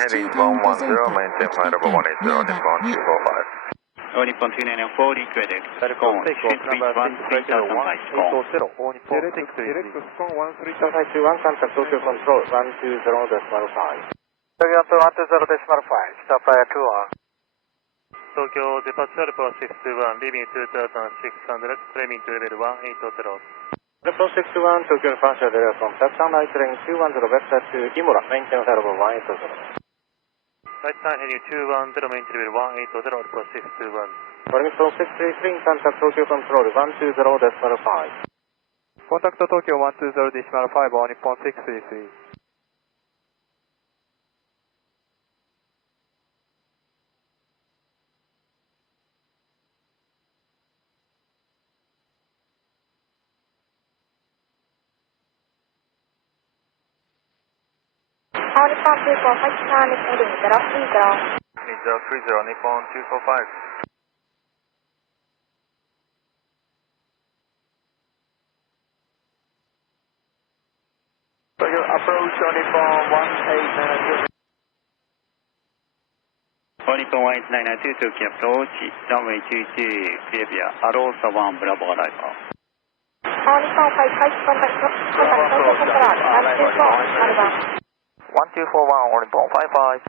Heading 110, maintain flight level 180, Nippon 245. Nippon 294, request Scone, descend reach 13,000 by Scone. Direct Scone 13,000. Shanghai 21, contact Tokyo control 120.5. Tokyo 120.5, stop fire 2-1. Tokyo departure Alpha 621, leaving 2600, climbing to level 180. Nippon 61, Tokyo departure, direct contact, Shanghai heading 210, vector to Imura, maintain flight level 180. Right time heading 210, maintain level 180, Alpha 621. Nippon 633, contact Tokyo control 120.5. Contact Tokyo 120.5 on Nippon 633. Nippon 245, turn left heading 030. 030, Nippon 245. Tokyo approach on Nippon 1892. Nippon 1892, Tokyo approach, runway 22, clear via Arosa 1, Bravo arrival. Nippon 55, contact Tokyo control 124, 1241 on Nippon 55.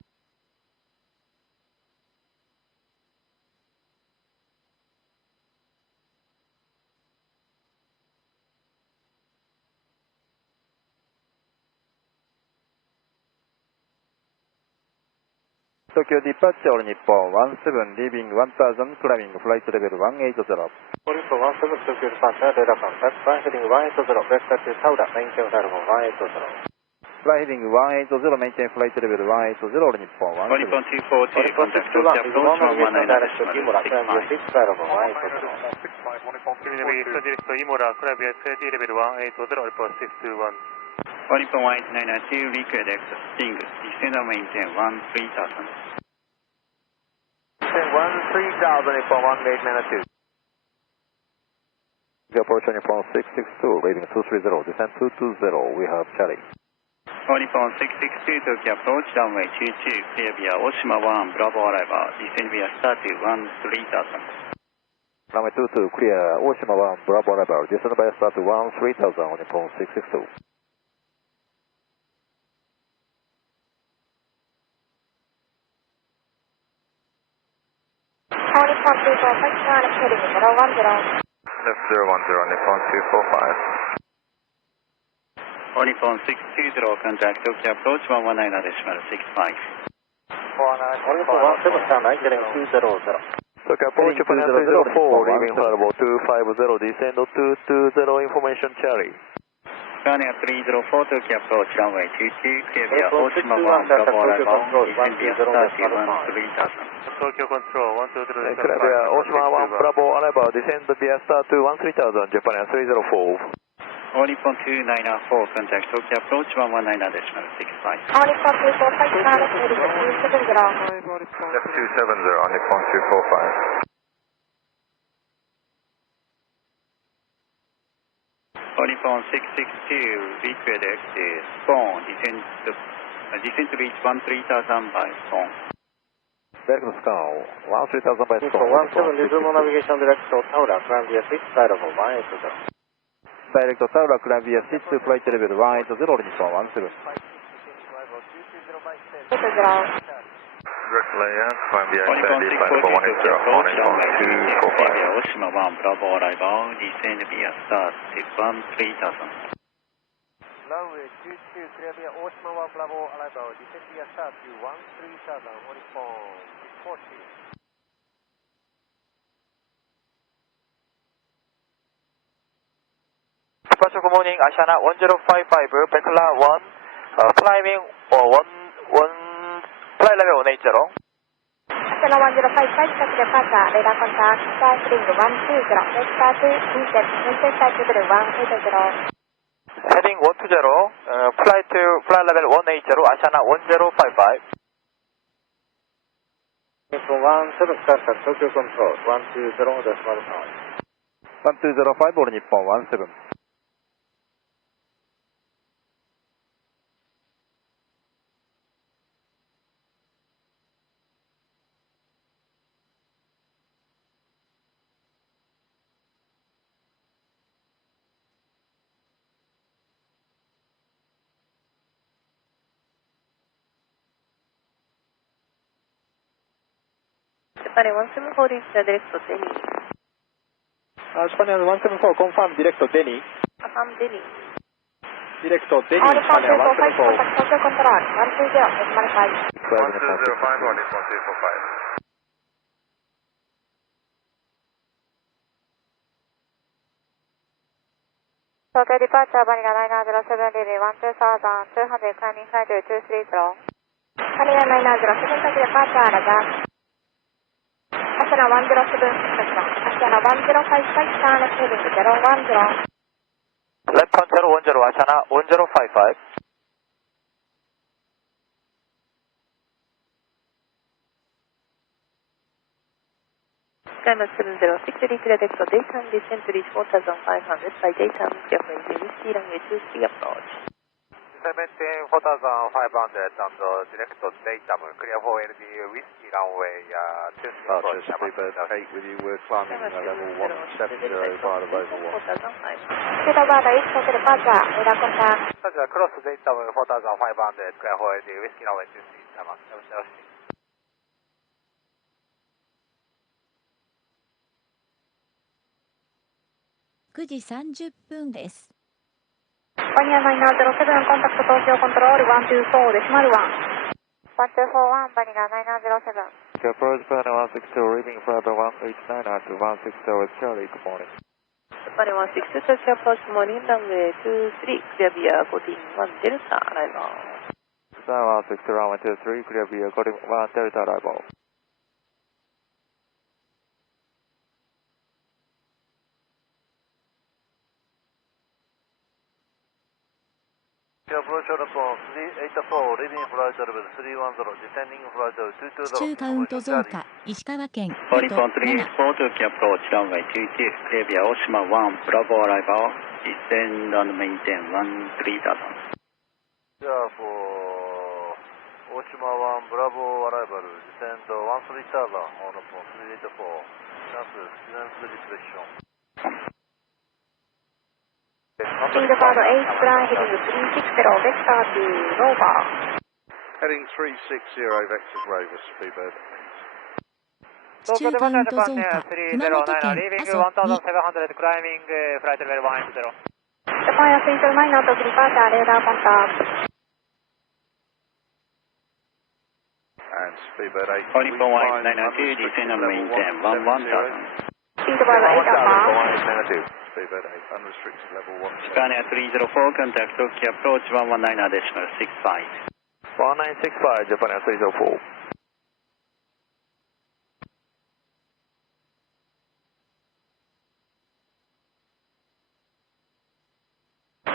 Tokyo departure Nippon 17, leaving 1000, climbing flight level 180. Nippon 17, Tokyo departure, radar contact, flight heading 180, vector to Sauda, maintain flight level 180. Flight heading 180, maintain flight level 180, Nippon 17. Nippon 242, contact Tokyo approach 119.65. Direct Imura, climb via SAD level 180, Alpha 621. Nippon 1892, request Sting, descend and maintain 13,000. Descend 13,000, Nippon 1892. Approach Nippon 662, leaving 230, descend 220, we have Charlie. Nippon 662, Tokyo approach, runway 22, clear via Oshima 1, Bravo arrival, descend via start to 13,000. Runway 22, clear Oshima 1, Bravo arrival, descend by start to 13,000 on Nippon 662. Nippon 245, turn left heading 010. Left 010, Nippon 245. Nippon 620, contact Tokyo approach 119.65. Nippon 17, turn right heading 200. Tokyo approach Japan 004, leaving flight level 250, descend to 220, information Charlie. Scania 304, Tokyo approach, runway 22, clear via Oshima 1, Bravo arrival, descend via start to 13,000. Tokyo control 120. Clear via Oshima 1, Bravo arrival, descend via start to 13,000, Japan 304. All Nippon 294, contact Tokyo approach 119.65. All Nippon 245, pilot heading 270. Left 270 on Nippon 245. All Nippon 662, request exit, phone, descent to reach 13,000 by phone. Direct scout, 13,000 by phone. Nippon 17, resume navigation direct to Taura, climb via 6, side of 180. Direct Taura, climb via 6 to flight level 180, Nippon 17. Direct layout, climb via XID, flight level 180, on Nippon 245. Oshima 1, Bravo arrival, descend via start, 13,000. Runway 22, clear via Oshima 1, Bravo arrival, descend via start to 13,000, on Nippon 640. Departure good morning, Ashana 1055, Bekla 1, climbing 1, flight level 180. Ashana 1055, taxi departure, radar contact, sky heading 120, vector to descent, maintain flight level 180. Heading 120, flight level 180, Ashana 1055. Nippon 17, contact Tokyo Control, 120.5. 1205, all Nippon 17. Japan 174 is direct to Delhi. Japan 174, confirm direct Delhi. Affirm Delhi. Direct Delhi, All Nippon Japan 245, 174. contact Tokyo Control, 120, decimal 5. 1205 on Nippon 245. Tokyo departure, Vanilla 907, leaving 12,200, climbing flight 230. Vanilla 907, taxi departure, Raja. Ashana 107, Ashana 1055, turn left heading 010. Left on 010, Ashana 1055. Skymark 706, declare direct to daytime, descent to reach 4,500 by daytime, clear for whiskey, runway 23 approach. 17, 4,500 and direct to daytime, clear for LD, whiskey runway 23 approach. Speedbird 8 with you, we're climbing level 170, part of over 1. Speed over the east Tokyo departure, radar contact. Cross daytime 4,500, clear for LD, whiskey runway 23. 9時30分です。バニラ907、コンタクト東京コントロール124デシマル1。1241、バニラ907。Approach Japan 162, reading flight 189 to 160 with Charlie, good morning. Japan 162, taxi approach morning, runway 23, clear via 141 Delta, arrival. Japan 160, runway 23, clear via 141 Delta, arrival. Approach Nippon 384, leaving flight level 310, descending flight level 220. 中カウント増加、石川県、All Nippon 384, Tokyo approach, runway 22, clear via Oshima 1, Bravo arrival, descend and maintain 13,000. Yeah, for Oshima 1, Bravo arrival, descend 13,000 on Nippon 384. Cancel, silence depression. Speed about 8, ground heading 360, vector to Rover. Heading 360, vectors Rover, Speedbird. 中カウント増加、熊本県、阿蘇2。1700, climbing flight level 180. Japan 309, Tokyo departure, radar contact. And Speedbird 8. All Nippon 1992, descend and maintain 11,000. Speed about 8 alpha. Speedbird 8, unrestricted level 1. Japan 304, contact Tokyo approach 119.65. 1965, Japan 304.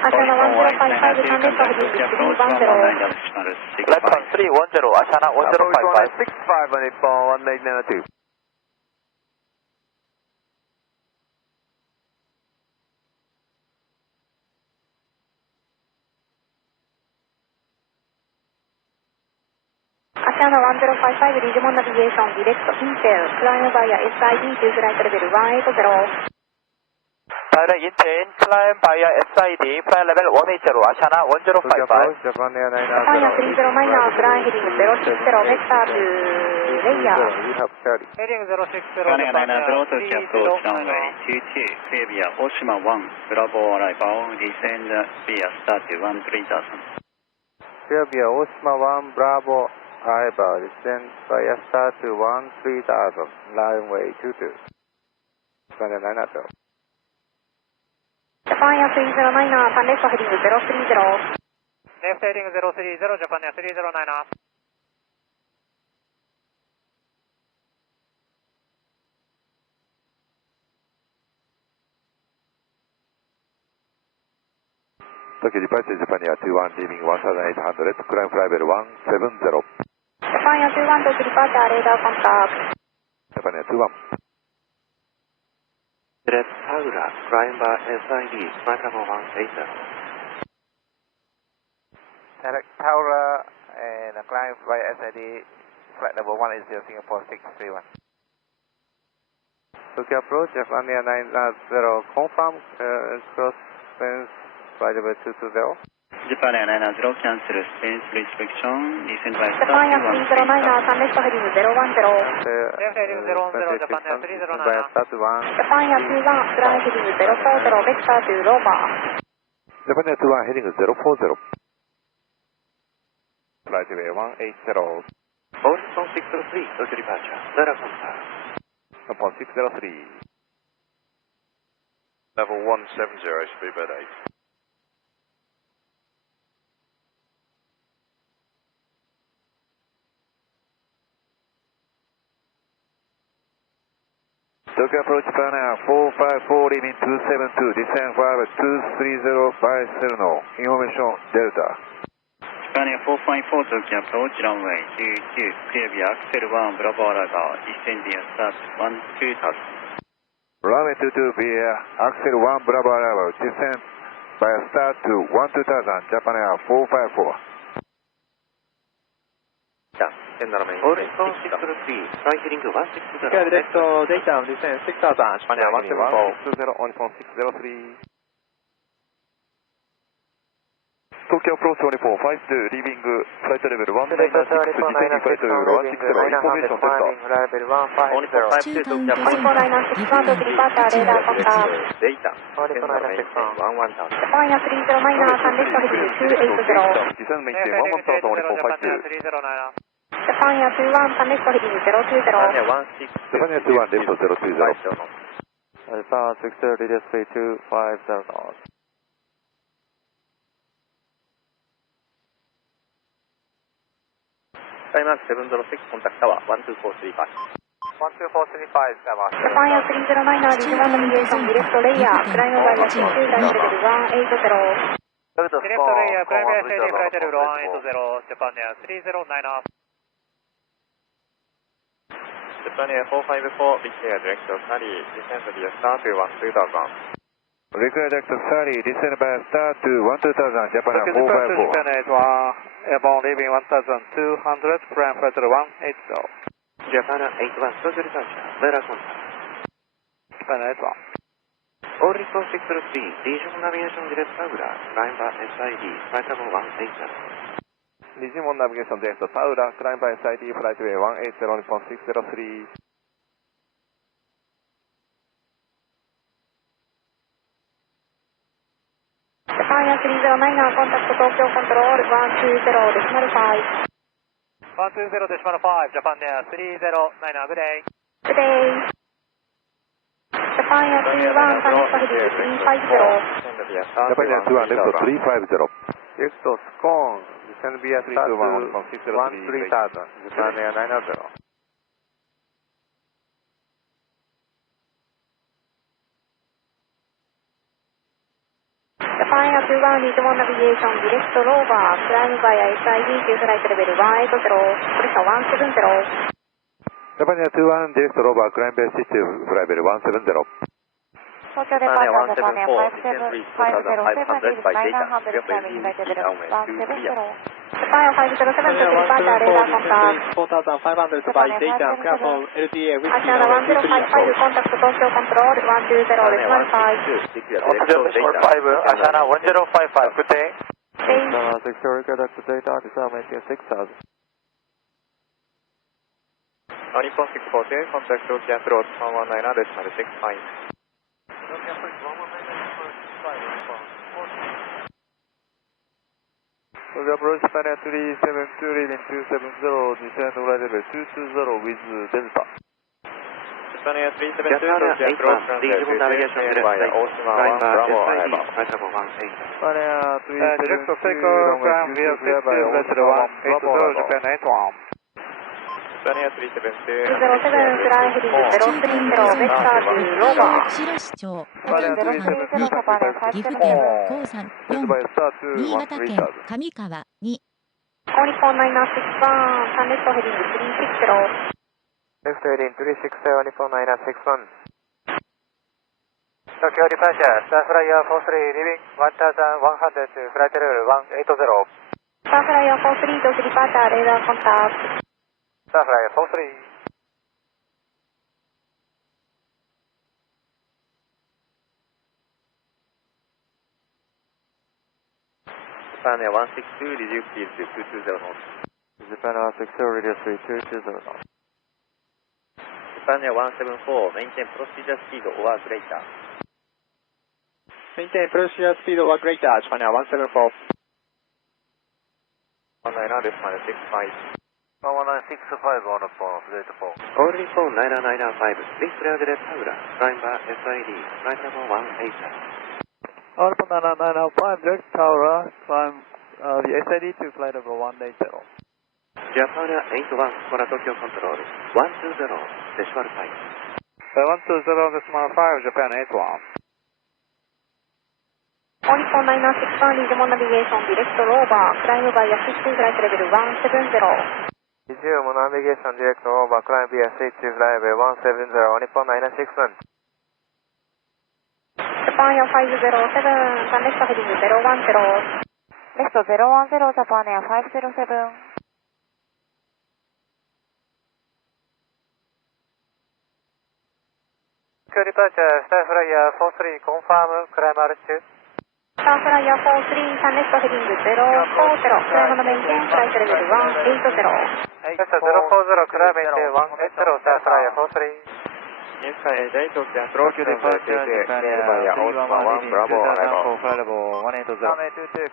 Ashana 1055, Sunday for heading 310. Left on 310, Ashana 1055. 65 on Nippon 1892. Ashana 1055, Digimon Navigation, direct Intel, climb via SID to flight level 180. Direct Intel, climb via SID, flight level 180, Ashana 1055. Japan Air 9 Japan Air 30 minor, flying heading 060, vector to layer. We have carry. Heading 060, Japan Air Japan Air 90 Tokyo approach runway 22, clear via Oshima 1, Bravo arrival, descend via start 13,000. Clear via Oshima 1, Bravo, arrival, descend via start to 13,000, runway 22. Japan Air 90. Japan Air 30 minor, Sunday for heading 030. Left heading 030, Japan Air 3090. Tokyo departure Japan Air 21 leaving 1800, climb flight level 170. Japan Air 21 to departure, radar contact. Japan Air 21. Direct Taura, climb by SID, flight level 180. Direct Taura and climb via SID, flight level 180, Singapore 631. Tokyo approach, Japan Air 90, confirm, cross fence, flight level 220. Japan Air 90, cancel space restriction, descend by start Japan Air 30 minor, Sunday for heading 010. Left heading 010, Japan Air 3090. Via start 1. Japan Air 21, flying heading 040, vector to Roma. Japan Air 21 heading 040. Flight level 180. Boston 603, Tokyo departure, radar contact. Upon 603. Level 170, speedbird 8. Tokyo approach Japan Air 454 leaving 272, descend flight 23050, information Delta. Japan Air 454 Tokyo approach runway 22, clear via Axel 1, Bravo arrival, descend via start 2000. Runway 22 via Axel 1 Bravo arrival, descend by start to 12000, Japan Air 454. Boston 603, flight heading 160. Direct data, descend 6000, Japan Air 174. on phone 603. Tokyo approach 2452, leaving flight level 196, descending flight level 160, information Delta. 中間運動岐阜県departure, radar contact. Data. Japan Air 30 minor, Sunday for heading 280. Descend Left maintain heading 110 010, Japan Air 2452. 3090. Japan Air 21, Sunday for heading 020. Japan Air 21 left 020. Alpha 630, display 250 knots. Skymark 706, contact tower 1243 pass. 12435, Japan Air 30 minor, Digimon Navigation, direct layer, climb via C2, flight level 180. Direct layer, climb via SID, flight level 180, Japan Air 3090. Japan Air 454, big air director 30, descend via start to 12000. Required director 30, descend by start to 12000, Japan Air 454. Japan Air 1, airborne leaving 1200, climb flight level 180. Japan Air 81, Tokyo departure, radar contact. Japan Air 81. All response 603, regional navigation direct Taura, climb by SID, flight level 180. Digimon navigation direct Taura, climb by SID, flight level 180, response 603. Japan Air 30 minor, contact Tokyo control 120.5. 120.5, Japan Air 3090, good day. Good day. Japan Air 21, Sunday for heading 350. Japan Air 21 left 350. Exit Scone, descend via start to 13000, Japan Air 90. Japan Japan Air 21 reach one navigation direct rover, climb via SID to flight level 180, correction 170. Japan Air 21 direct rover, climb via SID to flight level 170. Tokyo departure Japan Air 507 by data, climbing flight level 170. Japan Air 507 to departure radar contact. 4500 by data, careful LTA with Ashana 1055 contact Tokyo control 120 decimal 5. decimal 5, Ashana 1055, good day. Security contact data, disarm maintain 6000. Nippon 642, contact Tokyo approach 119 decimal 65. Tokyo approach Japan Air 372 leading 270, descend flight level 220 with Delta. Japan Air 372, Tokyo approach resume navigation direct via Oshima 1 Bravo arrival, flight level 18. Japan Air 372, direct takeoff climb via 60 flight level 180, Japan 81. Japan Air 372, 07 fly heading 030 vector to rover. 釧路市長、Japan Air 372, 岐阜県高山 Send 4、 by star to 新潟県 13000. 上川2、 All Nippon 961, turn left heading 360. Left heading 360, Nippon 961. Tokyo departure, Starflyer 43, leaving 1100 to flight level 180. Starflyer 43 to departure radar contact. Starflyer 43. Japan Air 162, reduce speed to 220 knots. Japan Air 60, reduce speed 220 knots. Japan Air 174, maintain procedure speed or greater. Maintain procedure speed or greater, Japan Air 174. 190 decimal 65. 11965 on upon flight 4. All Nippon 9995, please clear the left Taura, climb by SID, flight level 180. All Nippon 9995, direct Taura, climb the SID to flight level 180. Japan Air 81, for Tokyo control, 120, decimal 5. 120 decimal 5, Japan 81. All Nippon 961, resume navigation direct rover, climb via 60 flight level 170. Resume navigation direct over, climb via SID to flight level 170, Nippon 961. Japan Air 507, turn left heading 010. Left 010, Japan Air 507. Tokyo departure, Starflyer 43, confirm, climb altitude. Starflyer 43, turn left heading 040, climb and maintain flight level 180. Left 040, climb maintain 180, Starflyer 43. New Sky 88, Tokyo approach, RJTT App, via Oshima 1 Bravo arrival.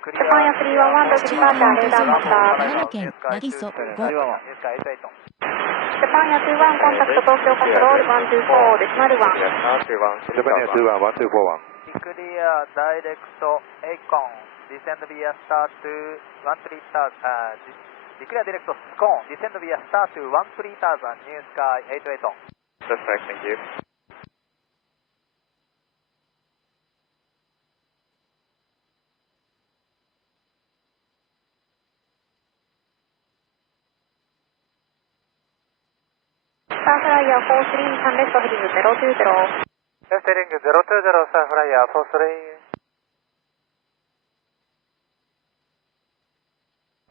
Japan Air 311 to departure radar contact. 長野県八木曽5、 Japan Air 21 contact Tokyo control 124 decimal 1. Japan Air 21, 1241. Clear direct Acon, descend via star to 13000, declare direct Scone, descend via star to 13000, New Sky 88 on. That's right, thank you. Starflyer 43, turn left heading 020. Left heading 020, Starflyer 43.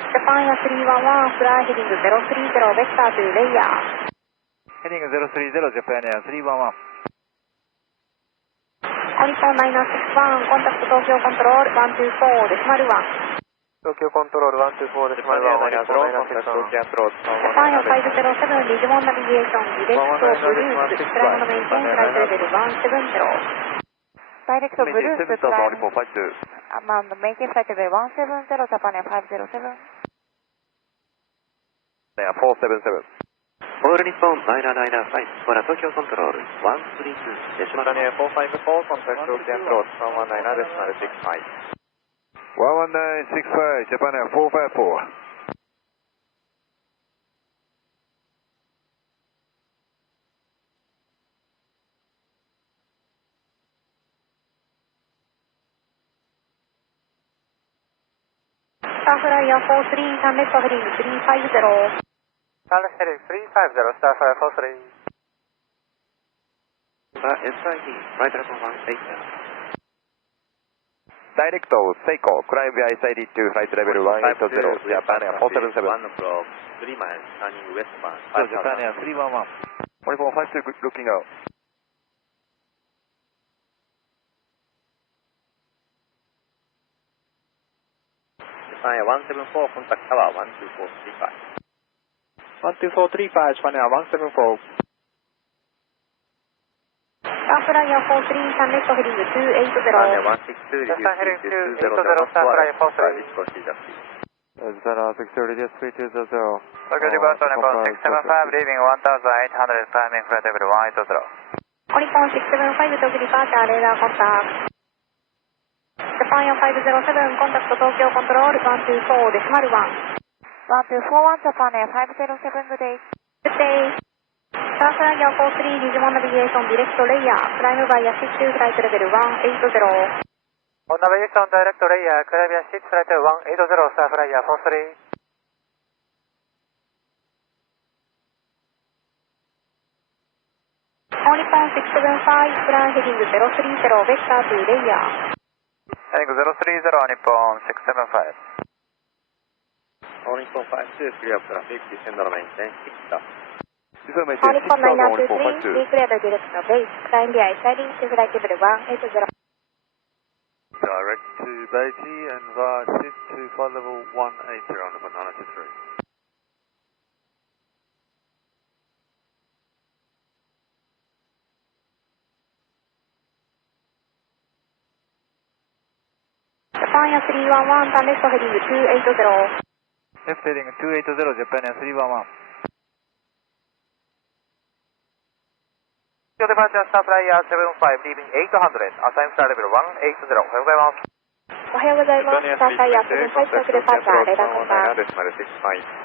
Japan Air 311, fly heading 030, vector to layer. Heading 030, Japan Air 311. All Nippon 961, contact Tokyo control 124 decimal 1. Tokyo control 124, decimal 1, Nippon 961. Japan Air 507, resume navigation direct Bluetooth, climb and maintain flight level 170. Direct Bluetooth, climb and maintain flight level 170, Japan Air 507. Air 477. All Nippon 9995, for Tokyo control, 132, decimal 454, contact Tokyo approach, 119 decimal 65. 11965, Japan Air 454. Star Flyer 43, turn left heading 350. Turn left heading 350, Star Flyer 43. SID, right level 18. Direct Seiko, climb via SID to flight level 180, Japan Air 477. 1 o'clock, 3 miles, turning westbound. Japan Air 311. 4452 looking out. Japan Air 174, contact tower 12435. 12435, Japan Air 174. Star Flyer 43, turn left heading 280. Japan Air 162, Japan heading 280, Star Flyer 43. Japan Air 60, reduce 3200. Tokyo departure Nippon 675, leaving 1800, climbing flight level 180. Nippon 675, Tokyo departure, radar contact. Japan Air 507, contact Tokyo control 124.1. 1241, Japan Air 507, good day. Good day. Star Flyer 43, Digimon navigation, direct layer, climb via 62, flight level 180. On navigation direct layer, climb via 6 flight level 180, Star Flyer 43. Nippon 675, fly heading 030, vector to layer. Heading 030, Nippon 675. Nippon 52, clear traffic, descend on maintain 6 stop. Nippon 923, we clear the direct base, climb via SID to flight level 180. Direct to Beatty and via SID to flight level 180 on the 923. Japan Air 311, turn left heading 280. Left heading 280, Japan Air 311. Tokyo departure Star Flyer 75, leaving 800, assign flight level 180. おはようございます。おはようございます。Star Flyer 75, Tokyo departure, radar contact.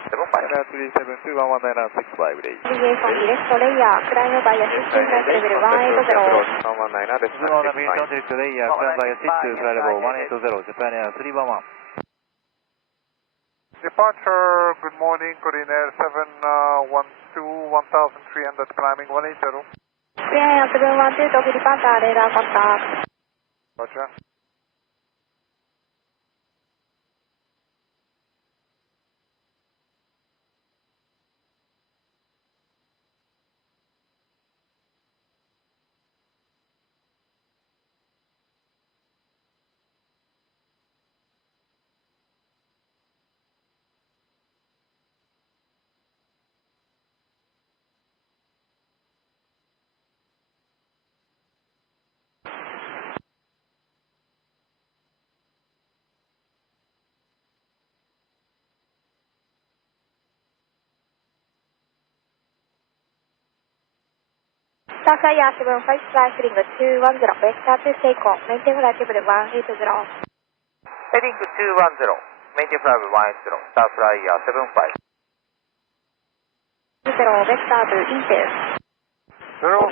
337-211-211-965, Navigation direct layer, climb via 60, flight level 180. Zoom navigation direct layer, climb via 60, flight level 180, Japan Air 311. Departure, good morning, Korean Air 712, 1300, climbing 180. Korean Air 712, Tokyo departure, radar contact. Roger. Star Flyer 75, fly heading 210, vector to Seiko, maintain flight level 180. Heading 210, maintain flight level 180, Star Flyer 75. 0, vector to Intel. 050,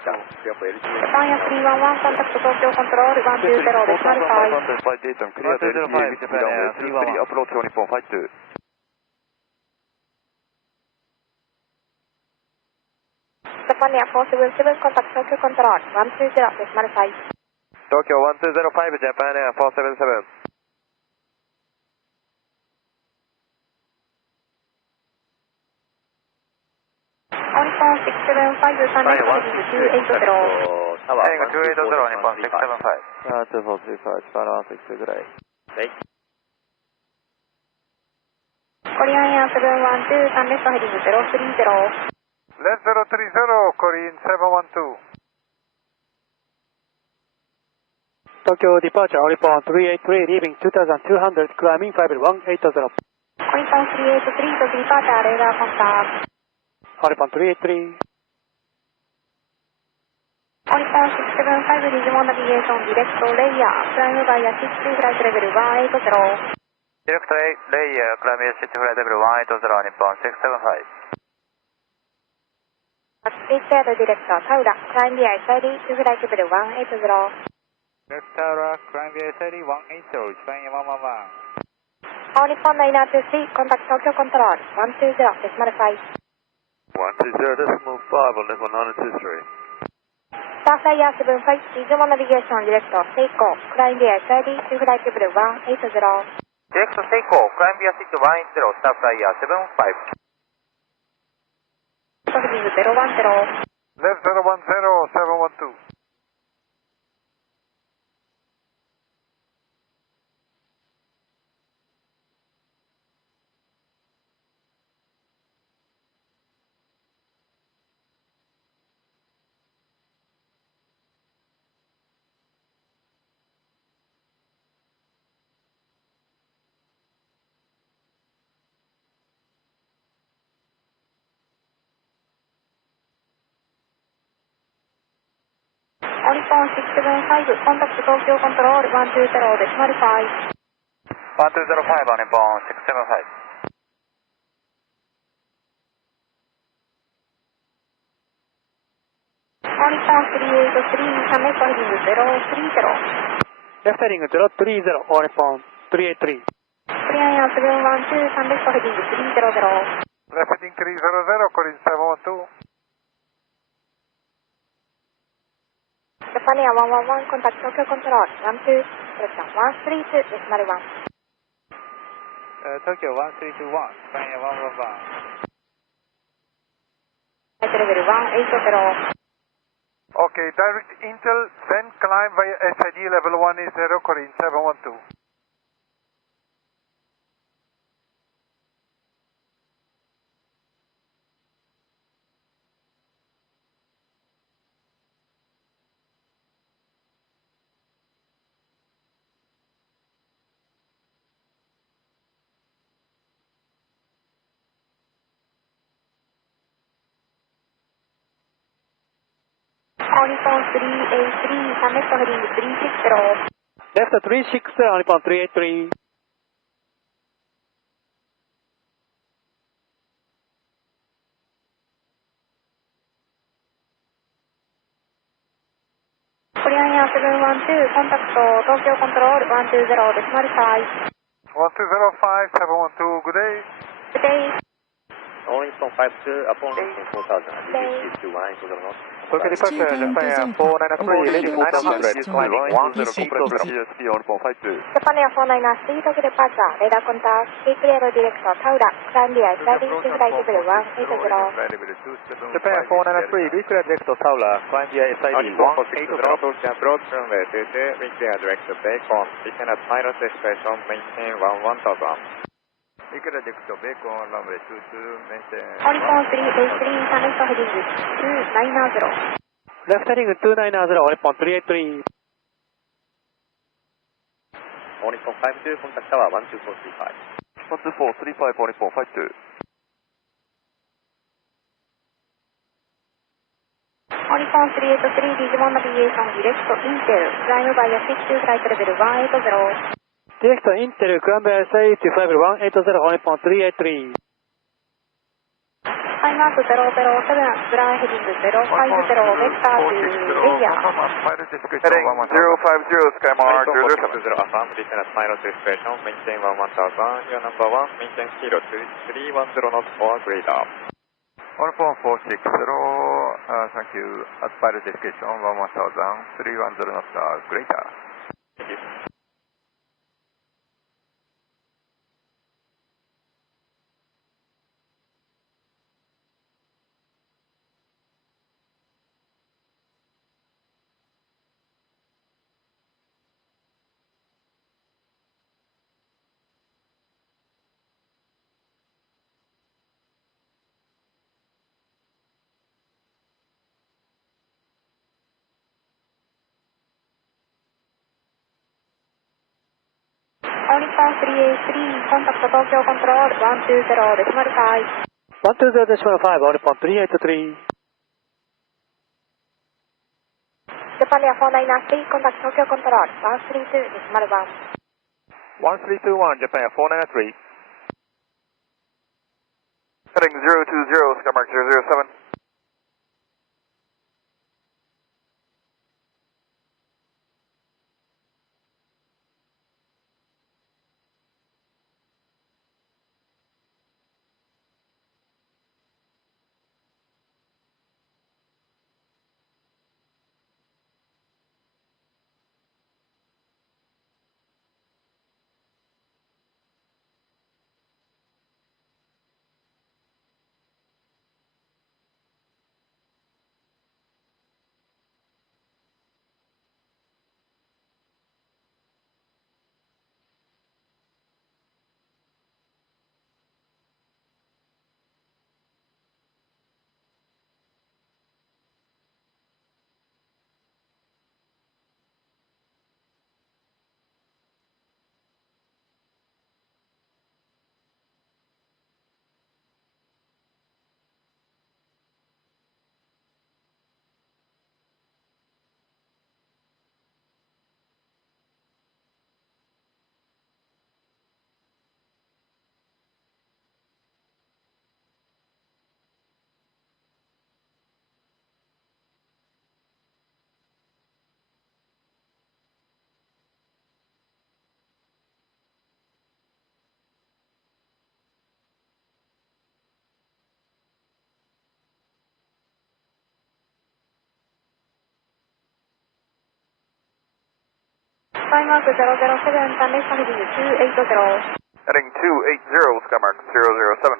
Japan Air 311, contact Tokyo control 120, decimal 5. Flight Dayton, clear to LTA, Japan Air 311. Approach on Nippon 52. Japan Air 477, contact Tokyo control 120, decimal 5. Tokyo 1205, Japan Air 477. Nippon 675, turn left heading 280. Heading 280, Nippon 675. 2435, Japan 160, good day. Korean Air 712, turn left heading 030. Left 030, Korean 712. Tokyo departure, Nippon 383, leaving 2200, climbing flight 180. Nippon 383, Tokyo departure, radar contact. Nippon 383. Nippon 675, Digimon navigation, direct layer, climb via 60, flight level 180. Direct layer, climb via 60, flight level 180, Nippon 675. Prepare the director, Taura, climb via SID to flight level 180. Left Tower, climb via SID 180, Japan Air 111. All Nippon 923, contact Tokyo Control 120.5. 120.5 on Nippon 923. Starflyer 75, reasonable navigation direct Seiko, climb via SID to flight level 180. Direct Seiko, climb via SID 180, Starflyer 75. Heading 010. Left 010, 712. All Nippon 675, contact Tokyo Control 120.5. 1205 on Nippon 675. All Nippon 383, Sameco heading 030. Left heading 030, All Nippon 383. Korean 712, Sameco heading 300. Left heading 300, Korean 712. Japan Air 111, contact Tokyo Control 132.132.1. Tokyo 1321, Japan Air 111. Flight level 180. Okay, direct Intel, then climb via SID level 180, Korean 712. All Nippon 383, Sameco heading 360. Left 360, All Nippon 383. Korean Air 712, contact Tokyo Control 120.5. 1205, 712, good day. Good day. All Nippon 52, upon Nippon 4000, DDC 2180 knots. Tokyo Departure, Japan Air 493, ready 900, climbing 180. CSP on Nippon 52. Japan Air 493, Tokyo Departure, radar contact, clear direct Taura, climb via SID to flight level 180. Japan Air 493, declare direct Taula, climb via SID 180. Approach runway 22, declare direct Bacon, descend at minus expression, maintain 11000. Declare direct Bacon, runway 22, maintain. All Nippon 383, Sameco heading 290. Left heading 290, All Nippon 383. All Nippon 52, contact tower 12435. 12435 on Nippon 52. All Nippon 383, reasonable navigation direct Intel, climb via SID to flight level 180. Direct Intel, climb via SID to flight level 180, All Nippon 383. Finance 007, Grand heading 050, vector to area. Heading 050, Skymark 007. Affirm, descend at minus expression, maintain 11000. Your number 1, maintain kilo 310 knots or greater. On Nippon 460, thank you. At pilot destination 11000, 310 knots or greater. Thank you. All Nippon 383, contact Tokyo Control 120.5. 120.5, All Nippon 383. Japan Air 493, contact Tokyo Control 132.1. 1321, Japan Air 493. Heading 020, Skymark 007. Skymark 007, Sunday heading 280. Heading 280, Skymark 007.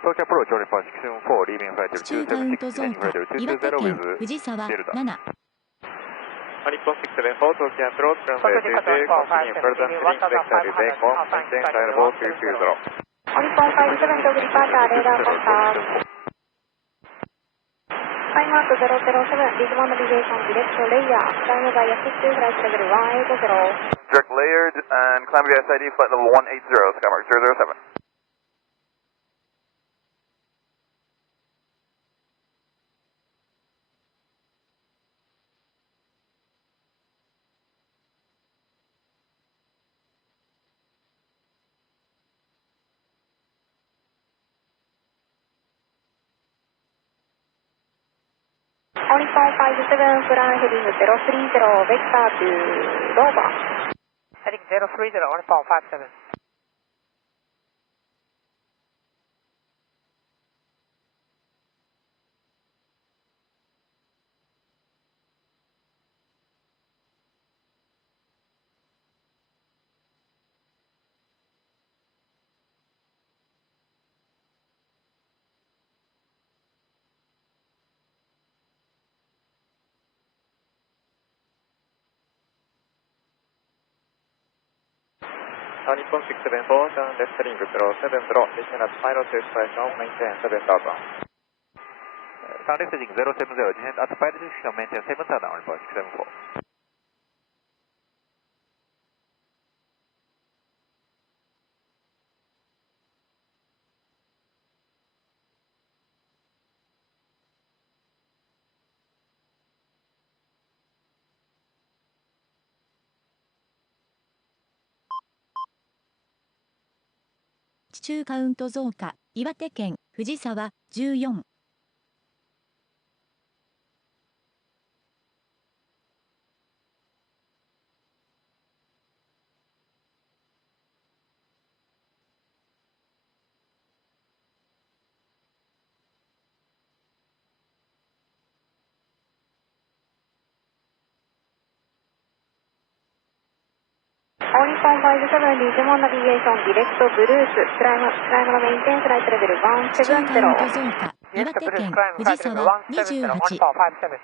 Tokyo approach, only for 674, leaving flight 地中カウント 276, 増 landing 加 flight 岩手県 220 with 藤沢 Delta. 7日本674 Tokyo approach, runway 22, continue further heading vector to Bacon, maintain flight level 220. Nippon 57 to departure, radar contact. Skymark 007, Ridgemont navigation, direct to layer, climb via 62, flight level 180. Direct layered and climb via SID, flight level 180, Skymark 007. Nippon 57, flying heading 030, vector to Dover. Heading 030, Nippon 57. Nippon 674, turn left heading 070, listen at final station, maintain 7000. Turn left heading 070, descend at pilot station, maintain 7000, only for 674.地中カウント増加岩手県藤沢14Nippon 57, Ridgemont navigation, direct to Bruce, climb maintain flight level 地中カウント増170. 加岩手県藤沢28 Nippon 57.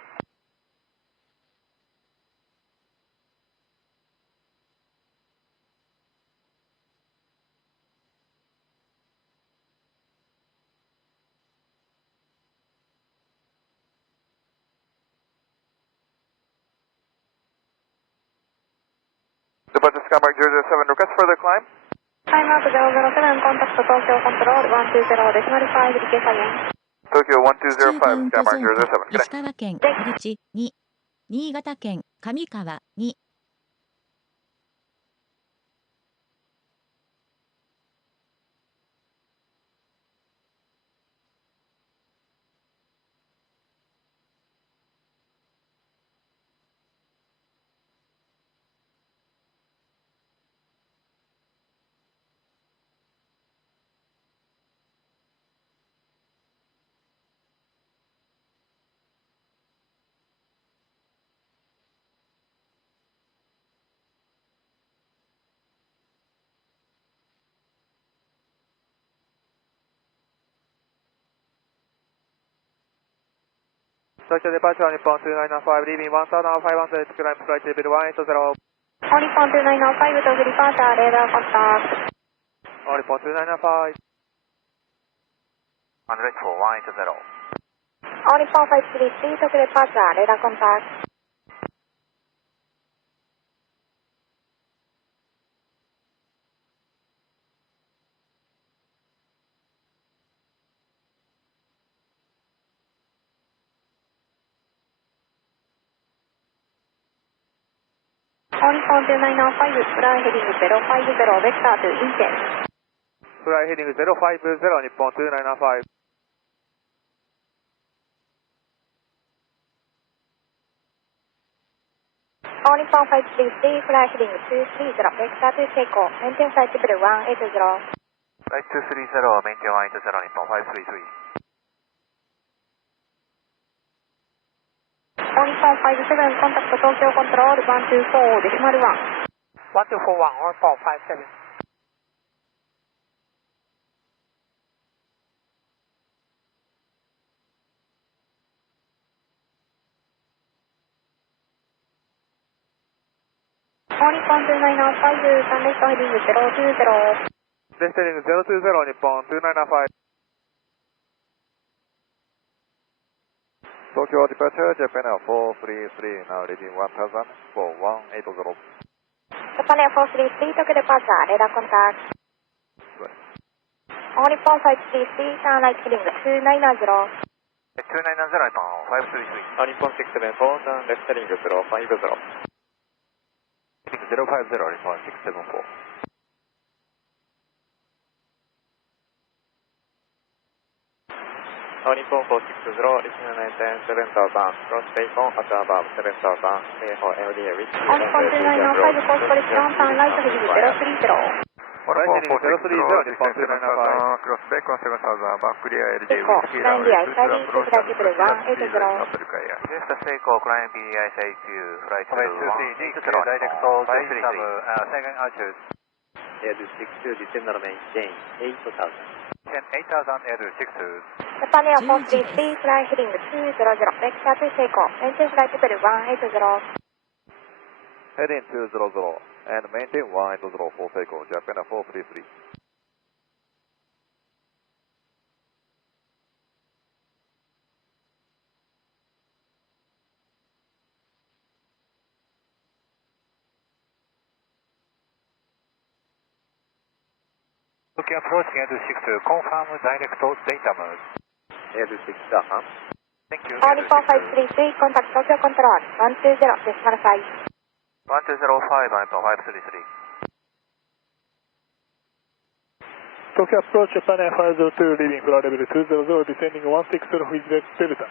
Departure Skymark 007, request further climb. Skymark 007, contact Tokyo Control 120, decimal 5, decay again. Tokyo 地中カウン 1205, ト増 Skymark 加 007. 石川県田口2新潟県上川2Tokyo departure, Nippon 2905, leaving 1500, climb flight level 180. Nippon 2905 to departure, radar contact. Nippon 2905. 100 for 180. Nippon 533 to departure, radar contact. Nippon 2905, fly heading 050, vector to Incheon. Fly heading 050, Nippon 2905. All Nippon 533, fly heading 230, vector to Seiko, maintain flight level 180. Flight 230, maintain 180, Nippon 533. All Nippon 57, contact Tokyo Control 124, decimal 1. 1241, All Nippon 57. All Nippon 295, sunrise heading 020. Left heading 020, Nippon 295. Tokyo departure, Japan Air 433, now reading 1000 for 180. Japan Air 433, Tokyo departure, radar contact. Right. All Nippon 533, turn right heading 290. 290, Nippon 533. All Nippon 674, turn left heading 050. 050, Nippon 674. All Nippon 460, listener 97000, cross Bacon at above 7000, clear for LDA with All Nippon 295, course correction, turn right heading 030. Right heading 030, Nippon 295. Cross Bacon 7000, back clear LJ with clear Seiko, approach to flight level 180. Yes, Seiko, climb BISAQ, flight level 180, direct to second altitude. Air to 62, descend maintain 8000. 8000, air to 62. Japan Air 433, fly heading 200, vector to Seiko, maintain flight level 180. Heading 200 and maintain 180 for Seiko, Japan 433. Tokyo approaching air to 62, confirm direct data mode. Air to 6, Thank you. All Nippon 533, contact Tokyo Control 120, decimal 5. 1205, Nippon 533. Tokyo approach Japan Air 502, leaving flight level 200, descending 160 with Delta.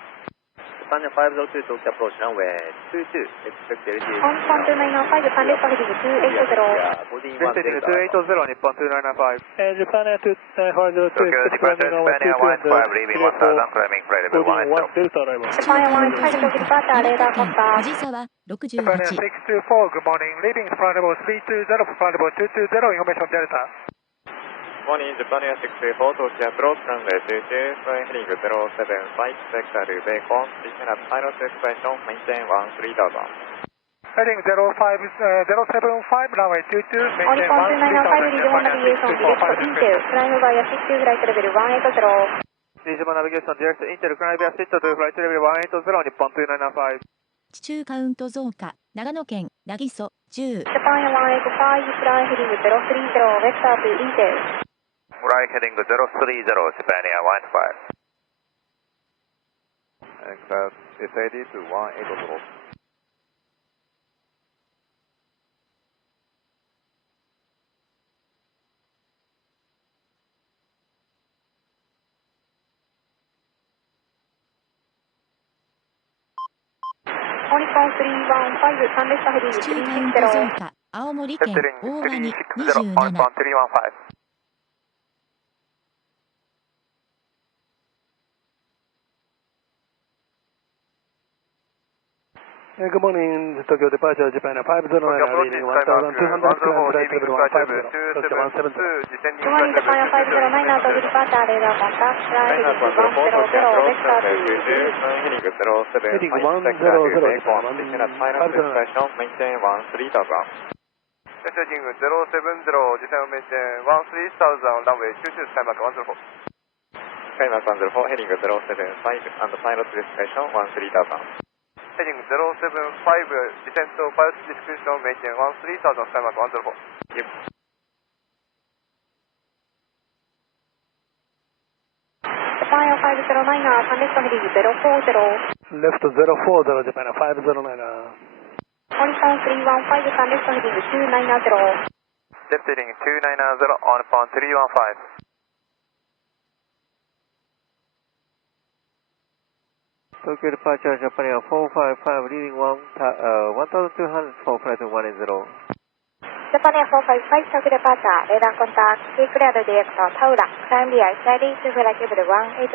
Japan Air 502, Tokyo approach runway 22, expect LDA. All Nippon 295, sunrise heading 280. Left heading 280, Nippon 295. Japan Air 502, Tokyo departure, Japan Air 115, leaving 1000, climbing flight level 180. Delta arrival. Japan Air 115, Tokyo departure, radar contact. 藤沢 Japan Air 68 624, good morning, leaving flight level 320, flight level 220, information Delta. Morning, Japan Air 624, Tokyo approach runway 22, flying heading 075, vector to Bacon, descend at pilot expression, maintain 13000. Heading 075, runway 22, All maintain Nippon 295, 13000. regional navigation, direct Intel, climb via 60, flight level 180. Regional navigation, direct Intel, climb via 60 to flight level 180, Nippon 295. 地中カウント増加長野県なぎそ10 Japan Air 185, fly heading 030, vector to Intel. Right heading 030, Japan Air 15. Aircraft SAD to 180. All Nippon 315, sunrise heading 地中カウント増360. 加青森県 Heading 大鰐360, 27 on 315. Good morning, Tokyo departure, Japan Air 509, leaving 1200, flight level 150, Tokyo 170. Good morning, Japan Air 509, Tokyo departure, radar contact, fly heading 100, vector to Intel. Heading 100, Bacon, descend at pilot expression, maintain 13000. Heading 070, descend maintain 13000, runway 22, skymark 104. Skymark 104, heading 075, and pilot discretion 13000. Heading 075, descend to pilot discretion, maintain 13000, skymark 104. Yep. Japan Air 509, sunrise heading 040. Left 040, Japan Air 509. All Nippon 315, sunrise heading 290. Left heading 290, on upon 315. Tokyo departure Japan Air 455 leaving 1200 for flight 180. Japan Air 455 Tokyo departure, radar contact, be cleared direct Taura, climb via SID to flight level 180.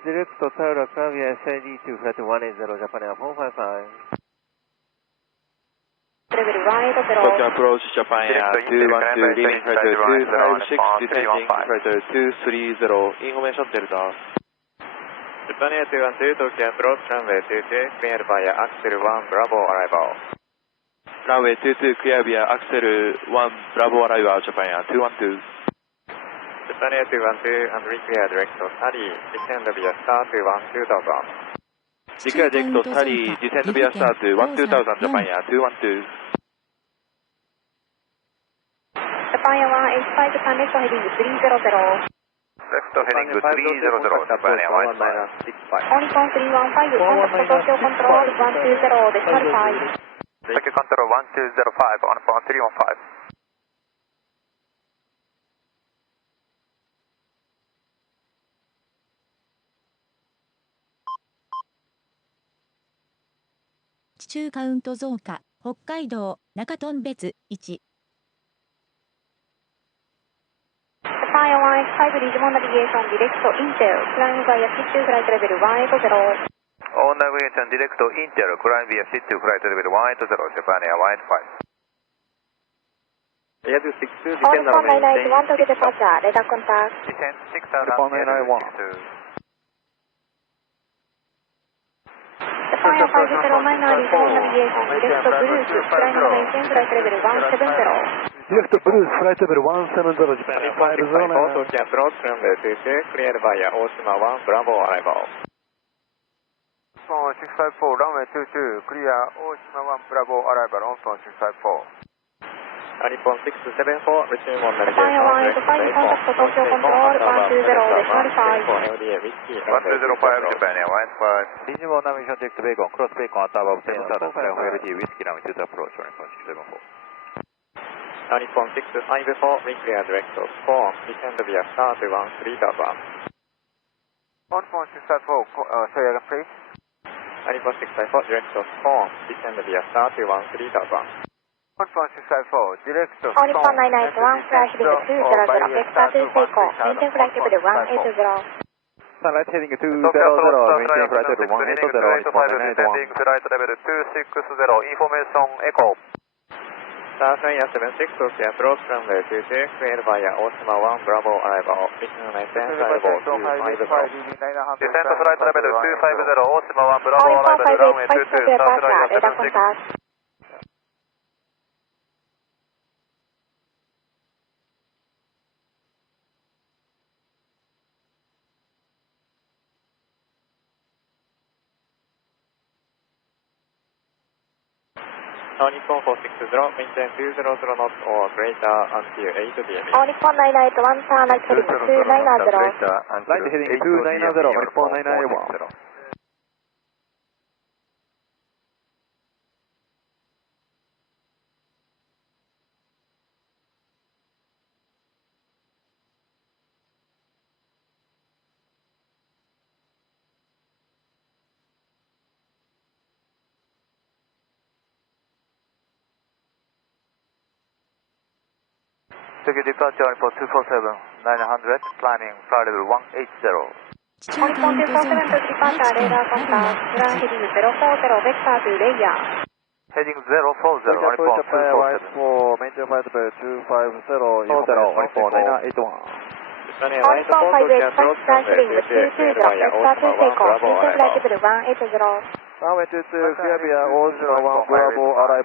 Direct Taura, climb via SID to flight 180, Japan Air 455. Level 180. Tokyo approach Japan Air 212, leaving flight 256, descending flight 230, information Delta. Japan Air 212, Tokyo approach runway 22, cleared via Axel 1, Bravo arrival. Runway 22, clear via Axel 1, Bravo arrival, Japan Air 212. Japan Air 212 and reclear direct Tally, descend via star to 12000. Declare direct Tally, descend via star to 12000, Japan Air 212. Japan Air 185, Japan left heading 300. Left heading 300, Japan Air 165. Onicon 315, contact Tokyo Control 120, decimal 5. Tokyo Control 1205, Onicon 315.地中カウント増加、北海道、中頓別、1。Japan Air 185, Digimon Navigation, direct Intel, climb via C2 flight level 180. On navigation, direct Intel, climb via C2 flight level 180, Japan Air 185. Air 262, Onicon 991, Tokyo departure, radar contact. Descend 6000, Japan 991. Japan Air 509, Digimon Navigation, direct Bluetooth, climb maintain flight level 170. Direct Bluetooth, flight level 170, Japan Air 509. Tokyo approach runway 22, cleared via Oshima 1, Bravo arrival. 654, runway 22, clear Oshima 1, Bravo arrival, on 654. Nippon 674, resume on Japan Air 185, contact Tokyo Control 120, decimal 5. 105, Japan Air 185. Digimon navigation direct Bacon, cross Bacon at above 10,000, climb LT whiskey runway 22 approach, Nippon 674. Nippon 654, reclear direct spawn, descend via star to 13000. Nippon 654, say again please. Nippon 654, direct spawn, descend via star to 13000. Nippon 654, direct spawn. Onicon 991, fly heading 200, vector to Seiko, maintain flight level 180. Sunlight heading 200, maintain flight level 180, Nippon 991. Descending flight level 260, information echo. Starflyer 76, Tokyo approach runway 22, cleared via Oshima 1, Bravo arrival, mission maintain flight level 250. Descend to flight level 250, Oshima 1, Bravo Onicon arrival, runway 22, 585, Tokyo departure, radar 76. contact. Nippon 460, maintain 200 knots or greater until 8 dm. Onicon 991, turn right heading 290. Right heading 290, Nippon 991. Tokyo departure Nippon 247, 900, climbing flight level 180. 地中カウント増加、愛知県、名古屋、heading 040, vector to layer. Heading 040, Nippon 247. Maintain flight level 250, Nippon 981. Onicon 585, fly heading 220, vector to Seiko, maintain flight level 180. Runway 22, clear via Oshima 1, Bravo arrival.